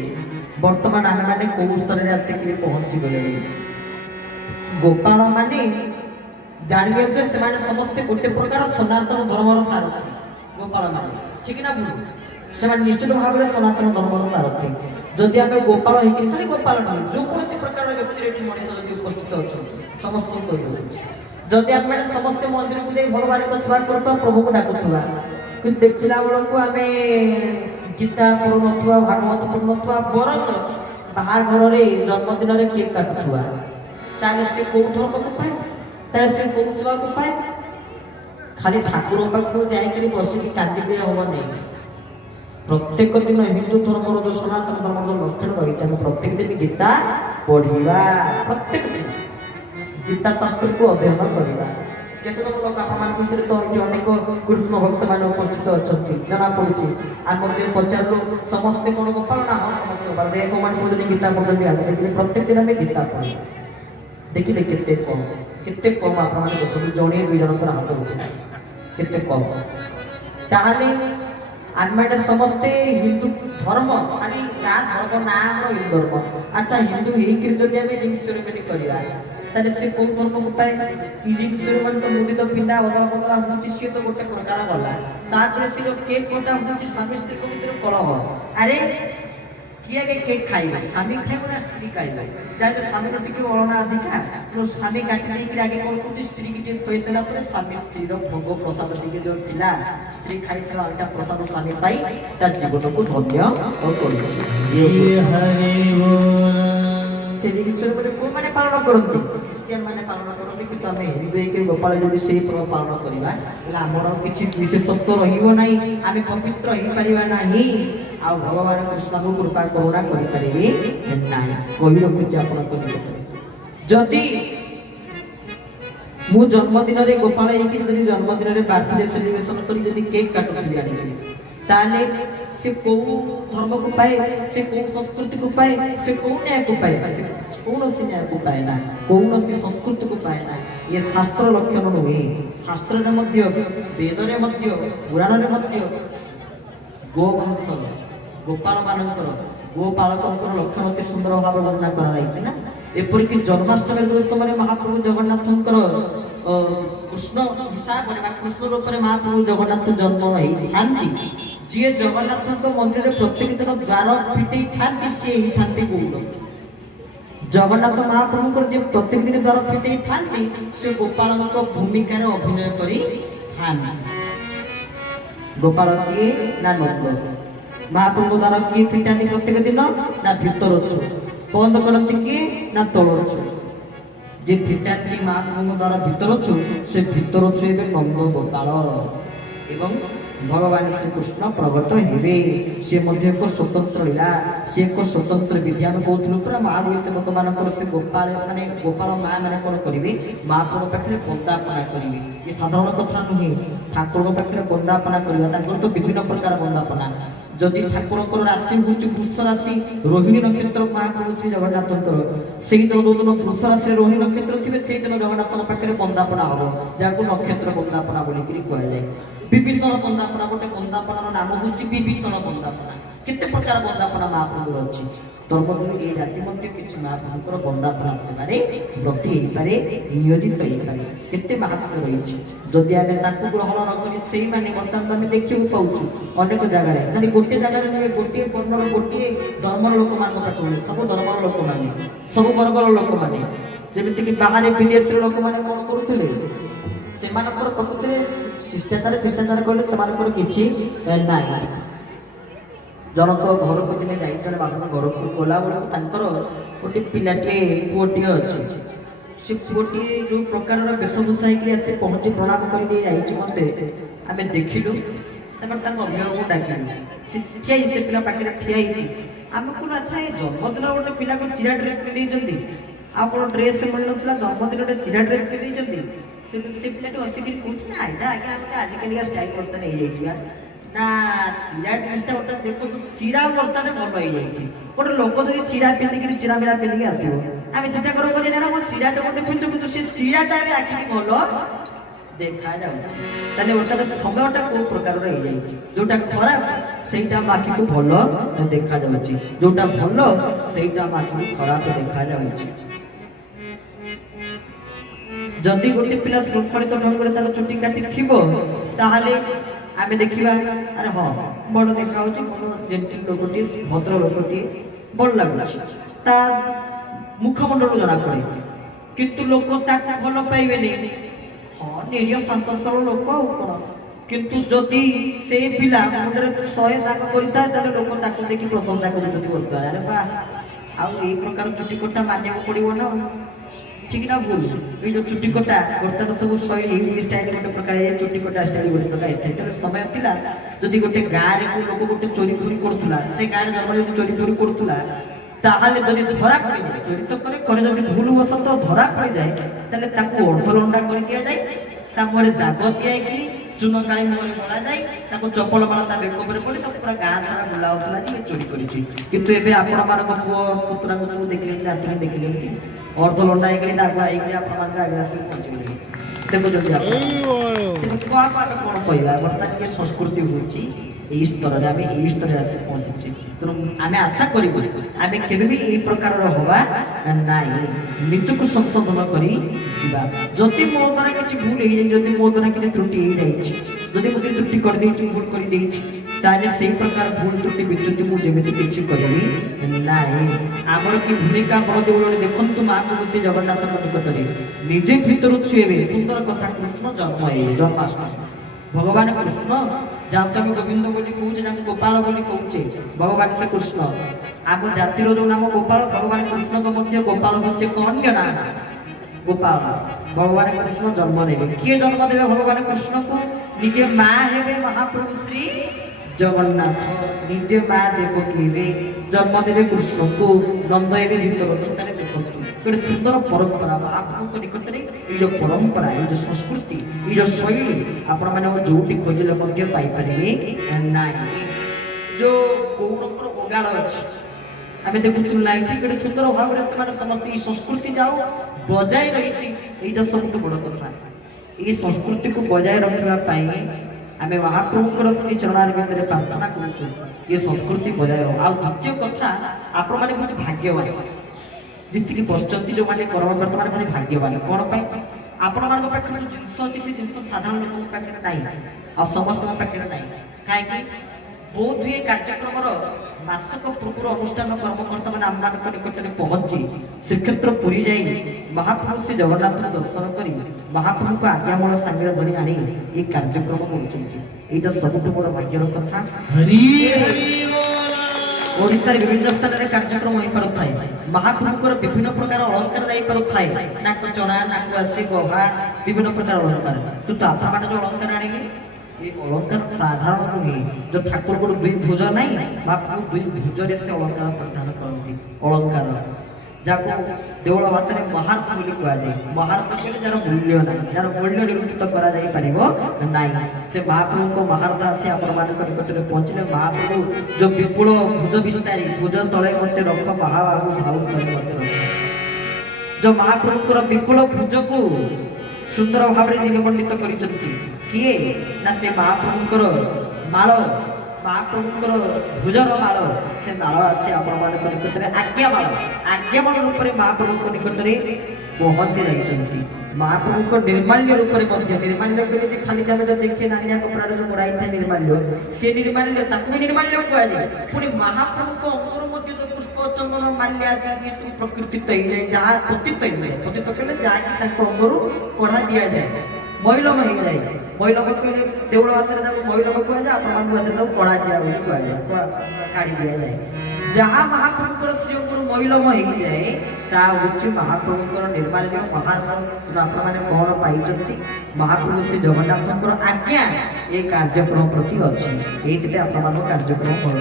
ବର୍ତ୍ତମାନ ଆମେ ମାନେ କୋଉ ସ୍ତରରେ ଆସିକି ପହଞ୍ଚି ଗଲେଣି? ଗୋପାଳ ମାନେ ଜାଣିବେ ଯେ ସେମାନେ ସମସ୍ତେ ଗୋଟେ ପ୍ରକାର ସନାତନ ଧର୍ମର ସାରଥୀ। ଗୋପାଳ ମାନେ ଠିକ ନା ଭୁଲ? ସେମାନେ ନିଶ୍ଚିତ ଭାବରେ ସନାତନ ଧର୍ମର ସାରଥୀ। ଯଦି ଆମେ ଗୋପାଳ ହେଇକି ଖାଲି ଗୋପାଳ ନୁହେଁ, ଯେକୌଣସି ପ୍ରକାରର ବ୍ୟକ୍ତି ଏଠି ମଣିଷ ଯଦି ଉପସ୍ଥିତ ଅଛନ୍ତି ସମସ୍ତଙ୍କୁ କହିଦେଉଛି, ଯଦି ଆମେ ସମସ୍ତେ ମନ୍ଦିରକୁ ଯାଇ ଭଗବାନଙ୍କ ସେବା କରୁଥିବା, ପ୍ରଭୁକୁ ଡାକୁଥିବା, କିନ୍ତୁ ଦେଖିଲା ବେଳକୁ ଆମେ ଗୀତା ପଢୁନଥିବା, ଭାଗବତ ପଢୁନଥିବା, ବରଂ ବାହାଘରରେ ଜନ୍ମଦିନରେ କେକ୍ କାଟୁଥିବା, ତାହେଲେ ସେ କୋଉ ଧର୍ମକୁ ପାଏ? ତାହେଲେ ସେ କୋଉ ସେବାକୁ ପାଏ? ଖାଲି ଠାକୁର ପାଖକୁ ଯାଇକିରି ବସିକି କାନ୍ଦିଲେ ହବନି। ପ୍ରତ୍ୟେକ ଦିନ ହିନ୍ଦୁ ଧର୍ମର ଯୋଉ ସନାତନ ଧର୍ମର ଯୋଉ ଲକ୍ଷଣ ରହିଛି, ଆମେ ପ୍ରତ୍ୟେକ ଦିନ ଗୀତା ପଢିବା, ପ୍ରତ୍ୟେକ ଦିନ ଗୀତା ଶାସ୍ତ୍ରକୁ ଅଧ୍ୟୟନ କରିବା। କେତେ ଲୋକ ଆପଣମାନଙ୍କ ଭିତରେ ତ ଏଠି ଅନେକ କୃଷ୍ଣ ଭକ୍ତ ମାନେ ଉପସ୍ଥିତ ଅଛନ୍ତି, ଜଣା ପଡୁଛି। ଆମେ ମଧ୍ୟ ପଚାରୁଛୁ ସମସ୍ତେ କଣ ଗୋପାଳ? ନା ହଁ ସମସ୍ତେ ଗୋପାଳ। ଦେଖ ମାନେ ସବୁଦିନ ଗୀତା ପଢୁଛନ୍ତି, ଆମେ ଦେଖିଲେ ପ୍ରତ୍ୟେକ ଦିନ ଆମେ ଗୀତା ପଢୁ। ଦେଖିଲେ କେତେ କମ ଆପଣମାନେ ଦେଖନ୍ତୁ, ଜଣେ ଦୁଇ ଜଣଙ୍କର ହାତ ଉଠୁନାହିଁ, କେତେ କମ। ତାହେଲେ ଆମେ ସମସ୍ତେ ହିନ୍ଦୁ ଧର୍ମ, ଆରେ ଗାଁ ଧର୍ମ ନା ଆମର ହିନ୍ଦୁ ଧର୍ମ। ଆଚ୍ଛା, ହିନ୍ଦୁ ହେଇକିରି ଯଦି ଆମେ ରିଙ୍ଗ ସେରିମନି କରିବା, ତାହେଲେ ସେ କୋଉ ଧର୍ମକୁ ପାଏ? ରିଙ୍ଗ ସେରିମନି ତ ମୁଦି ତ ପିନ୍ଧା ବଦଳ ବଦଳ ହଉଛି, ସିଏ ତ ଗୋଟେ ପ୍ରକାର ଗଲା। ତାପରେ ସେ ଯୋଉ କେକ୍ କଟା ହଉଛି ସ୍ୱାମୀ ସ୍ତ୍ରୀଙ୍କ ଭିତରେ କଳହ। ଆରେ କିଏ ଆଗେ କେକ୍ ଖାଇବେ? ସ୍ୱାମୀ ଖାଇବ ନା ସ୍ତ୍ରୀ ଖାଇବେ? ଯାହାହେଲେ ସ୍ୱାମୀର ଟିକେ ଅଳଣା ଅଧିକା, ସ୍ୱାମୀ କାଟି ଦେଇକିରି ଆଗେ କଣ କରୁଛି, ସ୍ତ୍ରୀ କି ଟିକେ ଖୁଆଇ ସାରିଲା ପରେ ସ୍ୱାମୀ ସ୍ତ୍ରୀର ଭୋଗ ପ୍ରସାଦ ଟିକେ ଯୋଉ ଥିଲା, ସ୍ତ୍ରୀ ଖାଇଥିବା ଅଲଗା ପ୍ରସାଦ ସ୍ୱାମୀ ପାଇ ତା ଜୀବନକୁ ଧନ୍ୟ କରୁଛି। ସେ ଈଶ୍ୱର ମାନେ କୋଉମାନେ ପାଳନ କରନ୍ତି? ଖ୍ରୀଷ୍ଟିଆନ ମାନେ ପାଳନ କରନ୍ତି। କିନ୍ତୁ ଆମେ ହିନ୍ଦୁ ହେଇକି ଗୋପାଳ ଯଦି ସେଇ ପର୍ବ ପାଳନ କରିବା, ତାହେଲେ ଆମର କିଛି ବିଶେଷତ୍ୱ ରହିବ ନାହିଁ, ଆମେ ପବିତ୍ର ହେଇପାରିବା ନାହିଁ, ଆଉ ଭଗବାନ କୃଷ୍ଣଙ୍କୁ କୃପା କରୁଣା କରିପାରିବେ ନାହିଁ। କହି ରଖୁଛି ଆପଣଙ୍କ ନିକଟରେ, ଯଦି ମୁଁ ଜନ୍ମଦିନରେ ଗୋପାଳ ହେଇକି ଯଦି ଜନ୍ମଦିନରେ ବାର୍ଥଡେ ସେଲିବ୍ରେସନ କରି ଯଦି କେକ୍ କାଟୁଥିଲି ଆଣିକିରି, ତାହେଲେ ସେ କୋଉ ଧର୍ମକୁ ପାଏ? ସେ କୋଉ ସଂସ୍କୃତିକୁ ପାଏ? ସେ କୋଉ ନ୍ୟାୟକୁ ପାଏ? କୌଣସି ନ୍ୟାୟକୁ ପାଏ ନା, କୌଣସି ସଂସ୍କୃତିକୁ ପାଏ ନା। ଇଏ ଶାସ୍ତ୍ର ଲକ୍ଷଣ ନୁହେଁ। ଶାସ୍ତ୍ରରେ ମଧ୍ୟ, ବେଦରେ ମଧ୍ୟ, ପୁରାଣରେ ମଧ୍ୟ ଗୋବଂଶ ଗୋପାଳ ମାନଙ୍କର, ଗୋପାଳକଙ୍କର ଲକ୍ଷଣ ଅତି ସୁନ୍ଦର ଭାବରେ ବର୍ଣ୍ଣନା କରାଯାଇଛି ନା। ଏପରିକି ଜନ୍ମାଷ୍ଟମୀ ସମୟରେ ମହାପ୍ରଭୁ ଜଗନ୍ନାଥଙ୍କର କୃଷ୍ଣ ହିସାବରେ ବା କୃଷ୍ଣ ରୂପରେ ମହାପ୍ରଭୁ ଜଗନ୍ନାଥ ଜନ୍ମ ହେଇଥାନ୍ତି। ଯିଏ ଜଗନ୍ନାଥଙ୍କ ମନ୍ଦିରରେ ପ୍ରତ୍ୟେକ ଦିନ ଦ୍ୱାର ଫିଟେଇଥାନ୍ତି, ସିଏ ହେଇଥାନ୍ତି ଗୌଡ଼। ଜଗନ୍ନାଥ ମହାପ୍ରଭୁଙ୍କର ଯିଏ ପ୍ରତ୍ୟେକ ଦିନ ଦ୍ୱାର ଫିଟେଇଥାନ୍ତି, ସେ ଗୋପାଳଙ୍କ ଭୂମିକାରେ ଅଭିନୟ କରିଥାନ୍ତି। ଗୋପାଳ କିଏ? ନା ନନ୍ଦ। ମହାପ୍ରଭୁ ଦ୍ୱାର କିଏ ଫିଟାନ୍ତି ପ୍ରତ୍ୟେକ ଦିନ? ନା ଭିତର ଅଛୁ। ବନ୍ଦ କରନ୍ତି କିଏ? ନା ତଳ ଅଛୁ। ଯେ ଫିଟାନ୍ତି ମହାପ୍ରଭୁଙ୍କ ଦ୍ୱାର ଭିତର ଅଛୁ, ସେ ଭିତର ଅଛୁ ଏବେ ନନ୍ଦ ଗୋପାଳ। ଏବଂ ଭଗବାନ ଶ୍ରୀକୃଷ୍ଣ ପ୍ରଗଟ ହେବେ। ସେ ମଧ୍ୟ ଏକ ସ୍ୱତନ୍ତ୍ର ଲୀଳା, ସେ ଏକ ସ୍ୱତନ୍ତ୍ର ବିଧି। ଆମେ କହୁଥିଲୁ ପୁରା ମହାବଳି ସେବକମାନଙ୍କର ସେ ଗୋପାଳ ମାନେ ଗୋପାଳ ମା ମାନେ କଣ କରିବେ? ମହାପ୍ରଭୁ ପାଖରେ ବନ୍ଦାପନା କରିବେ। ଏ ସାଧାରଣ କଥା ନୁହେଁ। ଠାକୁରଙ୍କ ପାଖରେ ବନ୍ଦାପନା କରିବା, ତାଙ୍କର ତ ବିଭିନ୍ନ ପ୍ରକାର ବନ୍ଦାପନା। ଯଦି ଠାକୁରଙ୍କର ରାଶି ହେଉଛି ବୃଷ ରାଶି, ରୋହିଣୀ ନକ୍ଷତ୍ର ମହାପ୍ରଭୁ ଶ୍ରୀ ଜଗନ୍ନାଥଙ୍କର, ସେଇଦିନ ଯୋଉଦିନ ବୃଷ ରାଶିରେ ରୋହିଣୀ ନକ୍ଷତ୍ର ଥିବେ ସେଇଦିନ ଜଗନ୍ନାଥଙ୍କ ପାଖରେ ବନ୍ଦାପନା ହବ, ଯାହାକୁ ନକ୍ଷତ୍ର ବନ୍ଦାପନା ବୋଲିକିରି କୁହାଯାଏ। ବିଭୀଷଣ ବନ୍ଦାପନା, ଗୋଟେ ବନ୍ଦାପନାର ନାମ ହେଉଛି ବିଭୀଷଣ ବନ୍ଦାପନା। କେତେ ପ୍ରକାର ବନ୍ଦାପନା ମହାପ୍ରଭୁର ଅଛି। ତନ୍ମଧ୍ୟରୁ ଏଇ ରାତି ମଧ୍ୟ କିଛି ମହାପ୍ରଭୁଙ୍କର ବନ୍ଦାପନା ସେବାରେ ବ୍ରତୀ ହେଇପାରେ, ନିୟୋଜିତ ହେଇପାରେ। କେତେ ମାହାତ୍ମ୍ୟ ରହିଛି। ଯଦି ଆମେ ତାକୁ ଗ୍ରହଣ ନ କରି ସେଇମାନେ ବର୍ତ୍ତମାନ ଆମେ ଦେଖିବାକୁ ପାଉଛୁ ଅନେକ ଜାଗାରେ, ଖାଲି ଗୋଟିଏ ଜାଗାରେ ନୁହେଁ, ଗୋଟିଏ ବର୍ଣ୍ଣର ଗୋଟିଏ ଧର୍ମର ଲୋକମାନଙ୍କ ପାଖକୁ ନୁହେଁ, ସବୁ ଧର୍ମର ଲୋକମାନେ, ସବୁ ବର୍ଗର ଲୋକମାନେ, ଯେମିତିକି ବାହାରେ ବିଦେଶର ଲୋକମାନେ କଣ କରୁଥିଲେ, ସେମାନଙ୍କର ପ୍ରକୃତିରେ ଶିଷ୍ଟାଚାର ଖ୍ରୀଷ୍ଟାଚାର କହିଲେ ସେମାନଙ୍କର କିଛି ନାହିଁ। ଜଣଙ୍କ ଘରକୁ ଦିନେ ଯାଇଥିଲେ, ବାପାଙ୍କ ଘରକୁ ଗଲାବେଳକୁ ତାଙ୍କର ଗୋଟେ ପିଲାଟିଏ ପୁଅଟିଏ ଅଛି। ସେ ପୁଅଟିଏ ଯୋଉ ପ୍ରକାରର ବେଶଭୂଷା ହେଇକି ଆସି ପହଞ୍ଚି ପ୍ରଣାମ କରିଦେଇ ଯାଇଛି ମତେ, ଆମେ ଦେଖିଲୁ। ତାପରେ ତାଙ୍କ ଅଭିଭାବକକୁ ଡାକିଲୁ, ସେ ଠିଆ ହେଇଛି, ସେ ପିଲା ପାଖରେ ଠିଆ ହେଇଛି। ଆମେ କହିଲୁ ଆଚ୍ଛା ଏ ଜନ୍ମଦିନ ଗୋଟେ ପିଲାକୁ ଚିରା ଡ୍ରେସ୍ ପିନ୍ଧେଇଛନ୍ତି, ଆଉ କଣ ଡ୍ରେସ୍ ମିଳିନଥିଲା, ଜନ୍ମଦିନ ଗୋଟେ ଚିରା ଡ୍ରେସ୍ ପିନ୍ଧେଇଛନ୍ତି। ସେ ପିଲାଟି ହସିକିରି କହୁଛି ନା ଏଇଟା ଆଜ୍ଞା ଆମେ ଆଜିକାଲିକା ଷ୍ଟାଇଲ ବର୍ତ୍ତମାନ ହେଇଯାଇଛି ବା ନା, ଚିରା ଡ୍ରେସ୍ଟା ବର୍ତ୍ତମାନ ଦେଖନ୍ତୁ, ଚିରା ବର୍ତ୍ତମାନ ଭଲ ହେଇଯାଇଛି। ଗୋଟେ ଲୋକ ଯଦି ଚିରା ପିନ୍ଧିକିରି ଚିରା ମିରା ପିନ୍ଧିକି ଆସିବ, ଆମେ ଚିନ୍ତା କରୁ କରି ନା ମୋ ଚିରାଟା ଗୋଟେ ପିନ୍ଧୁ, କିନ୍ତୁ ସେ ଚିରାଟା ବି ଆଖିକି ଭଲ ଦେଖାଯାଉଛି। ତାହେଲେ ବର୍ତ୍ତମାନ ସମୟଟା କୋଉ ପ୍ରକାରର ହେଇଯାଇଛି, ଯୋଉଟା ଖରାପ ସେଇଟା ଆମ ଆଖିକୁ ଭଲ ଦେଖାଯାଉଛି, ଯୋଉଟା ଭଲ ସେଇଟା ଆମ ଆଖିକୁ ଖରାପ ଦେଖାଯାଉଛି। ଯଦି ଗୋଟେ ପିଲା ଶୃଙ୍ଖଳିତ ଢଙ୍ଗରେ ତାର ଚୁଟି କାଟିଥିବ, ତାହେଲେ ଆମେ ଦେଖିବା ଆରେ ହଁ ବଡ ଦେଖାଯାଉଛି, ଭଲ ଜେଣ୍ଟିଲ ଲୋକଟିଏ, ଭଦ୍ର ଲୋକଟିଏ, ଭଲ ଲାଗୁଛି, ତା ମୁଖମଣ୍ଡଳରୁ ଜଣା ପଡେ। କିନ୍ତୁ ଲୋକ ତାକୁ ଭଲ ପାଇବେନି, ହଁ ନିରୀହ ଶାନ୍ତ ସରଳ ଲୋକ ଆଉ କଣ। କିନ୍ତୁ ଯଦି ସେ ପିଲା ମୁଣ୍ଡରେ 100 ଦାଗ କରିଥାଏ, ତାହେଲେ ଲୋକ ତାକୁ ଦେଖି ପ୍ରଶଂସା କରୁଛନ୍ତି ବର୍ତ୍ତମାନ, ଆରେ ବା ଆଉ ଏଇ ପ୍ରକାର ଚୁଟି କଟା ମାନିବାକୁ ପଡିବ ନା, ঠিক না ভুল? এই যে চুটি কটা বর্তমান সবু শৈলী এই স্টাইল গোটে প্রকার, এই চুটি কটা স্টাইল গোটে প্রকার। সেতবে সময় ଥିଲା যদি গোটে গাঁরে কোন লোক গোটে চোরি চুরি করুলা, সে গাঁরে জন্ম যদি চোরি চুরি করুলা, তাহলে যদি ধরা পড়ে যায়, চোরি তো করে করে যদি ভুল বশত ধরা পড়ে যায়, তাহলে তাকে অর্ধলন্ডা করে দিয়া যায়, তারপরে দাগ দিয়াকি চুন কাଳି মুহଁରେ ବୋଳା ଯାଇ, ତାକୁ ଚପଲ ମାଳ ତା ବେକ ଉପରେ ପଡି ତାକୁ ପୁରା ଗାଁ ସାରା ବୁଲାଉଥିଲା ଯେ ଚୋରି କରିଛି। କିନ୍ତୁ ଏବେ ଆପଣମାନଙ୍କ ପୁଅ ପୁତୁରାଙ୍କୁ ସବୁ ଦେଖିଲେନି, ରାତିକି ଦେଖିଲେନି, ଅର୍ଦ୍ଧଲଣ୍ଡା ହେଇକି ଦାଗୁଆ ହେଇକି ଆପଣମାନଙ୍କ ଆଗରେ ଆସିକି ପହଞ୍ଚିଗଲେଣି। ଦେଖୁଛନ୍ତି ଆପଣ, ଆମେ କଣ କହିବା, ବର୍ତ୍ତମାନ ଏ ସଂସ୍କୃତି ହଉଛି এই স্তରରେ, ଆମେ এই ସ୍ତରରେ ଆସି ପହଞ୍ଚିଛେ। ତେଣୁ ଆମେ ଆଶା କରିବୁ ଆମେ କେବେ ବି ଏଇ ପ୍ରକାରର ହବା ନାହିଁ, ନିଜକୁ ସଂଶୋଧନ କରି ଯିବା। ଯଦି ମୋ ଦ୍ୱାରା କିଛି ଭୁଲ ହେଇଯାଇଛି, ଯଦି ମୋ ଦ୍ୱାରା କିଛି ତ୍ରୁଟି ହେଇଯାଇଛି, ଯଦି ମୁଁ କିଛି ତ୍ରୁଟି କରିଦେଇଛି, ଭୁଲ କରିଦେଇଛି, ତାହେଲେ ସେଇ ପ୍ରକାର ଭୁଲ ତ୍ରୁଟି ବିଚ୍ୟୁତି ମୁଁ ଯେମିତି କିଛି କରିବି ନାହିଁ। ଆମର କି ଭୂମିକା ବଳଦେଉଳରେ ଦେଖନ୍ତୁ, ମହାପ୍ରଭୁ ଶ୍ରୀ ଜଗନ୍ନାଥଙ୍କ ନିକଟରେ ନିଜେ ଭିତରୁ ଛୁଇଁବେ। ସୁନ୍ଦର କଥା, କୃଷ୍ଣ ଜନ୍ମ ହେଇବେ, ଜନ୍ମାଷ୍ଟମୀ ভগবান কৃষ্ণ, যাকে আমি গোবিন্দ বলি কହୁଛେ, যাকে গোপাଳ ବୋଲି କହୁଛେ, ভগবান শ্রী কৃষ্ণ। ଆମ ଜାତିର ଯୋଉ ନାମ ଗୋପାଳ, ଭଗବାନ କୃଷ୍ଣଙ୍କ ମଧ୍ୟ ଗୋପାଳ ହচ্ছে କନ୍ୟ ନା ଗୋପାଳ। ଭଗବାନ କୃଷ୍ଣ ଜନ୍ମ ନେବେ, କିଏ ଜନ୍ମ ଦେବେ ଭଗବାନ କୃଷ୍ଣକୁ? ନିଜେ ମା ହେବେ ମହାପ୍ରଭୁ ଶ୍ରୀ ଜଗନ୍ନାଥ, ନିଜେ ମା ଦେବକୀ ହେବେ, ଜନ୍ମ ଦେବେ କୃଷ୍ଣକୁ, ନନ୍ଦ ହେବେ ଭିତର। ତାହେଲେ ଦେଖନ୍ତୁ ଗୋଟେ ସୁନ୍ଦର ପରମ୍ପରା ଆପଣଙ୍କ ନିକଟରେ, ଏଇ ଯୋଉ ପରମ୍ପରା, ଏଇ ଯୋଉ ସଂସ୍କୃତି, ଏଇ ଯୋଉ ଶୈଳୀ ଆପଣମାନେ ଯୋଉଠି ଖୋଜିଲେ ମଧ୍ୟ ପାଇପାରିବେ ନାହିଁ। ଯୋଉ ଗୌରବର ଓଗାଳ ଅଛି, ଆମେ ଦେଖୁଥିଲୁ ନା, ଏଠି ଗୋଟେ ସୁନ୍ଦର ଭାବରେ ସେମାନେ ସମସ୍ତେ ଏଇ ସଂସ୍କୃତି ଯାଉ ବଜାୟ ରହିଛି, ଏଇଟା ସବୁଠୁ ବଡ଼ କଥା। ଏଇ ସଂସ୍କୃତିକୁ ବଜାୟ ରଖିବା ପାଇଁ ଆମେ ମହାପ୍ରଭୁଙ୍କର ଶ୍ରୀ ଚରଣାରବିନ୍ଦରେ ପ୍ରାର୍ଥନା କରୁଛୁ, ଏ ସଂସ୍କୃତି ବଜାୟ ରହୁ। ଆଉ ଦ୍ୱିତୀୟ କଥା, ଆପଣମାନେ ବହୁତ ଭାଗ୍ୟବାନ, ଯେତିକି ବସିଛନ୍ତି ଯୋଉମାନେ କର୍ମକର୍ତ୍ତା ମାନେ ଭାରି ଭାଗ୍ୟବାନ। କଣ ପାଇଁ? ଆପଣମାନଙ୍କ ପାଖରେ ଯୋଉ ଜିନିଷ ଅଛି, ସେ ଜିନିଷ ସାଧାରଣ ଲୋକଙ୍କ ପାଖରେ ନାହିଁ, ଆଉ ସମସ୍ତଙ୍କ ପାଖରେ ନାହିଁ। କାହିଁକି? ବହୁତ ହୁଏ କାର୍ଯ୍ୟକ୍ରମର ମାସକ ପୂର୍ବରୁ ଅନୁଷ୍ଠାନ କର୍ମକର୍ତ୍ତା ମାନେ ଆମମାନଙ୍କ ନିକଟରେ ପହଞ୍ଚି ଶ୍ରୀକ୍ଷେତ୍ର ପୁରୀ ଯାଇ ମହାପ୍ରଭୁ ଶ୍ରୀ ଜଗନ୍ନାଥଙ୍କୁ ଦର୍ଶନ କରି ମହାପ୍ରଭୁଙ୍କ ଆଜ୍ଞାମଳ ସାଙ୍ଗରେ ଧରି ଆଣି এই କାର୍ଯ୍ୟକ୍ରମ କରୁଛନ୍ତି। ଏଇଟା ସବୁଠୁ ବଡ଼ ଭାଗ୍ୟର କଥା। ଓଡ଼ିଶାରେ ବିଭିନ୍ନ ସ୍ଥାନରେ କାର୍ଯ୍ୟକ୍ରମ ହୋଇପାରୁଥାଏ, ମହାପ୍ରଭୁଙ୍କର ବିଭିନ୍ନ ପ୍ରକାର ଅଳଙ୍କାର ଯାଇପାରୁଥାଏ, ନାକ ଚଣା, ନାକ ଆସି, ଗଭା, ବିଭିନ୍ନ ପ୍ରକାର ଅଳଙ୍କାର। କିନ୍ତୁ ଆପଣମାନେ ଯୋଉ ଅଳଙ୍କାର ଆଣିଲେ, এই অলঙ্কার সাধারণ নুহে। যে ঠাকুরଙ୍କର ଦୁଇ ଭୁଜ ନାହିଁ, ମହାପ୍ରଭୁ ଦୁଇ ଭୁଜରେ ସେ ଅଳଙ୍କାର ପରିଧାନ କରନ୍ତି। অলঙ্କାର ଯାହାକୁ ଦେଉଳ ଭାଷାରେ ମହାର୍ଥ ବୋଲି କୁହାଯାଏ। ମହାର୍ଥ କହିଲେ ଯାହାର ମୂଲ୍ୟ ନାହିଁ, ଯାହାର ମୂଲ୍ୟ ନିରୂପିତ କରାଯାଇପାରିବ ନାହିଁ, ସେ ମହାପ୍ରଭୁଙ୍କ ମହାର୍ଥ ଆସି ଆପଣମାନଙ୍କ ନିକଟରେ ପହଞ୍ଚିଲେ ମହାପ୍ରଭୁ ଯୋଉ ବିପୁଳ ଭୁଜ ବିସ୍ତାରୀ, ଭୁଜ ତଳେ ମୋତେ ରଖ ମହାବାହୁ ଭାଉ ତଳେ ମୋତେ ରଖ। ଯୋଉ ମହାପ୍ରଭୁଙ୍କର ବିପୁଳ ଭୁଜକୁ ସୁନ୍ଦର ଭାବରେ ଦିନମଣ୍ଡିତ କରିଛନ୍ତି କିଏ ନା ସେ ମହାପ୍ରଭୁଙ୍କର ମାଳ, ମହାପ୍ରଭୁଙ୍କର ଭୁଜର ମାଳ, ସେ ମାଳ ଆସି ଆପଣମାନଙ୍କ ନିକଟରେ ଆଜ୍ଞାମାଳ ରୂପରେ ମହାପ୍ରଭୁଙ୍କ ନିକଟରେ ପହଞ୍ଚି ଯାଇଛନ୍ତି। ମହାପ୍ରଭୁଙ୍କ ନିର୍ମାଲ୍ୟ ରୂପରେ ମଧ୍ୟ, ନିର୍ମାଲ୍ୟ କହିଲେ ଯେ ଖାଲି ଆମେ ଯୋଉ ଦେଖେ ନାଲିଆ କପଡ଼ାରେ ଯୋଉ ମରା ହେଇଥାଏ ନିର୍ମାଲ୍ୟ, ସେ ନିର୍ମାଲ୍ୟ ତାକୁ ବି ନିର୍ମାଲ୍ୟ କୁହାଯାଏ। ପୁଣି ମହାପ୍ରଭୁଙ୍କ ଅଙ୍ଗର ମଧ୍ୟ ଯୋଉ ପୁଷ୍ପ ଚନ୍ଦନ ମାଲ୍ୟ ଆଦି ସବୁ ପ୍ରକୃତିତ ହେଇଯାଏ, ଯାହା ପତିତ ହେଇଯାଏ, ପତିତ କହିଲେ ଯାହାକି ତାଙ୍କ ଅଙ୍ଗରୁ କଢ଼ା ଦିଆଯାଏ, ମଇଲମ ହେଇଯାଏ। ମଇଲମ କହିଲେ ଦେଉଳ ଭାଷାରେ ତାକୁ ମଇଲମ କୁହାଯାଏ, ଆପଣମାନଙ୍କ ଭାଷାରେ ତାକୁ କଢ଼ା ଦିଆ ବୋଲି କୁହାଯାଏ, କାଢ଼ି ଦିଆଯାଏ। ଯାହା ମହାପ୍ରଭୁଙ୍କର ଶ୍ରୀଅଙ୍ଗରୁ ମଇଲମ ହେଇଯାଏ ତାହା ହେଉଛି ମହାପ୍ରଭୁଙ୍କର ନିର୍ମାଲ୍ୟ ମହାର୍ଥ। ଆପଣମାନେ କ'ଣ ପାଇଛନ୍ତି? ମହାପ୍ରଭୁ ଶ୍ରୀ ଜଗନ୍ନାଥଙ୍କର ଆଜ୍ଞା ଏ କାର୍ଯ୍ୟକ୍ରମ ପ୍ରତି ଅଛି, ଏଇଥିରେ ଆପଣମାନଙ୍କ କାର୍ଯ୍ୟକ୍ରମ ଭଲ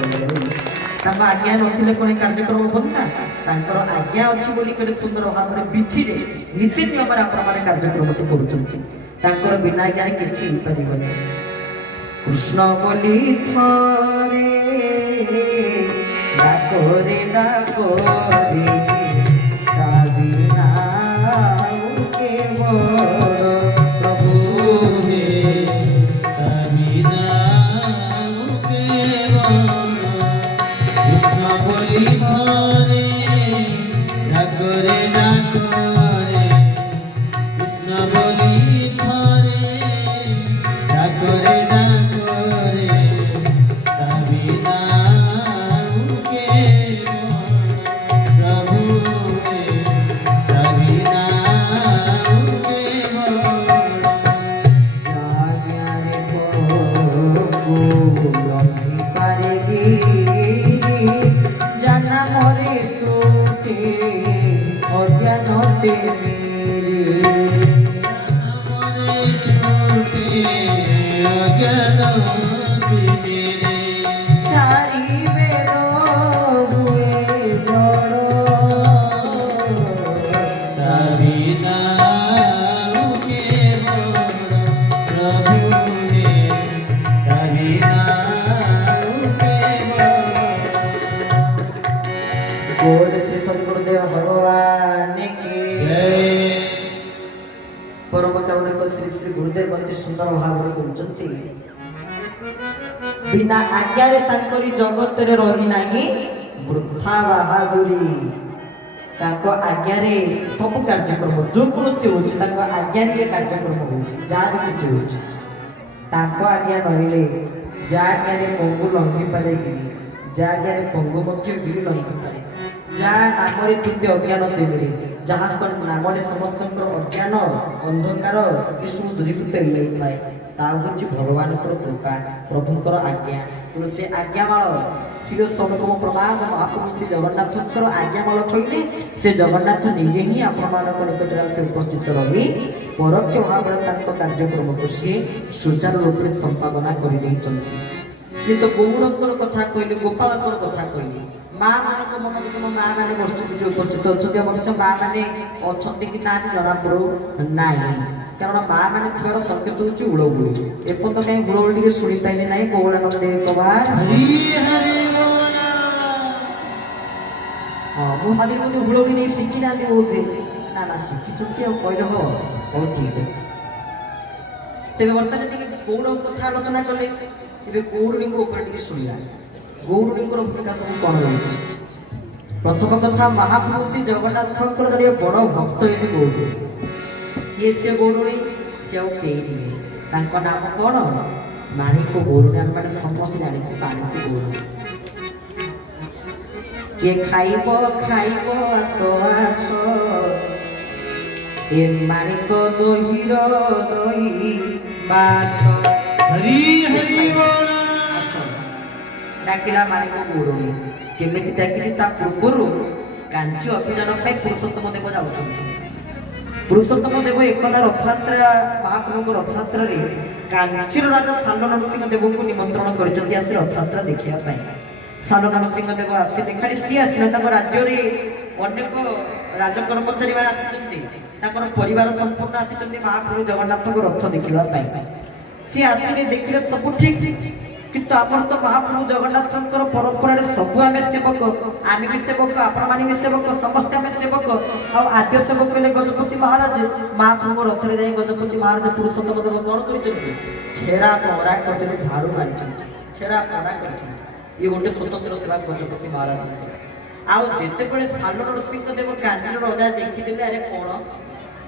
ତାଙ୍କ ଆଜ୍ଞା ନଥିଲେ କ'ଣ ଏ କାର୍ଯ୍ୟକ୍ରମ ହୁଅନ୍ତା? ତାଙ୍କର ଆଜ୍ଞା ଅଛି ବୋଲି କହିଲେ ସୁନ୍ଦର ଭାବରେ ବିଧିରେ ନୀତି ନିୟମରେ ଆପଣମାନେ କାର୍ଯ୍ୟକ୍ରମଟି କରୁଛନ୍ତି। ତାଙ୍କର ବିନା ଆଜ୍ଞାରେ କିଛି ହେଇପାରିବନି। କୃଷ୍ଣ ବୋଲି ଥରେ ডাকরে ডাকরে তা বিনা কে বড় প্রভু হে তাবিনা কে বড় কৃষ্ণ বলি ধরে ডাকরে ডাকরে কৃষ্ণ বলি ধরে ডাকরে ডাকরে তাবিনা ସୁନ୍ଦର ଭାବରେ କରୁଛନ୍ତି। ବିନା ଆଜ୍ଞାରେ ତାଙ୍କରି ଜଗତରେ ରହି ନାହିଁ ବୃଥା ବାହାଦୁରୀ। ତାଙ୍କ ଆଜ୍ଞାରେ ସବୁ କାର୍ଯ୍ୟକ୍ରମ ଯୋଉ କୌଣସି ହଉଛି ତାଙ୍କ ଆଜ୍ଞାରେ ଏ କାର୍ଯ୍ୟକ୍ରମ ହଉଛି, ଯାହା ବି କିଛି ହଉଛି ତାଙ୍କ ଆଜ୍ଞା ରହିଲେ ଯାହା ଆଜ୍ଞାରେ ପଙ୍ଗୁ ଲଙ୍ଘି ପାରେ ଗିରି, ଯାହା ଆଜ୍ଞାରେ ପଙ୍ଗୁ ମଧ୍ୟ ଗିରି ଲଙ୍ଘି ପାରେ। ଯାହା ନାମରେ ତୁତେ ଅଜ୍ଞାନ ଦେବିରେ, ଯାହାଙ୍କ ନାମରେ ସମସ୍ତଙ୍କର ଅଜ୍ଞାନ ଅନ୍ଧକାର ଏସବୁ ଦୂରୀଭୂତ ହେଇଯାଇଥାଏ, ତାହା ହେଉଛି ଭଗବାନଙ୍କର କୃପା, ପ୍ରଭୁଙ୍କର ଆଜ୍ଞା। ତେଣୁ ସେ ଆଜ୍ଞାମାଳ ଶିର ସଙ୍ଗମ ପ୍ରମାଦ ମହାପ୍ରଭୁ ଶ୍ରୀ ଜଗନ୍ନାଥଙ୍କର ଆଜ୍ଞାମାଳ କହିଲେ ସେ ଜଗନ୍ନାଥ ନିଜେ ହିଁ ଆପଣମାନଙ୍କ ନିକଟରେ ଆସି ଉପସ୍ଥିତ ରହି ପରୋକ୍ଷ ଭାବରେ ତାଙ୍କ କାର୍ଯ୍ୟକ୍ରମକୁ ସିଏ ସୁଚାରୁ ରୂପେ ସମ୍ପାଦନା କରିଦେଇଛନ୍ତି। ଇଏ ତ ଗୌଡ଼ଙ୍କର କଥା କହିଲେ, ଗୋପାଳଙ୍କର କଥା କହିଲେ, ମା ମାନଙ୍କ ମନରେ ମୋ ମା ମାନେ ଉପସ୍ଥିତ ଅଛନ୍ତି। ଅବଶ୍ୟ ମା ମାନେ ଅଛନ୍ତି କି ନାହାନ୍ତି ଜଣାପଡ଼ୁ ନାହିଁ, କାରଣ ମା ମାନେ ଥିବାର ସଂକେତ ହେଉଛି ହୁଳହୁଳି। ଏପର୍ଯ୍ୟନ୍ତ କାହିଁ ହୁଳହୁଳି ଟିକେ ଶୁଣିପାରିଲେ ନାହିଁ। ଗୌଡ଼ଙ୍କ ଦେବ କୁମାର ହଁ, ମୁଁ ଭାବିଲି ବୋଧେ ହୁଳହୁଳି ନେଇ ଶିଖିନାହାନ୍ତି ବୋଧେ। ନା ନା, ଶିଖିଛନ୍ତି ଆଉ କହିଲେ ହବ। ହଉ ଠିକ ଅଛି। ତେବେ ବର୍ତ୍ତମାନ ଟିକେ ଗୌଡ଼ଙ୍କ କଥା ଆଲୋଚନା କଲେ, ଏବେ ଗୌଡ଼ୁଣୀଙ୍କ ଉପରେ ଟିକେ ଶୁଣିବା। ଗୌଡ଼ୁଣୀଙ୍କର ଭୂମିକା ସବୁ କ'ଣ ରହୁଛି? ପ୍ରଥମ କଥା, ମହାପ୍ରଭୁ ଶ୍ରୀ ଜଗନ୍ନାଥଙ୍କର ଜଣେ ବଡ଼ ଭକ୍ତ ଏଠି ଗୌଡ଼ୁଣୀ। କିଏ ସେ ଗୌଡ଼ୁଣୀ? ସେ ଆଉ କେହି ନୁହେଁ, ତାଙ୍କ ନାମ କ'ଣ? ମାଣିକ ଗୌଡ଼ୁଣୀ। ଆମେ ସମସ୍ତେ ଜାଣିଛେ ମାଣିକ ଗୌଡ଼ୁଣୀ। କିଏ ଖାଇବ ଖାଇବ ଆସ ଆସ ଏ ମାଣିକ ଦହିର ଦହି ବାସ। ହରି ହରି ବୋଲ। ଡାକିଲା ମାଣିକ ଗୌଡ଼ୁଣୀ। କେମିତି ଡାକିଛି? ତା ପୂର୍ବରୁ କାଞ୍ଚି ଅଭିଯାନ ପାଇଁ ପୁରୁଷୋତ୍ତମ ଦେବ ଯାଉଛନ୍ତି। ପୁରୁଷୋତ୍ତମ ଦେବ ଏକଦା ରଥଯାତ୍ରା, ମହାପ୍ରଭୁଙ୍କ ରଥଯାତ୍ରାରେ କାଞ୍ଚିର ରାଜା ସାଲ ନରସିଂହ ଦେବଙ୍କୁ ନିମନ୍ତ୍ରଣ କରିଛନ୍ତି ଆସି ରଥଯାତ୍ରା ଦେଖିବା ପାଇଁ। ସାନ ନରସିଂହଦେବ ଆସିଲେ ଖାଲି ସିଏ ଆସିଲେ ତାଙ୍କ ରାଜ୍ୟରେ ଅନେକ ରାଜକର୍ମଚାରୀ ମାନେ ଆସିଛନ୍ତି ତାଙ୍କର ପରିବାର ସମ୍ପୂର୍ଣ୍ଣ ଆସିଛନ୍ତି ମହାପ୍ରଭୁ ଜଗନ୍ନାଥଙ୍କ ରଥ ଦେଖିବା ପାଇଁ ସିଏ ଆସିଲେ ଦେଖିଲେ ସବୁ ଠିକ କିନ୍ତୁ ଆମର ତ ମହାପ୍ରଭୁ ଜଗନ୍ନାଥଙ୍କର ପରମ୍ପରାରେ ସବୁ ଆମେ ସେବକ ଆମେ ବି ସେବକ ଆପଣମାନେ ବି ସେବକ ସମସ୍ତେ ଆମେ ସେବକ ଆଉ ଆଦ୍ୟ ସେବକ ହେଲେ ଗଜପତି ମହାରାଜ ମହାପ୍ରଭୁ ରଥରେ ଯାଇ ଗଜପତି ମହାରାଜ ପୁରୁଷୋତ୍ତମ ଦେବ କଣ କରିଛନ୍ତି ଛେରା ପହଁରା କରିଛନ୍ତି ଝାଡୁ ମାରିଛନ୍ତି ଛେରା ପହଁରା କରିଛନ୍ତି ଇଏ ଗୋଟେ ସ୍ୱତନ୍ତ୍ର ସେବା ଗଜପତି ମହାରାଜଙ୍କର ଆଉ ଯେତେବେଳେ ସାନ ନରସିଂହଦେବ କାଞ୍ଚିର ରଜା ଦେଖିଦେଲେ ଆରେ କଣ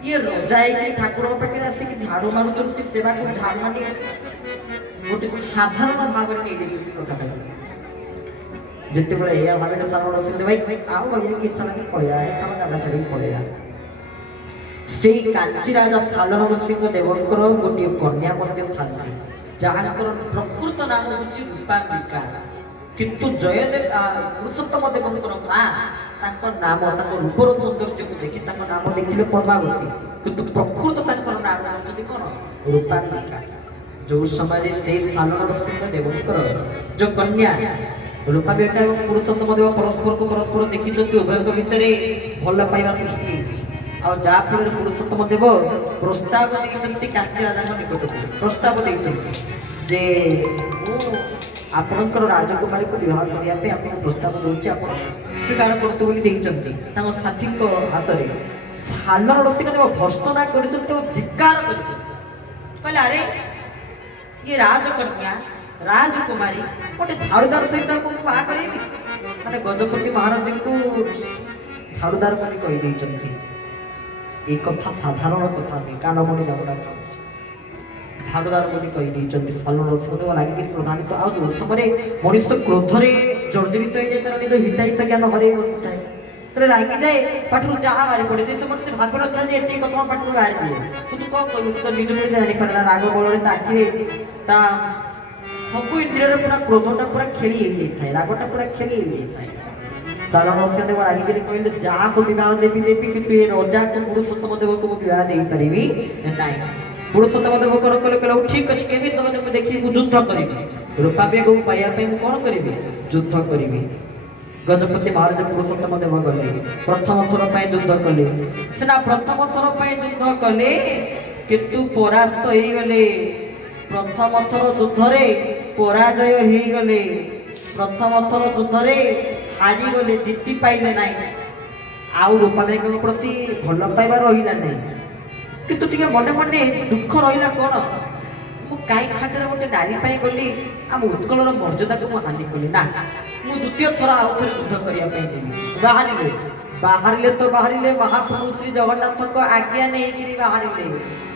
ଇଏ ରଜା ହେଇକି ଠାକୁରଙ୍କ ପାଖରେ ଆସିକି ଝାଡୁ ମାରୁଛନ୍ତି ସେବାକୁ ଝାଡୁ ମାରି ଗୋଟେ ସାଧାରଣ ଭାବରେ ନେଇଯାଇଛନ୍ତି କଥାଟା ଯେତେବେଳେ ଏଇଆ ଭାବିଲେ ସାନ ନରସିଂହଦେବ ଭାଇ ଆଉ ରହିବାକୁ ଇଚ୍ଛା ନାହିଁ ପଳେଇବା ଇଚ୍ଛା ଜାଗା ଛାଡ଼ିକି ପଳେଇବା ସେଇ କାଞ୍ଚି ରାଜା ସାନ ନରସିଂହଦେବଙ୍କର ଗୋଟିଏ କନ୍ୟା ମଧ୍ୟ ଥାନ୍ତି ଯାହାଙ୍କର ପ୍ରକୃତ ନାମ ହେଉଛି ରୂପାମ୍ବିକା କିନ୍ତୁ ଜୟଦେବ ପୁରୁଷୋତ୍ତମ ଦେବଙ୍କର ମା ତାଙ୍କ ନାମ ତାଙ୍କ ରୂପର ସୌନ୍ଦର୍ଯ୍ୟକୁ ଦେଖି ତାଙ୍କ ନାମ ଦେଖିଲେ ପଦ୍ମାବତୀ କିନ୍ତୁ ପ୍ରକୃତ ତାଙ୍କର ନାମ ହେଉଛନ୍ତି କଣ ରୂପାମ୍ବିକା ଯୋଉ ସମୟରେ ସେଇ ସାନ ନରସିଂହଦେବଙ୍କର ଯୋଉ କନ୍ୟା ରୂପାମ୍ବିକା ଏବଂ ପୁରୁଷୋତ୍ତମ ଦେବ ପରସ୍ପରକୁ ପରସ୍ପର ଦେଖିଛନ୍ତି ଉଭୟଙ୍କ ଭିତରେ ଭଲ ପାଇବା ସୃଷ୍ଟି ହେଇଛି ଆଉ ଯାହା ଫଳରେ ପୁରୁଷୋତ୍ତମ ଦେବ ପ୍ରସ୍ତାବ ଦେଇଛନ୍ତି କାଞ୍ଚି ରାଜାଙ୍କ ନିକଟକୁ ପ୍ରସ୍ତାବ ଦେଇଛନ୍ତି ଯେ ମୁଁ ଆପଣଙ୍କର ରାଜକୁମାରୀକୁ ବିବାହ କରିବା ପାଇଁ ଆପଣଙ୍କୁ ପ୍ରସ୍ତାବ ଦେଉଛି ଆପଣ ସ୍ୱୀକାର କରନ୍ତୁ ବୋଲି ଦେଇଛନ୍ତି ତାଙ୍କ ସାଥୀଙ୍କ ହାତରେ ସାନ ନରସିଂହଦେବ ଭର୍ତ୍ସନା କରିଛନ୍ତି ଓ ଧିକ୍କାର କରିଛନ୍ତି କହିଲେ ଆରେ ଇଏ ରାଜକନ୍ୟା ରାଜକୁମାରୀ ଗୋଟେ ଝାଡୁଦାର ସହିତ ମୁଁ ବାହା କରେଇବି ମାନେ ଗଜପତି ମହାରାଜଙ୍କୁ ଝାଡୁଦାର ବୋଲି କହିଦେଇଛନ୍ତି এই কথা সাধারণ কথা নেই কানমণি জামুনা খাଉଛି ঝাড়ুদার ବୋଲି କହିଦେଇଛନ୍ତି ସାନ ନରସିଂହଦେବ ଲାଗିକି ପ୍ରଧାନିତ ଆଉ ଯୋଉ ସମୟରେ ମଣିଷ କ୍ରୋଧରେ ଜର୍ଜରିତ ହେଇଯାଏ ତାର ନିଜ ହିତାହିତ ଜ୍ଞାନ ହରେଇ ବସିଥାଏ ତେବେ ରାଗିଯାଏ ପାଠରୁ ଯାହା ବାହାରି ପଡେ ସେଇ ସମୟରେ ସେ ଭାବି ନଥାଏ ଯେ ଏତିକି କଥା ପାଠରୁ ବାହାରିଯିବ କିନ୍ତୁ କଣ କରିବୁ ସେ ତ ନିଜକୁ ଜାଣିପାରେ ନା ରାଗ ବଳରେ ତା ଆଖିରେ ତା ସବୁ ଇନ୍ଦ୍ରିୟରେ ପୁରା କ୍ରୋଧଟା ପୁରା ଖେଳି ହେଇଯାଇଥାଏ ରାଗଟା ପୁରା ଖେଳି ହେଇଯାଇଥାଏ ସାନ ନରସିଂହଦେବ ରାଗିକିରି କହିଲେ ଯାହାକୁ ବିବାହ ଦେବି ଦେବି କିନ୍ତୁ ଏ ରଜାକୁ ପୁରୁଷୋତ୍ତମ ଦେବକୁ ମୁଁ ବିବାହ ଦେଇପାରିବି ନାହିଁ ପୁରୁଷୋତ୍ତମ ଦେବ କଣ କଲେ କହିଲେ ଠିକ ଅଛି କେମିତି ତମେ ମୁଁ ଦେଖିବି ମୁଁ ଯୁଦ୍ଧ କରିବି ରୂପାମ୍ବିକାକୁ ପାଇବା ପାଇଁ ମୁଁ କଣ କରିବି ଯୁଦ୍ଧ କରିବି ଗଜପତି ମହାରାଜ ପୁରୁଷୋତ୍ତମ ଦେବ ଗଲେ ପ୍ରଥମ ଥର ପାଇଁ ଯୁଦ୍ଧ କଲେ ସିନା ପ୍ରଥମ ଥର ପାଇଁ ଯୁଦ୍ଧ କଲେ କିନ୍ତୁ ପରାସ୍ତ ହେଇଗଲେ ପ୍ରଥମ ଥର ଯୁଦ୍ଧରେ ପରାଜୟ ହେଇଗଲେ ପ୍ରଥମ ଥର ଯୁଦ୍ଧରେ ହାରିଗଲେ ଜିତି ପାଇଲେ ନାହିଁ ଆଉ ରୂପାମ୍ବିକାଙ୍କ ପ୍ରତି ଭଲ ପାଇବା ରହିଲା ନାହିଁ କିନ୍ତୁ ଟିକେ ମନେ ମନେ ଦୁଃଖ ରହିଲା କଣ ମୁଁ କାହିଁ ଖାତରେ ଗୋଟେ ନାରୀ ପାଇଁ ଗଲି ଆମ ଉତ୍କଳର ମର୍ଯ୍ୟାଦାକୁ ମୁଁ ହାନି କଲି ନା ମୁଁ ଦ୍ୱିତୀୟ ଥର ଆଉ ଥରେ ଯୁଦ୍ଧ କରିବା ପାଇଁ ଯିବି ବାହାରିଲେ ତ ବାହାରିଲେ ମହାପ୍ରଭୁ ଶ୍ରୀ ଜଗନ୍ନାଥଙ୍କ ଆଜ୍ଞା ନେଇକିରି ବାହାରିଲେ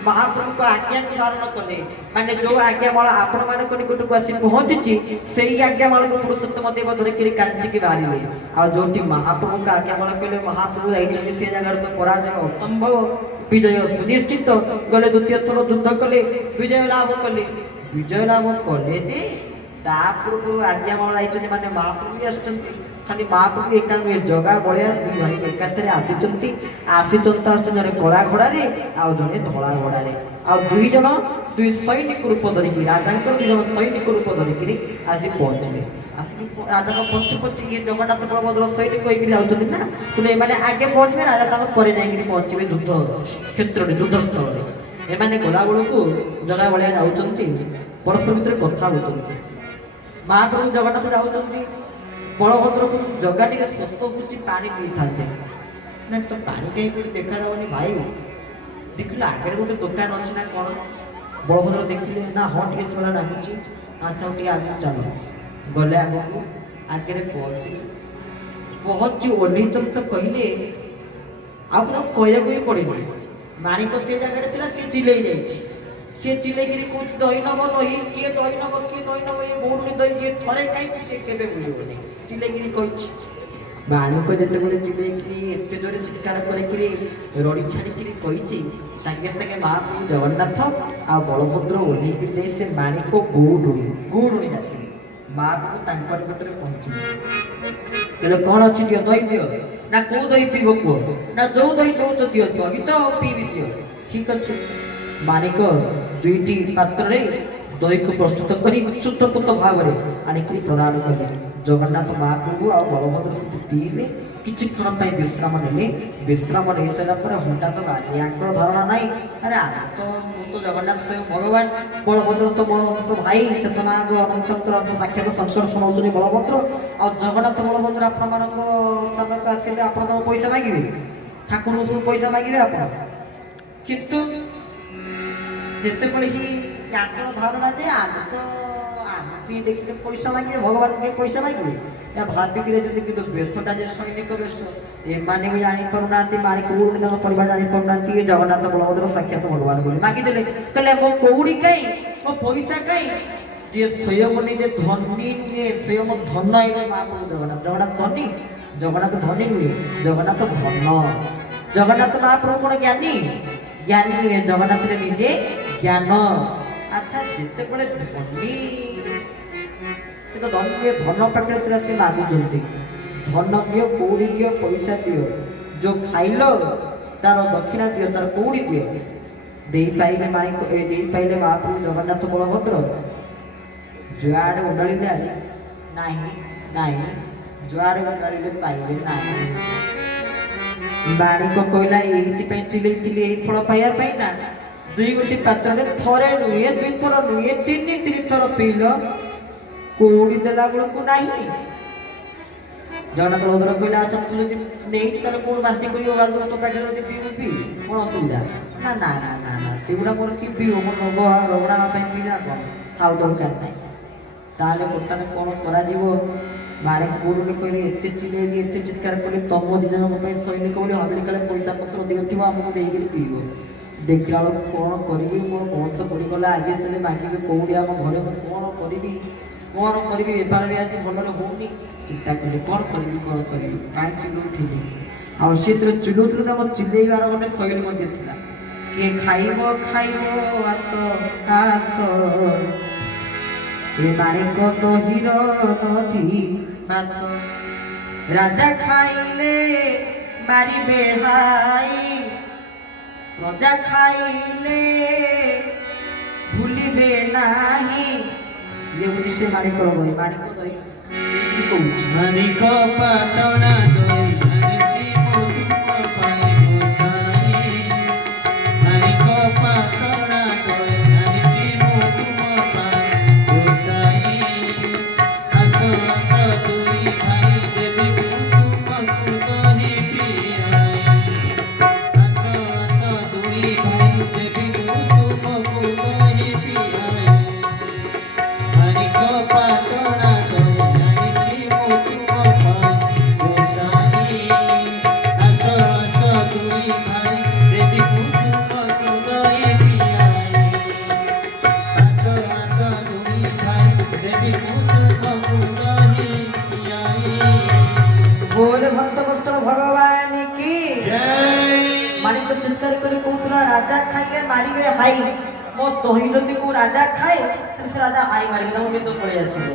ମହାପ୍ରଭୁଙ୍କ ଆଜ୍ଞାକୁ ଧାରଣ କଲେ ମାନେ ଯୋଉ ଆଜ୍ଞାମାଳ ଆପଣମାନଙ୍କ ନିକଟକୁ ଆସି ପହଞ୍ଚିଛି ସେଇ ଆଜ୍ଞାମାଳକୁ ପୁରୁଷୋତ୍ତମ ଦେବ ଧରିକିରି କାଞ୍ଚିକି ବାହାରିଲେ ଆଉ ଯୋଉଠି ମହାପ୍ରଭୁଙ୍କ ଆଜ୍ଞାମାଳ କଲେ ମହାପ୍ରଭୁ ଯାଇଛନ୍ତି ସେ ଜାଗାରେ ତ ପରାଜୟ ଅସମ୍ଭବ ବିଜୟ ସୁନିଶ୍ଚିତ ଗଲେ ଦ୍ୱିତୀୟ ଥର ଯୁଦ୍ଧ କଲେ ବିଜୟ ଲାଭ କଲେ ଯେ ତା ପୂର୍ବରୁ ଆଜ୍ଞାମାଳ ଯାଇଛନ୍ତି ମାନେ ମହାପ୍ରଭୁ ଆସିଛନ୍ତି ଖାଲି ମହାପ୍ରଭୁ ଏକା ନୁହେଁ ଜଗା ବଳିଆ ଦୁଇ ଭାଇ ଏକାଥରେ ଆସିଛନ୍ତି ଜଣେ କଳା ଘୋଡାରେ ଆଉ ଜଣେ ଧଳା ଘୋଡାରେ ଆଉ ଦୁଇ ସୈନିକ ରୂପ ଧରିକି ରାଜାଙ୍କର 2 ଜଣ ସୈନିକ ରୂପ ଧରିକିରି ଆସି ପହଞ୍ଚିଲେ ଆସିକି ରାଜାଙ୍କ ପଛେ ଇଏ ଜଗନ୍ନାଥ ବଳଭଦ୍ର ସୈନିକ ହେଇକିରି ଯାଉଛନ୍ତି ନା କିନ୍ତୁ ଏମାନେ ଆଗେ ପହଞ୍ଚିବେ ରାଜା ତାଙ୍କ ପରେ ଯାଇକିରି ପହଞ୍ଚିବେ ଯୁଦ୍ଧ କ୍ଷେତ୍ରରେ ଯୁଦ୍ଧସ୍ଥଳରେ ଏମାନେ ଗଲାବେଳକୁ ଜଗା ବଳିଆ ଯାଉଛନ୍ତି ପରସ୍ପର ଭିତରେ କଥା ହଉଛନ୍ତି ମହାପ୍ରଭୁ ଜଗନ୍ନାଥ ଯାଉଛନ୍ତି ବଳଭଦ୍ରକୁ ଜଗା ଟିକେ ଶୋଷ ହଉଛି ପାଣି ପିଇଥାନ୍ତେ ନା ତ ପାଣି କାହିଁ କୋଉଠି ଦେଖାଯାବନି ଭାଇ ଦେଖିଲେ ଆଗରେ ଗୋଟେ ଦୋକାନ ଅଛି ନା କଣ ବଳଭଦ୍ର ଦେଖିଲେ ନା ହଁ ଟିକେ ସେଭଳିଆ ଲାଗୁଛି ଆଚ୍ଛା ଟିକେ ଆଗକୁ ଚାଲ ଗଲେ ଆଗକୁ ଆଗରେ ପହଞ୍ଚି ଓହ୍ଲେଇଛନ୍ତି ତ କହିଲେ ଆଉ ତାକୁ କହିବାକୁ ବି ପଡିନି ମାଣିକ ସେ ଜାଗାରେ ଥିଲା ସେ ଚିଲେଇ ଯାଇଛି ସେ ଚିଲେଇକିରି କହୁଛି ଦହି ନବ ଦହି କିଏ ଦହି ନବ ଏ ଗୌରୁଣୀ ଦହି ଯିଏ ଥରେ ଖାଇଛି ସେ କେବେ ଭୁଲିବନି ଚିଲେଇକିରି କହିଛି ମାଣିକ ଯେତେବେଳେ ଚିଲେଇକିରି ଏତେ ଜୋରେ ଚିତ୍କାର କରିକିରି ରଡ଼ି ଛାଡ଼ିକିରି କହିଛି ସାଙ୍ଗେ ସାଙ୍ଗେ ମହାପ୍ରଭୁ ଜଗନ୍ନାଥ ଆଉ ବଳଭଦ୍ର ଓହ୍ଲେଇକିରି ଯାଇ ସେ ମାଣିକ ଗୌରୁଣୀ ଜାତିରେ ମହାପ୍ରଭୁ ତାଙ୍କ ନିକଟରେ ପହଞ୍ଚିଲେ କହିଲେ କଣ ଅଛି ଦିଅ ଦହି ଦିଅ ନା କୋଉ ଦହି ପିଇବ କୁହ ନା ଯୋଉ ଦହି ଦଉଛ ଦିଅ ଦହି ତ ପିଇବି ଦିଅ ଠିକ ଅଛି ମାଣିକ 2ଟି ପାତ୍ରରେ ଦହିକୁ ପ୍ରସ୍ତୁତ କରି ଶୁଦ୍ଧପୂତ ଭାବରେ ଆଣିକିରି ପ୍ରଦାନ କଲେ ଜଗନ୍ନାଥ ମହାପ୍ରଭୁ ଆଉ ବଳଭଦ୍ର ସେଠି ପିଇଲେ, କିଛିକ୍ଷଣ ପାଇଁ ବିଶ୍ରାମ ନେଲେ। ବିଶ୍ରାମ ନେଇ ସାରିଲା ପରେ ହଠାତ୍ ୟାଙ୍କର ଧାରଣା ନାହିଁ, ଆରେ ମୁଁ ତ ଜଗନ୍ନାଥ ସ୍ୱୟଂ ଭଗବାନ, ବଳଭଦ୍ର ତ ମୋ ଅଂଶ ଭାଇ, ଶେଷନାଗ ଅନନ୍ତଙ୍କର ଅଂଶ ସାକ୍ଷାତ ସଂସ୍କାର ଶୁଣାଉଛନ୍ତି ବଳଭଦ୍ର। ଆଉ ଜଗନ୍ନାଥ ବଳଭଦ୍ର ଆପଣମାନଙ୍କ ସ୍ଥାନକୁ ଆସିଲେ ଆପଣ ତାଙ୍କୁ ପଇସା ମାଗିବେ, ଠାକୁରଙ୍କୁ ସବୁ ପଇସା ମାଗିବେ ଆପଣ। କିନ୍ତୁ ଯେତେବେଳେ ହିଁ ତାଙ୍କର ଧାରଣା ଯେ ଆମେ ଦେଖିଲେ ପଇସା ମାଗିବେ, ଭଗବାନ କେହି ପଇସା ମାଗିବେ, ଏହା ଭାବିକିରେ ଯଦି କିନ୍ତୁ ବେଶଟା ଯେ ସୈନିକ ବେଶ, ଏମାନେ ବି ଜାଣିପାରୁନାହାନ୍ତି, ମାରି କଉଡ଼ି ତାଙ୍କ ପରିବାର ଜାଣିପାରୁନାହାନ୍ତି ଏ ଜଗନ୍ନାଥ ବଳଭଦ୍ର ସାକ୍ଷାତ ଭଗବାନ ବୋଲି ମାଗିଦେଲେ। କହିଲେ ମୋ କଉଡ଼ି କାଇଁ, ମୋ ପଇସା କାଇଁ, ଯିଏ ସ୍ୱୟଂ ନିଜେ ଧନୀ ନୁହେଁ, ସ୍ୱୟଂ ଧନ ହେବେ ମହାପ୍ରଭୁ ଜଗନ୍ନାଥ। ଜଗନ୍ନାଥ ଧନୀ, ଜଗନ୍ନାଥ ଧନୀ ନୁହେଁ, ଜଗନ୍ନାଥ ଧନ। ଜଗନ୍ନାଥ ମହାପ୍ରଭୁ କଣ ଜ୍ଞାନୀ? ଜ୍ଞାନୀ ନୁହେଁ, ଜଗନ୍ନାଥରେ ନିଜେ ଜ୍ଞାନ। ଆଚ୍ଛା ଯେତେବେଳେ ଧନୀ, ସେ ତ ଧନୀ ନୁହେଁ, ଧନ ପାଖରେ ଥିଲା ସେ ମାଗୁଛନ୍ତି, ଧନ ଦିଅ, କଉଡ଼ି ଦିଅ, ପଇସା ଦିଅ, ଯୋଉ ଖାଇଲ ତାର ଦକ୍ଷିଣା ଦିଅ, ତାର କଉଡ଼ି ଦିଅ। ଦେଇପାଇଲେ ମାଣିକ, ଦେଇପାଇଲେ ମହାପ୍ରଭୁ ଜଗନ୍ନାଥ ବଳଭଦ୍ର। ଯୁଆଡ଼େ ଉଣ୍ଡାଳିଲେ ଆଜି ନାହିଁ ନାହିଁ, ଯୁଆଡ଼େ ଉଣ୍ଡାଳିଲେ ପାଇଲେ ନାହିଁ। ମାଣିକ କହିଲା ଏଇଥିପାଇଁ ଚିଲେଇଥିଲି, ଏଇ ଫଳ ପାଇବା ପାଇଁ ନା। ଦୁଇ ଗୋଟି ପାତ୍ରରେ ଥରେ ନୁହେଁ, ଦୁଇଥର ନୁହେଁ, ତିନି ଥର ପିଇଲ, କଉଡ଼ି ଦେଲା ବେଳକୁ ନାହିଁ। ଜଗନ୍ନାଥ ବଳଭଦ୍ର କହିଲା ଆଚ୍ଛା ତୁ ଯଦି ନେଇଛୁ ତାହେଲେ କୋଉଠି ବାନ୍ତି କରିବ, ତୋ ପାଖରେ ଯଦି ପିଇବୁ ପିଇ, କଣ ଅସୁବିଧା? ନା ନା ନା ନା ନା, ସେଗୁଡ଼ା ମୋର କି ପିଇବ, ମୋ ରଗଡ଼ା ପାଇଁ ପିଇଲା କଣ, ଥାଉ ଦରକାର ନାହିଁ। ତାହେଲେ ବର୍ତ୍ତମାନ କଣ କରାଯିବ? ମାଣିକ ଗୁରୁନି କହିଲେ ଏତେ ଚିଲେଇଲି, ଏତେ ଚିତ୍କାର କଲି, ତମ ଦି ଜଣଙ୍କ ପାଇଁ ସୈନିକ ବୋଲି ଭାବିଲି କାଳେ ପଇସା ପତ୍ର ଦିଅଥିବ, ଆମକୁ ଦେଇକିରି ପିଇବ। ଦେଖିଲା ବେଳକୁ କଣ କରିବି, ମୋର ବଂଶ ପଡ଼ିଗଲା, ଆଜି ଯେତେବେଳେ ମାଗିବେ କଉଡ଼ି ଆମ ଘରେ, ମୁଁ କଣ କରିବି, ବେପାର ବି ଆଜି ଭଲରେ ହଉନି। ଚିନ୍ତା କଲି କଣ କରିବି, କାହିଁ ଚିଲଉଥିଲି। ଆଉ ସେ ଯେତେବେଳେ ଚିଲଉଥିଲେ ତ ଆମର ଚିଲେଇବାର ଗୋଟେ ଶୈଳୀ ମଧ୍ୟ ଥିଲା। କିଏ ଖାଇବ ଖାଇବ ଆସ ଆସ, ଏ ମାଣିକ ଦହିର ନଦୀ ମାସ, ରାଜା ଖାଇଲେ ମାରିବେ ହାଇ, ପ୍ରଜା ଖାଇଲେ ଭୁଲିବେ ନାହିଁ। ଇଏ ହଉଛି ସେ ମାଣିକର ଦହି। ମାଣିକ ଦହି କହୁଛି, ମାଣିକ ପାଟଣା ଦହି ଆଣିଛି ମୋ ତୁମ ପାଇଁ ଗୋସାଇଁ, ମାଣିକ ପାଟଣା ଦହି ଆଣିଛି ମୋ ତୁମ ପାଇଁ ଗୋସାଇଁ। ଆସ ଆସ ଦୁଇ ଭାଇ ଦେବି ମୁଁ ତୁମକୁ ଦହି ପିଆଇ, ଆସ ଆସ ଦୁଇ ଭାଇ ଦେବି ମୁଁ ତୁମକୁ ଦହି ପିଆଇ। ମାଣିକ ପାଟଣା ଦହି ଆଣିଛି ମୁଁ ତୁମ ପାଇଁ ଗୋସାଇଁ, ଆସ ଆସ ଦୁଇ ଭାଇ ଦେବି ମୁଁ ତୁମକୁ ଦହି ପିଆଇ, ଆସ ଆସ ଦୁଇ ଭାଇ ଦେବି ମୁଁ ତୁମକୁ ଦହି ପିଆଇ। ବୋଲେ ଭକ୍ତ ବତ୍ସଳ ଭଗବାନ କି ଜୟ। ମାଣିକ ଚିତ୍କାର କରି କହୁଥିଲା ରାଜା ଖାଇଲେ ମାରିବେ ହାଇ, ମୋ ଦହି ଯଦି କୋଉ ରାଜା ଖାଏ ତାହେଲେ ସେ ରାଜା ହାଇ ମାରିବେ, ତାଙ୍କୁ ନିଦ ପଳେଇ ଆସିବ।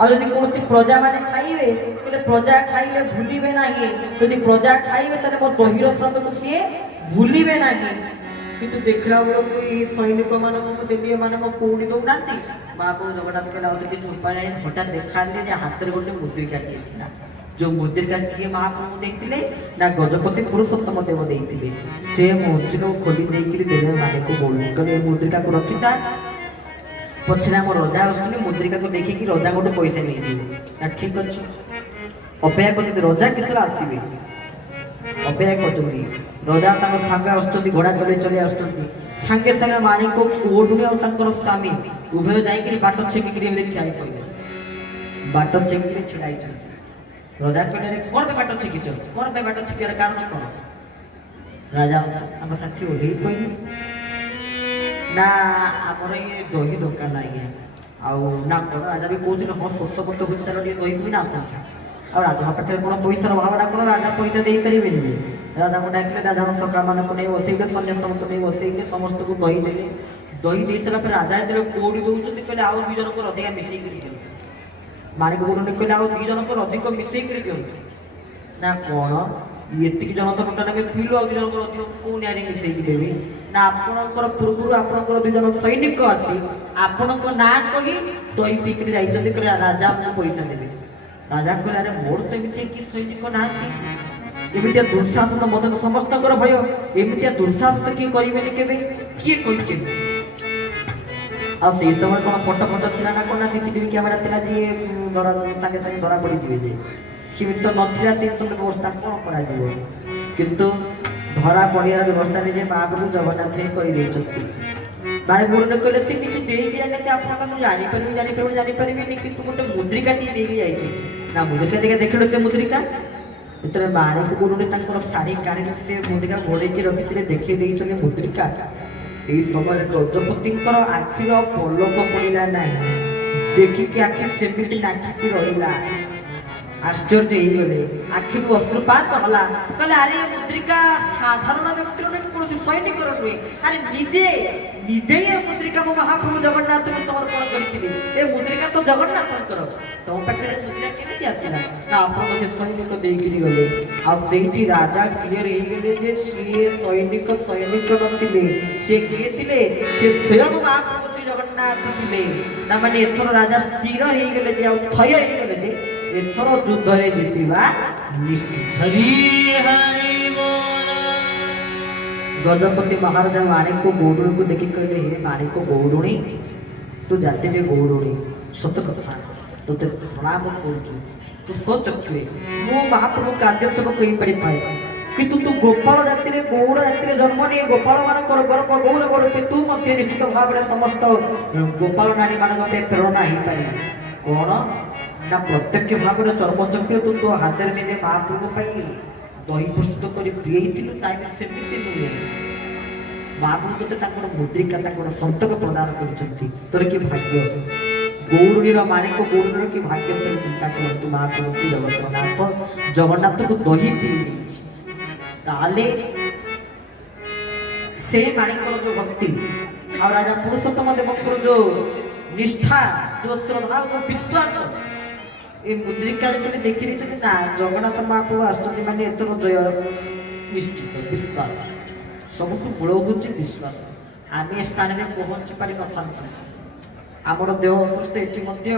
ଆଉ ଯଦି କୌଣସି ପ୍ରଜା ମାନେ ଖାଇବେ କହିଲେ ପ୍ରଜା ଖାଇଲେ ଭୁଲିବେ ନାହିଁ, ଯଦି ପ୍ରଜା ଖାଇବେ ତାହେଲେ ମୋ ଦହିର ସ୍ୱାଦକୁ ସିଏ ଭୁଲିବେ ନାହିଁ। କିନ୍ତୁ ଦେଖିଲା ବେଳକୁ ଏଇ ସୈନିକ ମାନଙ୍କୁ ମୁଁ ଦେଲି, ଏମାନେ ମୋ କଉଡ଼ି ଦଉନାହାନ୍ତି। ମହାପ୍ରଭୁ ଜଗନ୍ନାଥ କହିଲେ ଆଉ କିଛି ଛୋପା ନାହିଁ। ହଠାତ୍ ଦେଖାଲେ ଯେ ହାତରେ ଗୋଟେ ମୁଦ୍ରିକା ଦିଆଥିଲା। ଯୋଉ ମୁଦ୍ରିକା କିଏ ମହାପ୍ରଭୁ ଦେଇଥିଲେ ନା ଗଜପତି ପୁରୁଷୋତ୍ତମ ଦେବ ଦେଇଥିଲେ। ସେ ମୁଦ୍ରିକାକୁ ଖୋଲି ଦେଇକିରି ଦେଲେ ମାଣିକ ବୋଳି, କହିଲେ ଏ ମୁଦ୍ରିକାକୁ ରଖିଥା, ପଛରେ ଆମ ରଜା ଆସୁଛନ୍ତି, ମୁଦ୍ରିକାକୁ ଦେଖିକି ରଜା ଗୋଟେ ପଇସା ନେଇଯିବ। ନା ଠିକ ଅଛି, ଅପେକ୍ଷା କରିଛନ୍ତି। ରଜା କେତେବେଳେ ଆସିବେ ଅପେକ୍ଷା କରୁଛନ୍ତି। ରଜା ତାଙ୍କ ସାଙ୍ଗେ ଆସୁଛନ୍ତି, ଘୋଡ଼ା ଚଲେଇ ଚଲେଇ ଆସୁଛନ୍ତି। ସାଙ୍ଗେ ସାଙ୍ଗେ ମାଣିକ କୋଡୁଣି ଆଉ ତାଙ୍କର ସ୍ୱାମୀ ଉଭୟ ଯାଇକିରି ବାଟ ଛେକିକିରି ଏମିତି ଠିଆ ହେଇ ପଡ଼ିଲେ। ବାଟ ଛେକିକିରି ଛିଡ଼ା ହେଇଛନ୍ତି। ରଜା କହିଲେ କଣ ପାଇଁ ବାଟ ଛେକିଛ, କଣ ପାଇଁ ବାଟ ଛେକିବାର କାରଣ କଣ? ରାଜା ତାଙ୍କ ସାଥୀ ଓହ୍ଲେଇ କହିଲେ ନା ଆମର ଇଏ ଦହି ଦରକାର ନା ଆଜ୍ଞା। ଆଉ ନା କଣ ରାଜା ବି କହୁଥିଲେ ହଁ ଶୋଷ ପଟ ହଉଛି, ଚାଲ ଟିକେ ଦହି ପିଇ ନା ଆସନ୍ତୁ। ଆଉ ରାଜାଙ୍କ ପାଖରେ କଣ ପଇସାର ଭାବନା କଣ, ରାଜା ପଇସା ଦେଇପାରିବେନି ଯେ। ରାଜାଙ୍କୁ ଡାକିଲେ, ରାଜାଙ୍କ ସକାମାନଙ୍କୁ ନେଇ ବସେଇଲେ, ସନ୍ନ୍ୟାସମାନଙ୍କୁ ନେଇ ବସେଇଲେ, ସମସ୍ତଙ୍କୁ ଦହି ଦେଲେ। ଦହି ଦେଇ ସାରିଲା ପରେ ରାଜା ଯେତେବେଳେ କଉଡ଼ି ଦଉଛନ୍ତି କହିଲେ ଆଉ ଦୁଇ ଜଣଙ୍କର ଅଧିକା ମିଶେଇକିରି ଦିଅନ୍ତୁ। ମାଣିକ ଗୁରୁନି କହିଲେ ଆଉ ଦୁଇ ଜଣଙ୍କର ଅଧିକ ମିଶେଇକିରି ଦିଅନ୍ତୁ। ନା କଣ ଏତିକି ଜଣ ତ ଟୋଟାଲ ଆମେ ପିଇଲୁ, ଆଉ ଦୁଇ ଜଣଙ୍କର ଅଧିକ କୋଉ ନ୍ୟାୟରେ ମିଶେଇକି ଦେବି? ନା ଆପଣଙ୍କର ପୂର୍ବରୁ ଆପଣଙ୍କର ଦୁଇ ଜଣ ସୈନିକ ଆସି ଆପଣଙ୍କ ନାଁ କହି ଦହି ପିଇକିରି ଯାଇଛନ୍ତି, କହିଲେ ରାଜା ଆମକୁ ପଇସା ଦେବେ। ରାଜା କହିଲେ ଆରେ ମୋର ତ ଏମିତି କି ସୈନିକ ନାହାନ୍ତି, ଏମିତିଆ ଦୁଃଶାସନ ମନେ ତ ସମସ୍ତଙ୍କର ଭୟ, ଏମିତିଆ ଦୁଃଶାସନ କିଏ କରିବେନି କେବେ, କିଏ କହିଛି? ଆଉ ସେଇ ସମୟରେ କଣ ଫଟୋ ଥିଲା ନା କଣ, ନା ସିସିଟିଭି କ୍ୟାମେରା ଥିଲା ଯେ ଧରା ସାଙ୍ଗେ ସାଙ୍ଗେ ଧରା ପଡ଼ିଯିବେ ଯେ, ସେମିତି ତ ନଥିଲା ସେଇ ସମୟରେ ବ୍ୟବସ୍ଥା, କଣ କରାଯିବ? କିନ୍ତୁ ଧରା ପଡ଼ିବାର ବ୍ୟବସ୍ଥା ନିଜେ ମହାପ୍ରଭୁ ଜଗନ୍ନାଥ ହିଁ କରିଦେଇଛନ୍ତି। ମାନେ ଗୁରୁନେ କହିଲେ ସେ କିଛି ଦେଇକି ଯାଇନାହାନ୍ତି, ଆପଣ ତାକୁ ଜାଣିପାରିବେନି, କିନ୍ତୁ ଗୋଟେ ମୁଦ୍ରିକାଟିଏ ଦେଇକି ଯାଇଛି। ନା ମୁଦ୍ରିକା ଟିକେ ଦେଖିଲୁ ସେ ମୁଦ୍ରିକା, ଯେତେବେଳେ ମାଣିକ ଗୁରୁନେ ତାଙ୍କର ଶାଢ଼ୀ କାଢ଼ିଲେ ସେ ମୁଦ୍ରିକା ଘୋଡ଼େଇକି ରଖିଥିଲେ, ଦେଖେଇ ଦେଇଛନ୍ତି ମୁଦ୍ରିକା। এই সময় গজপতিଙ୍କର ଆଖିର ପଲକ ପଡ଼ିଲା ନାହିଁ, ଦେଖିକି ଆଖି ସେମିତି ନାଖିକି ରହିଲା। ଆଶ୍ଚର୍ଯ୍ୟ ହେଇଗଲେ, ଆଖିରୁ ଅଶ୍ରୁପାତ ହେଲା। କହିଲେ ଆରେ ମୁଦ୍ରିକା ସାଧାରଣ ବ୍ୟକ୍ତିର ନୁହେଁ, କୌଣସି ସୈନିକର ନୁହେଁ, ଆରେ ନିଜେ ଏ ମୁଦ୍ରିକାକୁ ମହାପ୍ରଭୁ ଜଗନ୍ନାଥଙ୍କୁ ସମର୍ପଣ କରିଥିଲି। ଏ ମୁଦ୍ରିକା ତ ଜଗନ୍ନାଥଙ୍କର, ତମ ପାଖରେ ମୁଦ୍ରିକା କେମିତି ଆସିଲା? ନା ଆପଣଙ୍କ ସେ ସୈନିକ ଦେଇକିରି ଗଲେ। ଆଉ ସେଇଠି ରାଜା କ୍ଲିୟର ହେଇଗଲେ ଯେ ସିଏ ସୈନିକ ନଥିଲେ, ସେ କିଏ ଥିଲେ? ସେ ସ୍ୱୟଂ ମହାପ୍ରଭୁ ଶ୍ରୀ ଜଗନ୍ନାଥ ଥିଲେ। ତା ମାନେ ଏଥର ରାଜା ସ୍ଥିର ହେଇଗଲେ ଯେ, ଆଉ ଥୟ ହେଇଗଲେ ଯେ ଏଥର ଯୁଦ୍ଧରେ ଜିତିବା ନିଶ୍ଚିତ। ହରି ହରି ବୋଲ। ଗଜପତି ମହାରାଜା ମାଣିକ ଗୌଡ଼ୁଣୀକୁ ଦେଖି କହିଲେ, ହେ ମାଣିକ ଗୌଡ଼ୁଣୀ, ତୁ ଜାତିରେ ଗୌଡ଼ୁଣୀ, ସତ କଥା ତୋତେ ପ୍ରଣାମ କରୁଛୁ। ତୁ ସ୍ୱଚକ୍ଷୁରେ ମୁଁ ମହାପ୍ରଭୁଙ୍କ ଆଦେଶକୁ ହେଇପାରିଥାଏ, କିନ୍ତୁ ତୁ ଗୋପାଳ ଜାତିରେ ଗୌଡ଼ ଜାତିରେ ଜନ୍ମ ନିଏ, ଗୋପାଳ ମାନଙ୍କର ଗର୍ବ ଗୌରବ ରୂପେ ତୁ ମଧ୍ୟ ନିଶ୍ଚିତ ଭାବରେ ସମସ୍ତ ଗୋପାଳ ନାରୀ ମାନଙ୍କ ପାଇଁ ପ୍ରେରଣା ହେଇପାରିବ। କଣ ନା ପ୍ରତ୍ୟକ୍ଷ ଭାବରେ ଚର୍ମଚକ୍ଷୁରେ ତୁ ତୋ ହାତରେ ନିଜେ ମହାପ୍ରଭୁ ପାଇଁ ଦହି ପ୍ରସ୍ତୁତ କରି ପିଏଇଥିଲୁ, ତାହେଲେ ସେମିତି ନୁହେଁ। ମହାପ୍ରଭୁ ତୋତେ ତାଙ୍କର ମୁଦ୍ରିକା ତାଙ୍କର ସନ୍ତକ ପ୍ରଦାନ କରିଛନ୍ତି, ତୋର କି ଭାଗ୍ୟ। ଗୌରୁଣୀର ମାଣିକ ଗୌରୁଣୀର କି ଭାଗ୍ୟ, ତୋର ଚିନ୍ତା କରନ୍ତୁ। ମହାପ୍ରଭୁ ଶ୍ରୀ ଜଗନ୍ନାଥକୁ ଦହି ପିଇ ଦେଇଛି, ତାହେଲେ ସେ ମାଣିକର ଯୋଉ ଭକ୍ତି ଆଉ ରାଜା ପୁରୁଷୋତ୍ତମ ଦେବଙ୍କର ଯୋଉ ନିଷ୍ଠା, ଯୋଉ ଶ୍ରଦ୍ଧା, ଯୋଉ ବିଶ୍ୱାସ, ଏ ମୁଦ୍ରିକା ଯେତେବେଳେ ଦେଖି ଦେଇଛନ୍ତି ନା ଜଗନ୍ନାଥ ମହାପ୍ରଭୁ ଆସୁଛନ୍ତି ମାନେ ଏଥର ଜୟ ନିଶ୍ଚିତ। ବିଶ୍ୱାସ ସବୁଠୁ ମୂଳ ହେଉଛି ବିଶ୍ୱାସ। ଆମେ ଏ ସ୍ଥାନରେ ପହଞ୍ଚି ପାରିନଥାନ୍ତୁ, ଆମର ଦେହ ଅସୁସ୍ଥ, ଏଠି ମଧ୍ୟ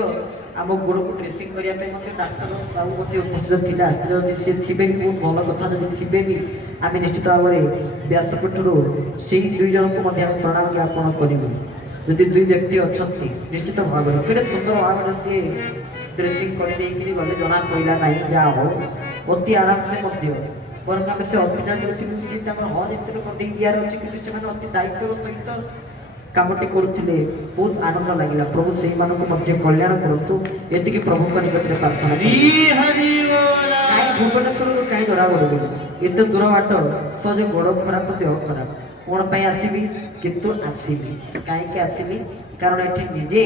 ଆମ ଗୋଡ଼କୁ ଡ୍ରେସିଂ କରିବା ପାଇଁ ମଧ୍ୟ ଡାକ୍ତର ବାବୁ ମଧ୍ୟ ଉପସ୍ଥିତ ଥିଲେ, ଆସିଥିଲେ। ଯଦି ସିଏ ଥିବେ ବି ବହୁତ ଭଲ କଥା, ଯଦି ଥିବେ ବି ଆମେ ନିଶ୍ଚିତ ଭାବରେ ବ୍ୟାସପୀଠରୁ ସେଇ ଦୁଇ ଜଣଙ୍କୁ ମଧ୍ୟ ଆମେ ପ୍ରଣାମ ଜ୍ଞାପନ କରିବୁ। ଯଦି ଦୁଇ ବ୍ୟକ୍ତି ଅଛନ୍ତି ନିଶ୍ଚିତ ଭାବରେ କେଡ଼େ ସୁନ୍ଦର ଭାବରେ ସିଏ ଡ୍ରେସିଂ କରିଦେଇକିରି ଗଲେ, ଜଣା ପଡ଼ିଲା ନାହିଁ। ଯାହା ହଉ ଅତି ଆରାମସେ ମଧ୍ୟ, ବରଂ ଆମେ ସେ ହସ୍ପିଟାଲରେ ଥିଲୁ, ସେ ତାଙ୍କର ହଜ୍ ଏମିତି କରିଦେଇ ଦିଆର ଅଛି, କିନ୍ତୁ ସେମାନେ ଅତି ଦାୟିତ୍ୱର ସହିତ କାମଟି କରୁଥିଲେ, ବହୁତ ଆନନ୍ଦ ଲାଗିଲା। ପ୍ରଭୁ ସେଇମାନଙ୍କୁ ମଧ୍ୟ କଲ୍ୟାଣ କରନ୍ତୁ, ଏତିକି ପ୍ରଭୁଙ୍କ ନିକଟରେ ପ୍ରାର୍ଥନା। ଭୁବନେଶ୍ୱରରୁ କାହିଁ ଧରା ପଡ଼ିବ, ଏତେ ଦୂର ବାଟ, ସହଜ ଗୋଡ଼ ଖରାପ, ଦେହ ଖରାପ, କଣ ପାଇଁ ଆସିବି? କିନ୍ତୁ ଆସିବି। କାହିଁକି ଆସିଲି? କାରଣ ଏଠି ନିଜେ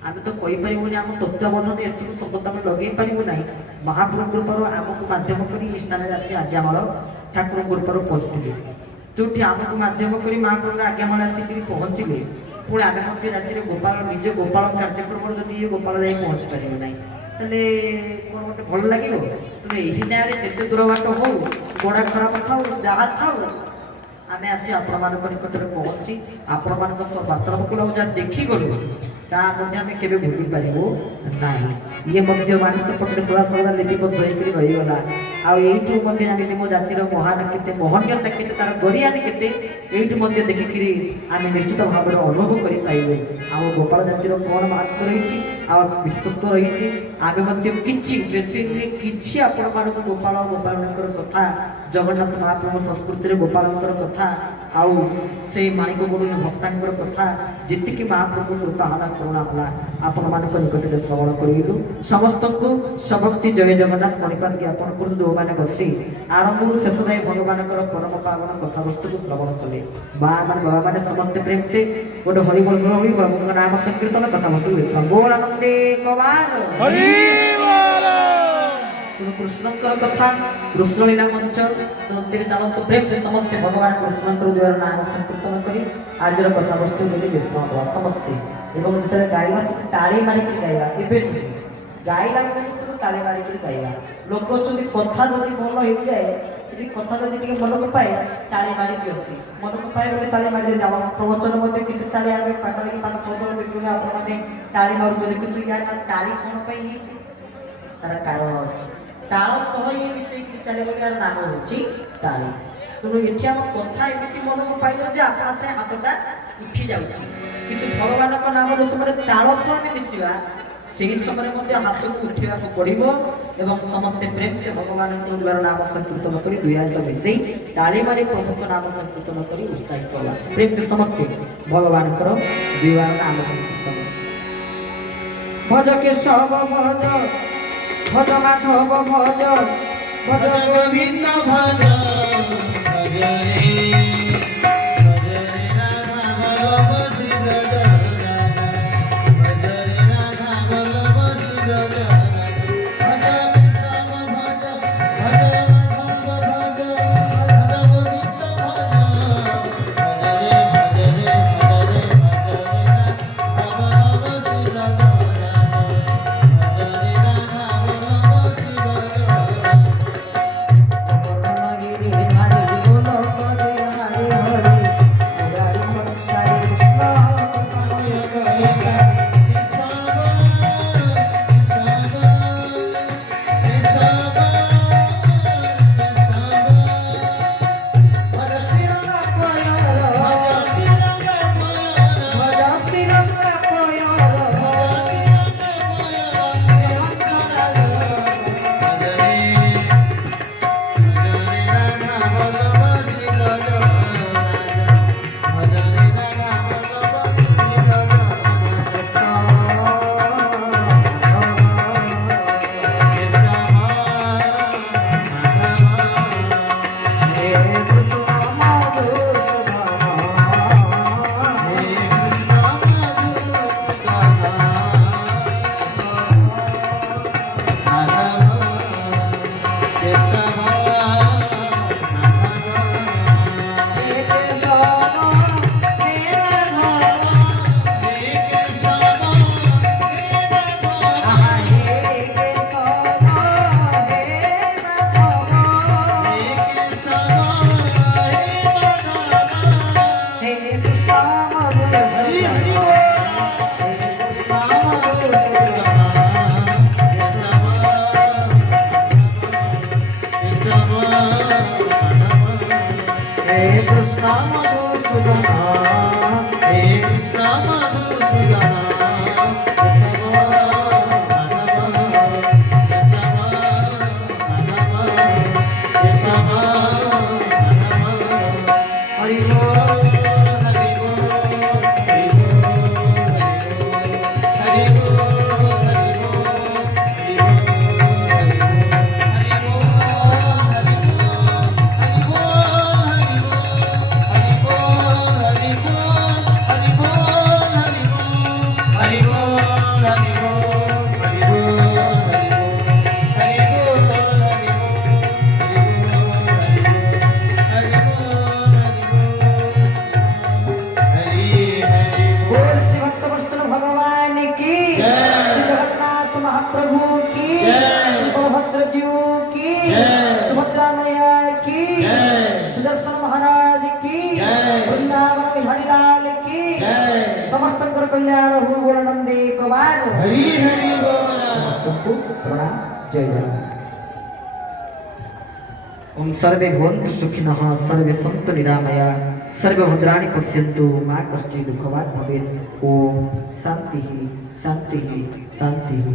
ଆମେ ତ କହିପାରିବୁନି, ଆମ ତତ୍ତ୍ୱାବଧାନ ଏସବୁ ଶବ୍ଦ ଆମେ ଲଗେଇ ପାରିବୁ ନାହିଁ। ମହାପ୍ରଭୁ କୃପାରୁ ଆମକୁ ମାଧ୍ୟମ କରି ଏ ସ୍ଥାନରେ ଆସି ଆଜ୍ଞାମାଳ ଠାକୁରଙ୍କ କୃପାରୁ ପହଞ୍ଚିଥିଲେ, ଯୋଉଠି ଆମକୁ ମାଧ୍ୟମ କରି ମହାପ୍ରଭୁଙ୍କ ଆଜ୍ଞାମାଳ ଆସିକରି ପହଞ୍ଚିଲେ। ପୁଣି ଆମେ ମଧ୍ୟ ରାତିରେ ଗୋପାଳ ନିଜେ ଗୋପାଳ କାର୍ଯ୍ୟକ୍ରମରେ ଯଦି ଗୋପାଳ ଯାଇ ପହଞ୍ଚି ପାରିବ ନାହିଁ, ତାହେଲେ କ'ଣ ଗୋଟେ ଭଲ ଲାଗିବ? ତେଣୁ ଏହି ନ୍ୟାୟରେ ଯେତେ ଦୂର ବାଟ ହଉ, ଗୋଡ଼ା ଖରାପ ଥାଉ, ଯାହା ଥାଉ, ଆମେ ଆସି ଆପଣମାନଙ୍କ ନିକଟରେ ପହଞ୍ଚି ଆପଣମାନଙ୍କ ସହ ବାର୍ତ୍ତାଳାପ କଲୁ, ଆଉ ଯାହା ଦେଖିଗଲୁ ତାହା ମଧ୍ୟ ଆମେ କେବେ ଭୁଲି ପାରିବୁ ନାହିଁ। ଇଏ ମଧ୍ୟ ମାନସ ପଟରେ ସଦାସର୍ବଦା ଲିପିବଦ୍ଧ ହେଇକରି ରହିଗଲା। ଆଉ ଏଇଠୁ ମଧ୍ୟ ଜାଣିଲି ମୋ ଜାତିର ମହାନ କେତେ, ମହନୀୟତା କେତେ, ତାର ଗରିଆନି କେତେ, ଏଇଠୁ ମଧ୍ୟ ଦେଖିକିରି ଆମେ ନିଶ୍ଚିତ ଭାବରେ ଅନୁଭବ କରିପାରିବୁ ଆମ ଗୋପାଳ ଜାତିର କ'ଣ ମହାତ୍ମ୍ୟ ରହିଛି ଆଉ ବିଶ୍ୱତ୍ୱ ରହିଛି। ଆମେ ମଧ୍ୟ କିଛି ବେଶୀରେ କିଛି ଆପଣମାନଙ୍କୁ ଗୋପାଳଙ୍କର କଥା, ଜଗନ୍ନାଥ ମହାପ୍ରଭୁ ସଂସ୍କୃତିରେ ଗୋପାଳଙ୍କର କଥା, ଆଉ ସେଇ ମାଣିକ ଗୁରୁଙ୍କ ଭକ୍ତାଙ୍କର କଥା, ଯେତିକି ମହାପ୍ରଭୁ କୃପା ହେଲା, କରୁଣା ହେଲା, ଆପଣମାନଙ୍କ ନିକଟରେ ଶ୍ରବଣ କରିଲୁ। ସମସ୍ତଙ୍କୁ ସଭକ୍ତି ଜୟ ଜଗନ୍ନାଥ ମଣିପାତ ଜ୍ଞାପନ କରୁଛୁ, ଯେଉଁମାନେ ବସି ଆରମ୍ଭରୁ ଶେଷ ଯାଏ ଭଗବାନଙ୍କର ପରମ ପାବନ କଥାବସ୍ତୁକୁ ଶ୍ରବଣ କଲେ। ମା ମାନେ ବାବା ମାନେ ସମସ୍ତେ ପ୍ରେମ ସେ ଗୋଟେ ହରିବୋଲ ହୋଇ ପ୍ରଭୁଙ୍କ ନାମ ସଂକୀର୍ତ୍ତନ କଥାବସ୍ତୁ ବୋଲ ଆନନ୍ଦେ କବାର କୃଷ୍ଣଙ୍କର କଥା, କୃଷ୍ଣ ଲୀଳା ମଞ୍ଚ ତେବେ ଚାଲନ୍ତୁ ପ୍ରେମ ସେ ସମସ୍ତେ ଭଗବାନ କୃଷ୍ଣଙ୍କର ଦ୍ୱାରା ନାମ ସଂକୀର୍ତ୍ତନ କରି ଆଜିର କଥାବସ୍ତୁ ବୋଲି ବିଶ୍ରାମ ଦେବା ସମସ୍ତେ। ଏବଂ ଯେତେବେଳେ ଗାଇବା ତାଳି ମାରିକି ଗାଇବା, ଏବେ ନୁହେଁ, ଗାଇଲା ସବୁ ତାଳି ମାରିକି ଗାଇବା। ଲୋକ ଅଛନ୍ତି କଥା ଯଦି ଭଲ ହେଇଯାଏ, ଯଦି କଥା ଯଦି ଟିକେ ମନକୁ ପାଏ ତାଳି ମାରି ଦିଅନ୍ତି, ମନକୁ ପାଏ ବୋଲି ତାଳି ମାରି ଦିଅନ୍ତି। ଆମ ପ୍ରବଚନ ମଧ୍ୟ କେତେ ତାଳି ଆମେ ପାଖାପାଖି 5-6 ଦେଖିଲେ ଆପଣମାନେ ତାଳି ମାରୁଛନ୍ତି, କିନ୍ତୁ ୟା ତାଳି କ'ଣ ପାଇଁ ହେଇଛି? ତାର କାରଣ ଅଛି। ତାଳ ସହ ଇଏ ମିଶେଇକି ଚାଲିବାର ନାମ ହେଉଛି ତାଳି। ତେଣୁ ଏଠି ଆମ କଥା ଏମିତି ମନକୁ ପାଇବ ଯେ ଆପଣ ଚାହେଁ ହାତଟା ଉଠି ଯାଉଛି, କିନ୍ତୁ ଭଗବାନଙ୍କ ନାମ ଯୋଉ ସମୟରେ ତାଳ ସହ ଆମେ ମିଶିବା ସେହି ସମୟରେ ମଧ୍ୟ ହାତକୁ ଉଠିବାକୁ ପଡ଼ିବ ଏବଂ ସମସ୍ତେ ପ୍ରେମ ସେ ଭଗବାନଙ୍କ ନାମ ସଂକୀର୍ତ୍ତନ କରି ଦୁଇ ହାତ ମିଶେଇ ତାଳି ମାରି ପ୍ରଭୁଙ୍କ ନାମ ସଂକୀର୍ତ୍ତନ କରି ଉତ୍ସାହିତ ହେବା। ପ୍ରେମ ସେ ସମସ୍ତେ ଭଗବାନଙ୍କର ଦୁଇ ନାମ ସଂକୀର୍ତ୍ତନ। ଭଜ କେଶବ ଭଜ, ଭଜ ମାଧବ ଭଜ, ଭଜ গোবিন্দ ভজ ভজ রে রাধা বল্লভ শ্রী ভজ রে রাধা বল্লভ শ্রী ভজ ভজ কেশব ভজ, ভজ মাধব ভজ, ভজ গোবিন্দ ভজ ভজ রে বল্লভ শ্রী ভজ कल्याण हो बोल नंदे कवान हरि हरि बोल। समस्तको प्रणाम, जय जय। ओम सर्वे भवन्तु सुखिनः, सर्वे सन्तु निरामया, सर्वे भद्राणि पश्यन्तु, मा कश्चित् दुःखभाग् भवेत्। ओम शान्तिः शान्तिः शान्तिः।